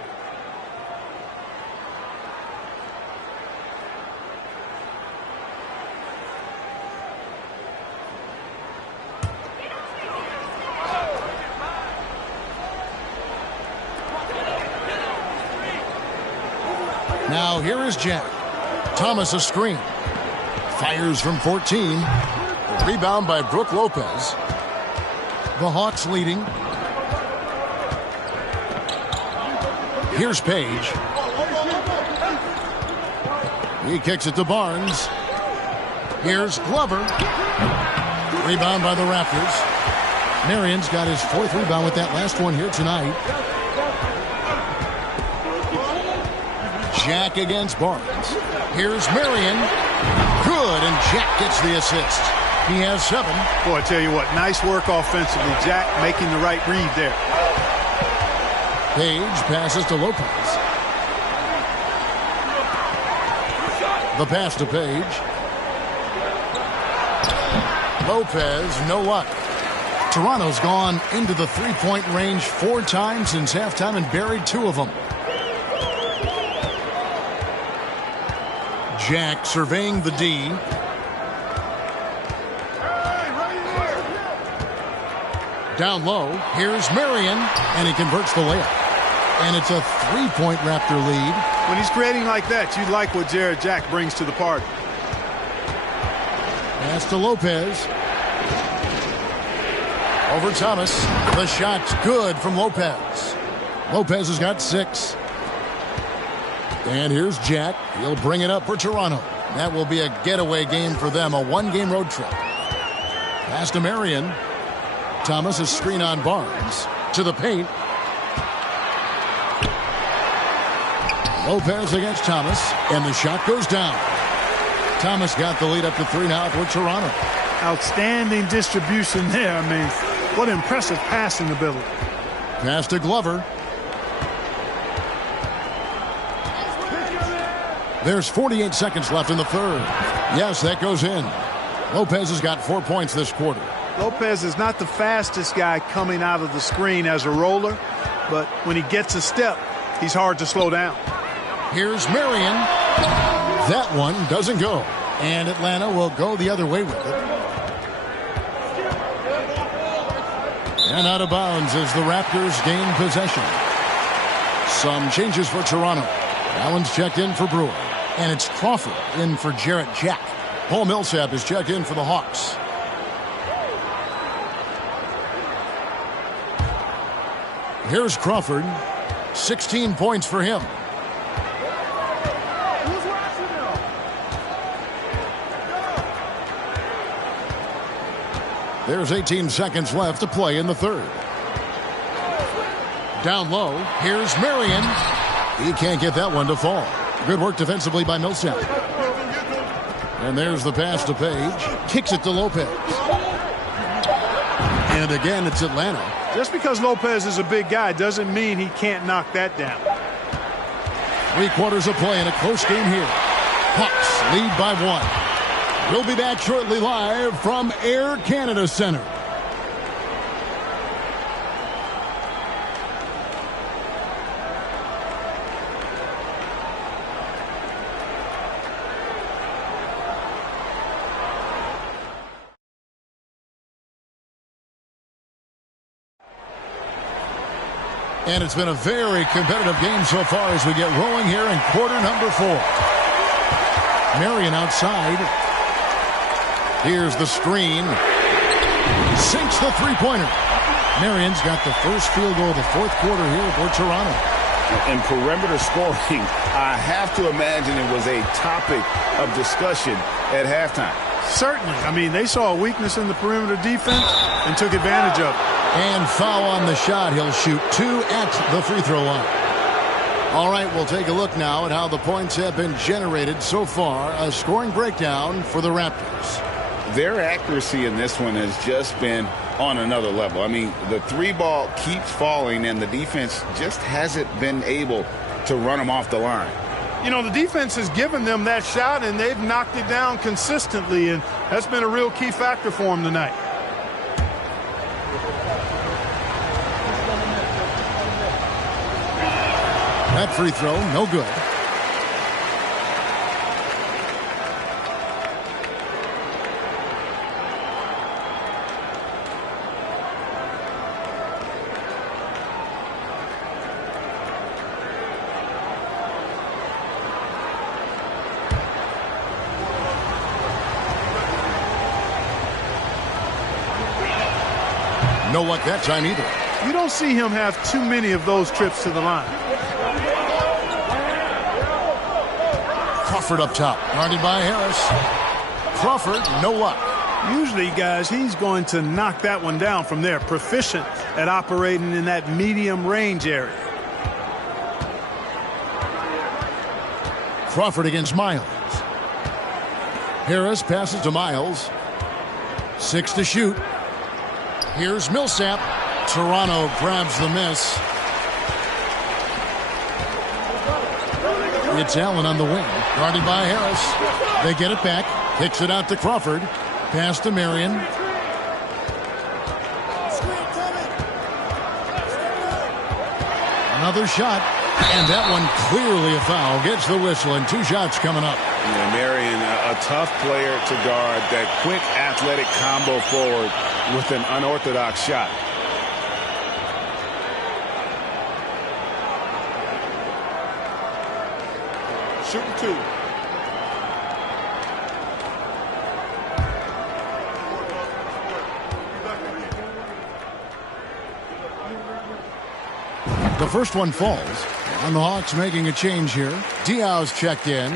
Now here is Jack. Thomas a screen. Fires from 14. A rebound by Brook Lopez. The Hawks leading. Here's Page. He kicks it to Barnes. Here's Glover. Rebound by the Raptors. Marion's got his 4th rebound with that last one here tonight. Jack against Barnes. Here's Marion. Good, and Jack gets the assist. He has 7. Boy, I tell you what, nice work offensively. Jack making the right read there. Page passes to Lopez. The pass to Page. Lopez, no luck. Toronto's gone into the three-point range 4 times since halftime and buried 2 of them. Jack surveying the D. Down low, here's Marion, and he converts the layup. And it's a 3-point Raptor lead. When he's creating like that, you like what Jarrett Jack brings to the party. Pass to Lopez. Over Thomas. The shot's good from Lopez. Lopez has got 6. And here's Jack. He'll bring it up for Toronto. That will be a getaway game for them, a 1-game road trip. Pass to Marion. Thomas is screen on Barnes. To the paint. Lopez against Thomas. And the shot goes down. Thomas got the lead up to 3 now for Toronto. Outstanding distribution there. I mean, what impressive passing ability. Pass to Glover. There's 48 seconds left in the 3rd. Yes, that goes in. Lopez has got 4 points this quarter. Lopez is not the fastest guy coming out of the screen as a roller, but when he gets a step, he's hard to slow down. Here's Marion. That one doesn't go. And Atlanta will go the other way with it. And out of bounds as the Raptors gain possession. Some changes for Toronto. Allen's checked in for Brewer. And it's Crawford in for Jarrett Jack. Paul Millsap is checked in for the Hawks. Here's Crawford. 16 points for him. There's 18 seconds left to play in the 3rd. Down low, here's Marion. He can't get that one to fall. Good work defensively by Millsap. And there's the pass to Page. Kicks it to Lopez. And again, it's Atlanta. Just because Lopez is a big guy doesn't mean he can't knock that down. 3/4 of play in a close game here. Hawks lead by 1. We'll be back shortly live from Air Canada Center. And it's been a very competitive game so far as we get rolling here in quarter number 4. Marion outside. Here's the screen. Sinks the three-pointer. Marion's got the first field goal of the fourth quarter here for Toronto. And perimeter scoring, I have to imagine it was a topic of discussion at halftime. Certainly. I mean, they saw a weakness in the perimeter defense and took advantage of it. And foul on the shot. He'll shoot 2 at the free throw line. All right, we'll take a look now at how the points have been generated so far. A scoring breakdown for the Raptors. Their accuracy in this one has just been on another level. I mean, the 3-ball keeps falling, and the defense just hasn't been able to run them off the line. You know, the defense has given them that shot, and they've knocked it down consistently, and that's been a real key factor for them tonight. That free throw, no good. No luck that time either. You don't see him have too many of those trips to the line. Crawford up top, guarded by Harris. Crawford, no luck. Usually, guys, he's going to knock that one down from there. Proficient at operating in that medium range area. Crawford against Miles. Harris passes to Miles. 6 to shoot. Here's Millsap. Toronto grabs the miss. It's Allen on the wing, guarded by Harris. They get it back, kicks it out to Crawford. Pass to Marion. Another shot, and that one clearly a foul. Gets the whistle, and 2 shots coming up. Yeah, Marion, a tough player to guard. That quick athletic combo forward with an unorthodox shot. Shooting 2. The first one falls. And the Hawks making a change here. Diaw's checked in.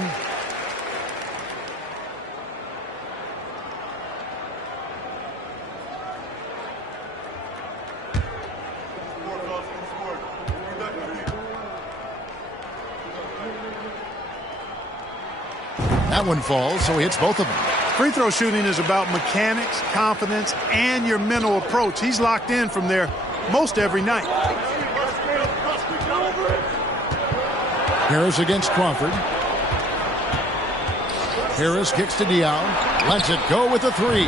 That one falls, so he hits both of them. Free throw shooting is about mechanics, confidence, and your mental approach. He's locked in from there most every night. Harris against Crawford. Harris kicks to Diaw. Lets it go with the 3.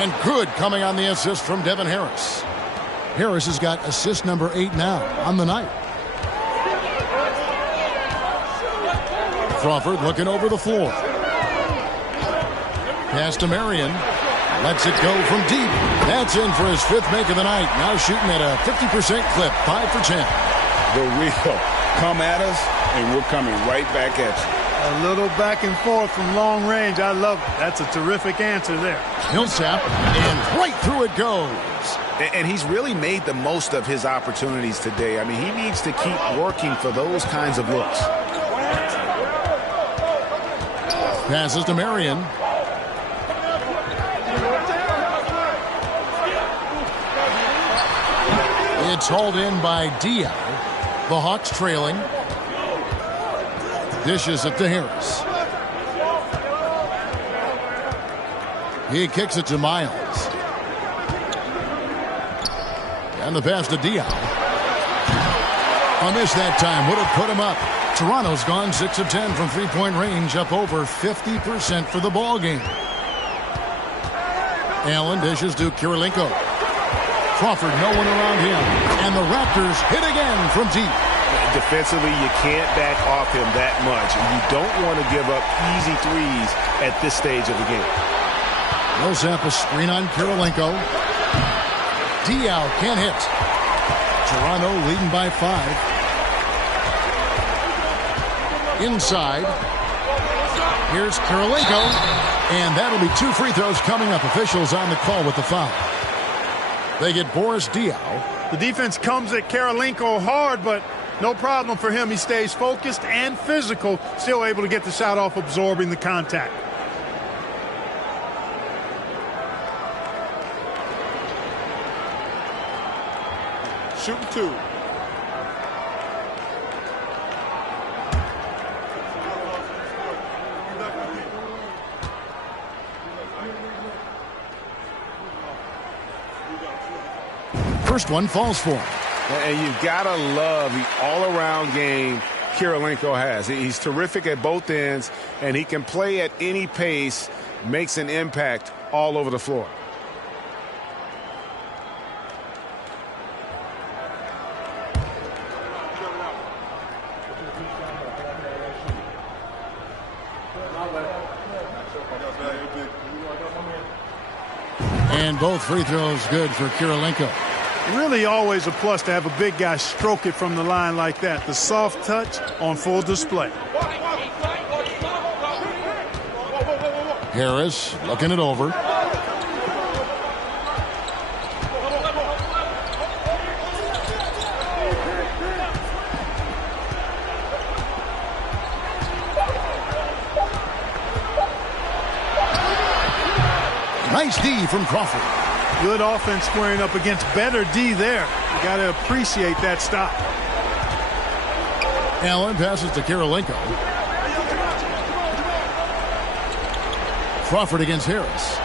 And good coming on the assist from Devin Harris. Harris has got assist number 8 now on the night. Crawford looking over the floor. Pass to Marion. Lets it go from deep. That's in for his 5th make of the night. Now shooting at a 50% clip. 5 for 10. The real come at us, and we're coming right back at you. A little back and forth from long range. I love it. That's a terrific answer there. Millsap, and right through it goes. And he's really made the most of his opportunities today. I mean, he needs to keep working for those kinds of looks. Passes to Marion. It's hauled in by Diaw. The Hawks trailing. Dishes it to Harris. He kicks it to Miles. And the pass to Diaw. A miss that time would have put him up. Toronto's gone 6 of 10 from three-point range, up over 50% for the ball game. Allen dishes to Kirilenko. Crawford, no one around him. And the Raptors hit again from deep. Defensively, you can't back off him that much. You don't want to give up easy threes at this stage of the game. Millsap a screen on Kirilenko. Diaw can't hit. Toronto leading by 5. Inside. Here's Kirilenko. And that'll be 2 free throws coming up. Officials on the call with the foul. They get Boris Diaw. The defense comes at Kirilenko hard, but no problem for him. He stays focused and physical, still able to get the shot off, absorbing the contact. Shooting 2. First one falls for him. And you've got to love the all-around game Kirilenko has. He's terrific at both ends, and he can play at any pace, makes an impact all over the floor. And both free throws good for Kirilenko. Really always a plus to have a big guy stroke it from the line like that. The soft touch on full display. Harris looking it over. Nice D from Crawford. Good offense squaring up against better D there. You got to appreciate that stop. Allen passes to Kirilenko. Crawford against Harris.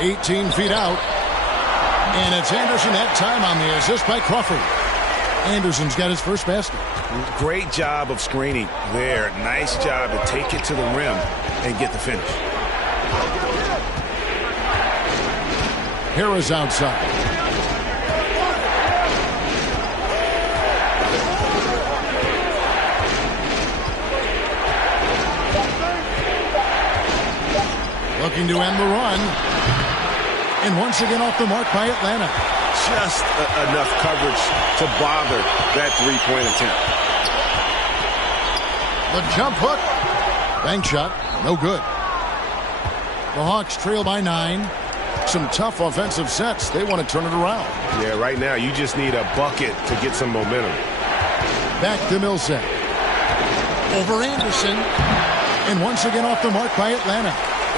18 feet out. And it's Anderson that time on the assist by Crawford. Anderson's got his first basket. Great job of screening there. Nice job to take it to the rim and get the finish. Harris outside. Looking to end the run. And once again off the mark by Atlanta. Just enough coverage to bother that three-point attempt. The jump hook. Bank shot. No good. The Hawks trail by 9. Some tough offensive sets. They want to turn it around. Yeah, right now you just need a bucket to get some momentum. Back to Millsap. Over Anderson. And once again off the mark by Atlanta.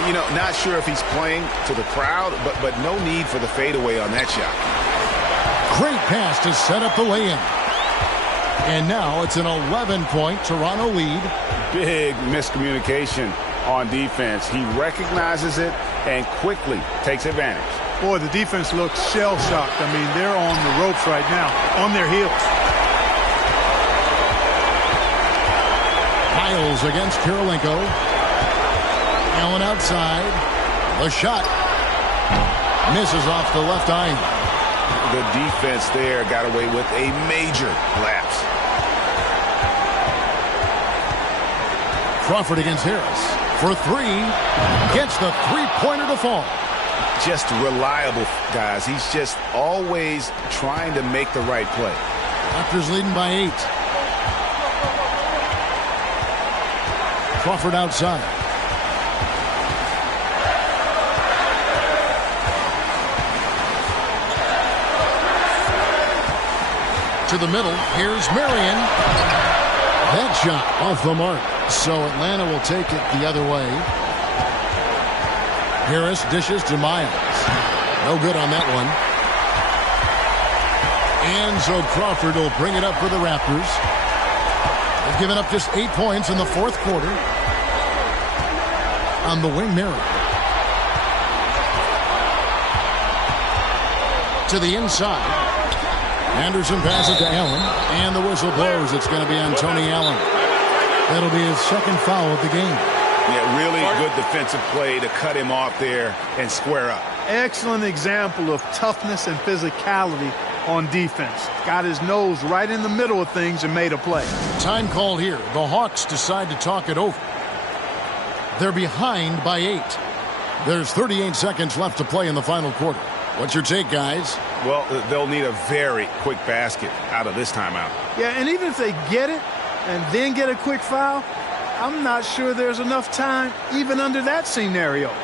You know, not sure if he's playing to the crowd, but no need for the fadeaway on that shot. Great pass to set up the lay-in. And now it's an 11-point Toronto lead. Big miscommunication on defense. He recognizes it and quickly takes advantage. Boy, the defense looks shell-shocked. I mean, they're on the ropes right now, on their heels. Miles against Kirilenko. Allen outside. The shot. Misses off the left eye. The defense there got away with a major lapse. Crawford against Harris. For 3, gets the three-pointer to fall. Just reliable, guys. He's just always trying to make the right play. Raptors leading by 8. Crawford outside. To the middle. Here's Marion. That shot off the mark. So Atlanta will take it the other way. Harris dishes to Miles. No good on that one. And so Crawford will bring it up for the Raptors. They've given up just 8 points in the fourth quarter. On the wing, Marion. to the inside. Anderson passes to Allen, and the whistle blows. It's going to be on Tony Allen. That'll be his second foul of the game. Yeah, really good defensive play to cut him off there and square up. Excellent example of toughness and physicality on defense. Got his nose right in the middle of things and made a play. Time called here. The Hawks decide to talk it over. They're behind by 8. There's 38 seconds left to play in the final quarter. What's your take, guys? Well, they'll need a very quick basket out of this timeout. Yeah, and even if they get it and then get a quick foul, I'm not sure there's enough time even under that scenario.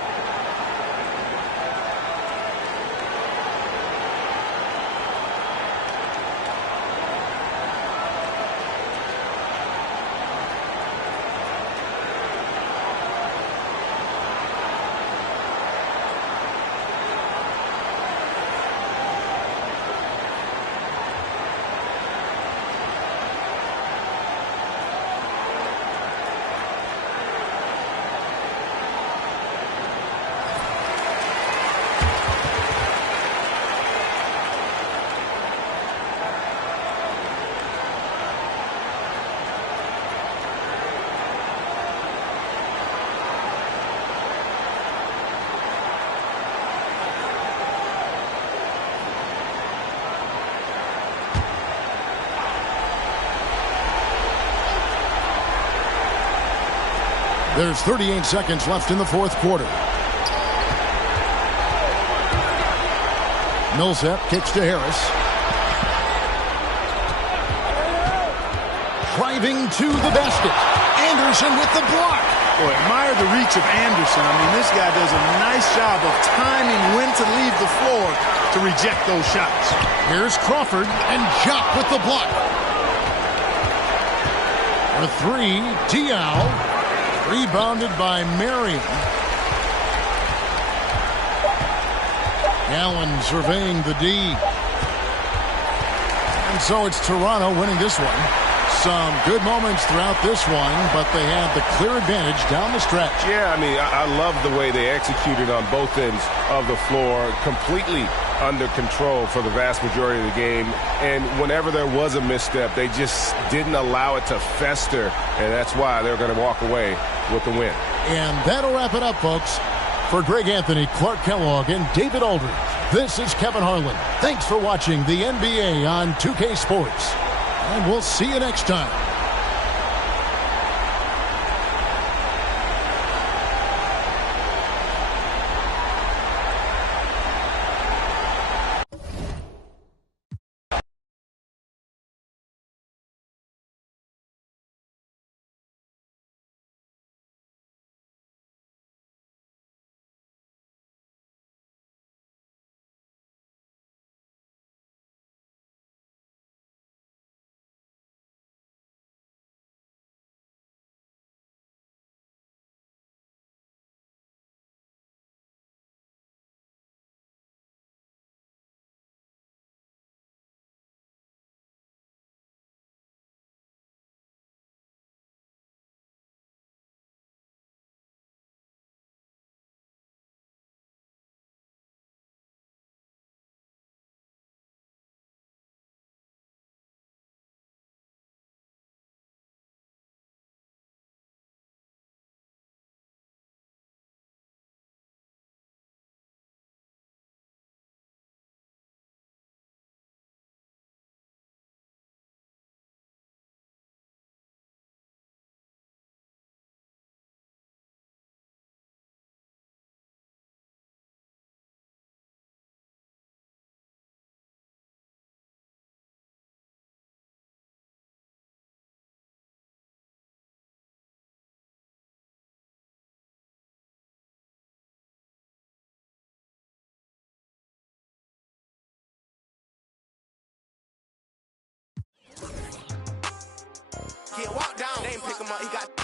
There's 38 seconds left in the fourth quarter. Millsap kicks to Harris. Driving to the basket. Anderson with the block. Boy, admire the reach of Anderson. I mean, this guy does a nice job of timing when to leave the floor to reject those shots. Here's Crawford and Jock with the block. A 3, Diaw. Rebounded by Marion. Allen surveying the D. And so it's Toronto winning this one. Some good moments throughout this one, but they had the clear advantage down the stretch. Yeah, I mean, I love the way they executed on both ends of the floor. Completely under control for the vast majority of the game. And whenever there was a misstep, they just didn't allow it to fester. And that's why they're going to walk away with the win. And that'll wrap it up, folks. For Greg Anthony, Clark Kellogg, and David Aldridge, this is Kevin Harlan. Thanks for watching the NBA on 2K Sports. And we'll see you next time. Walk down. They ain't pick him up. He got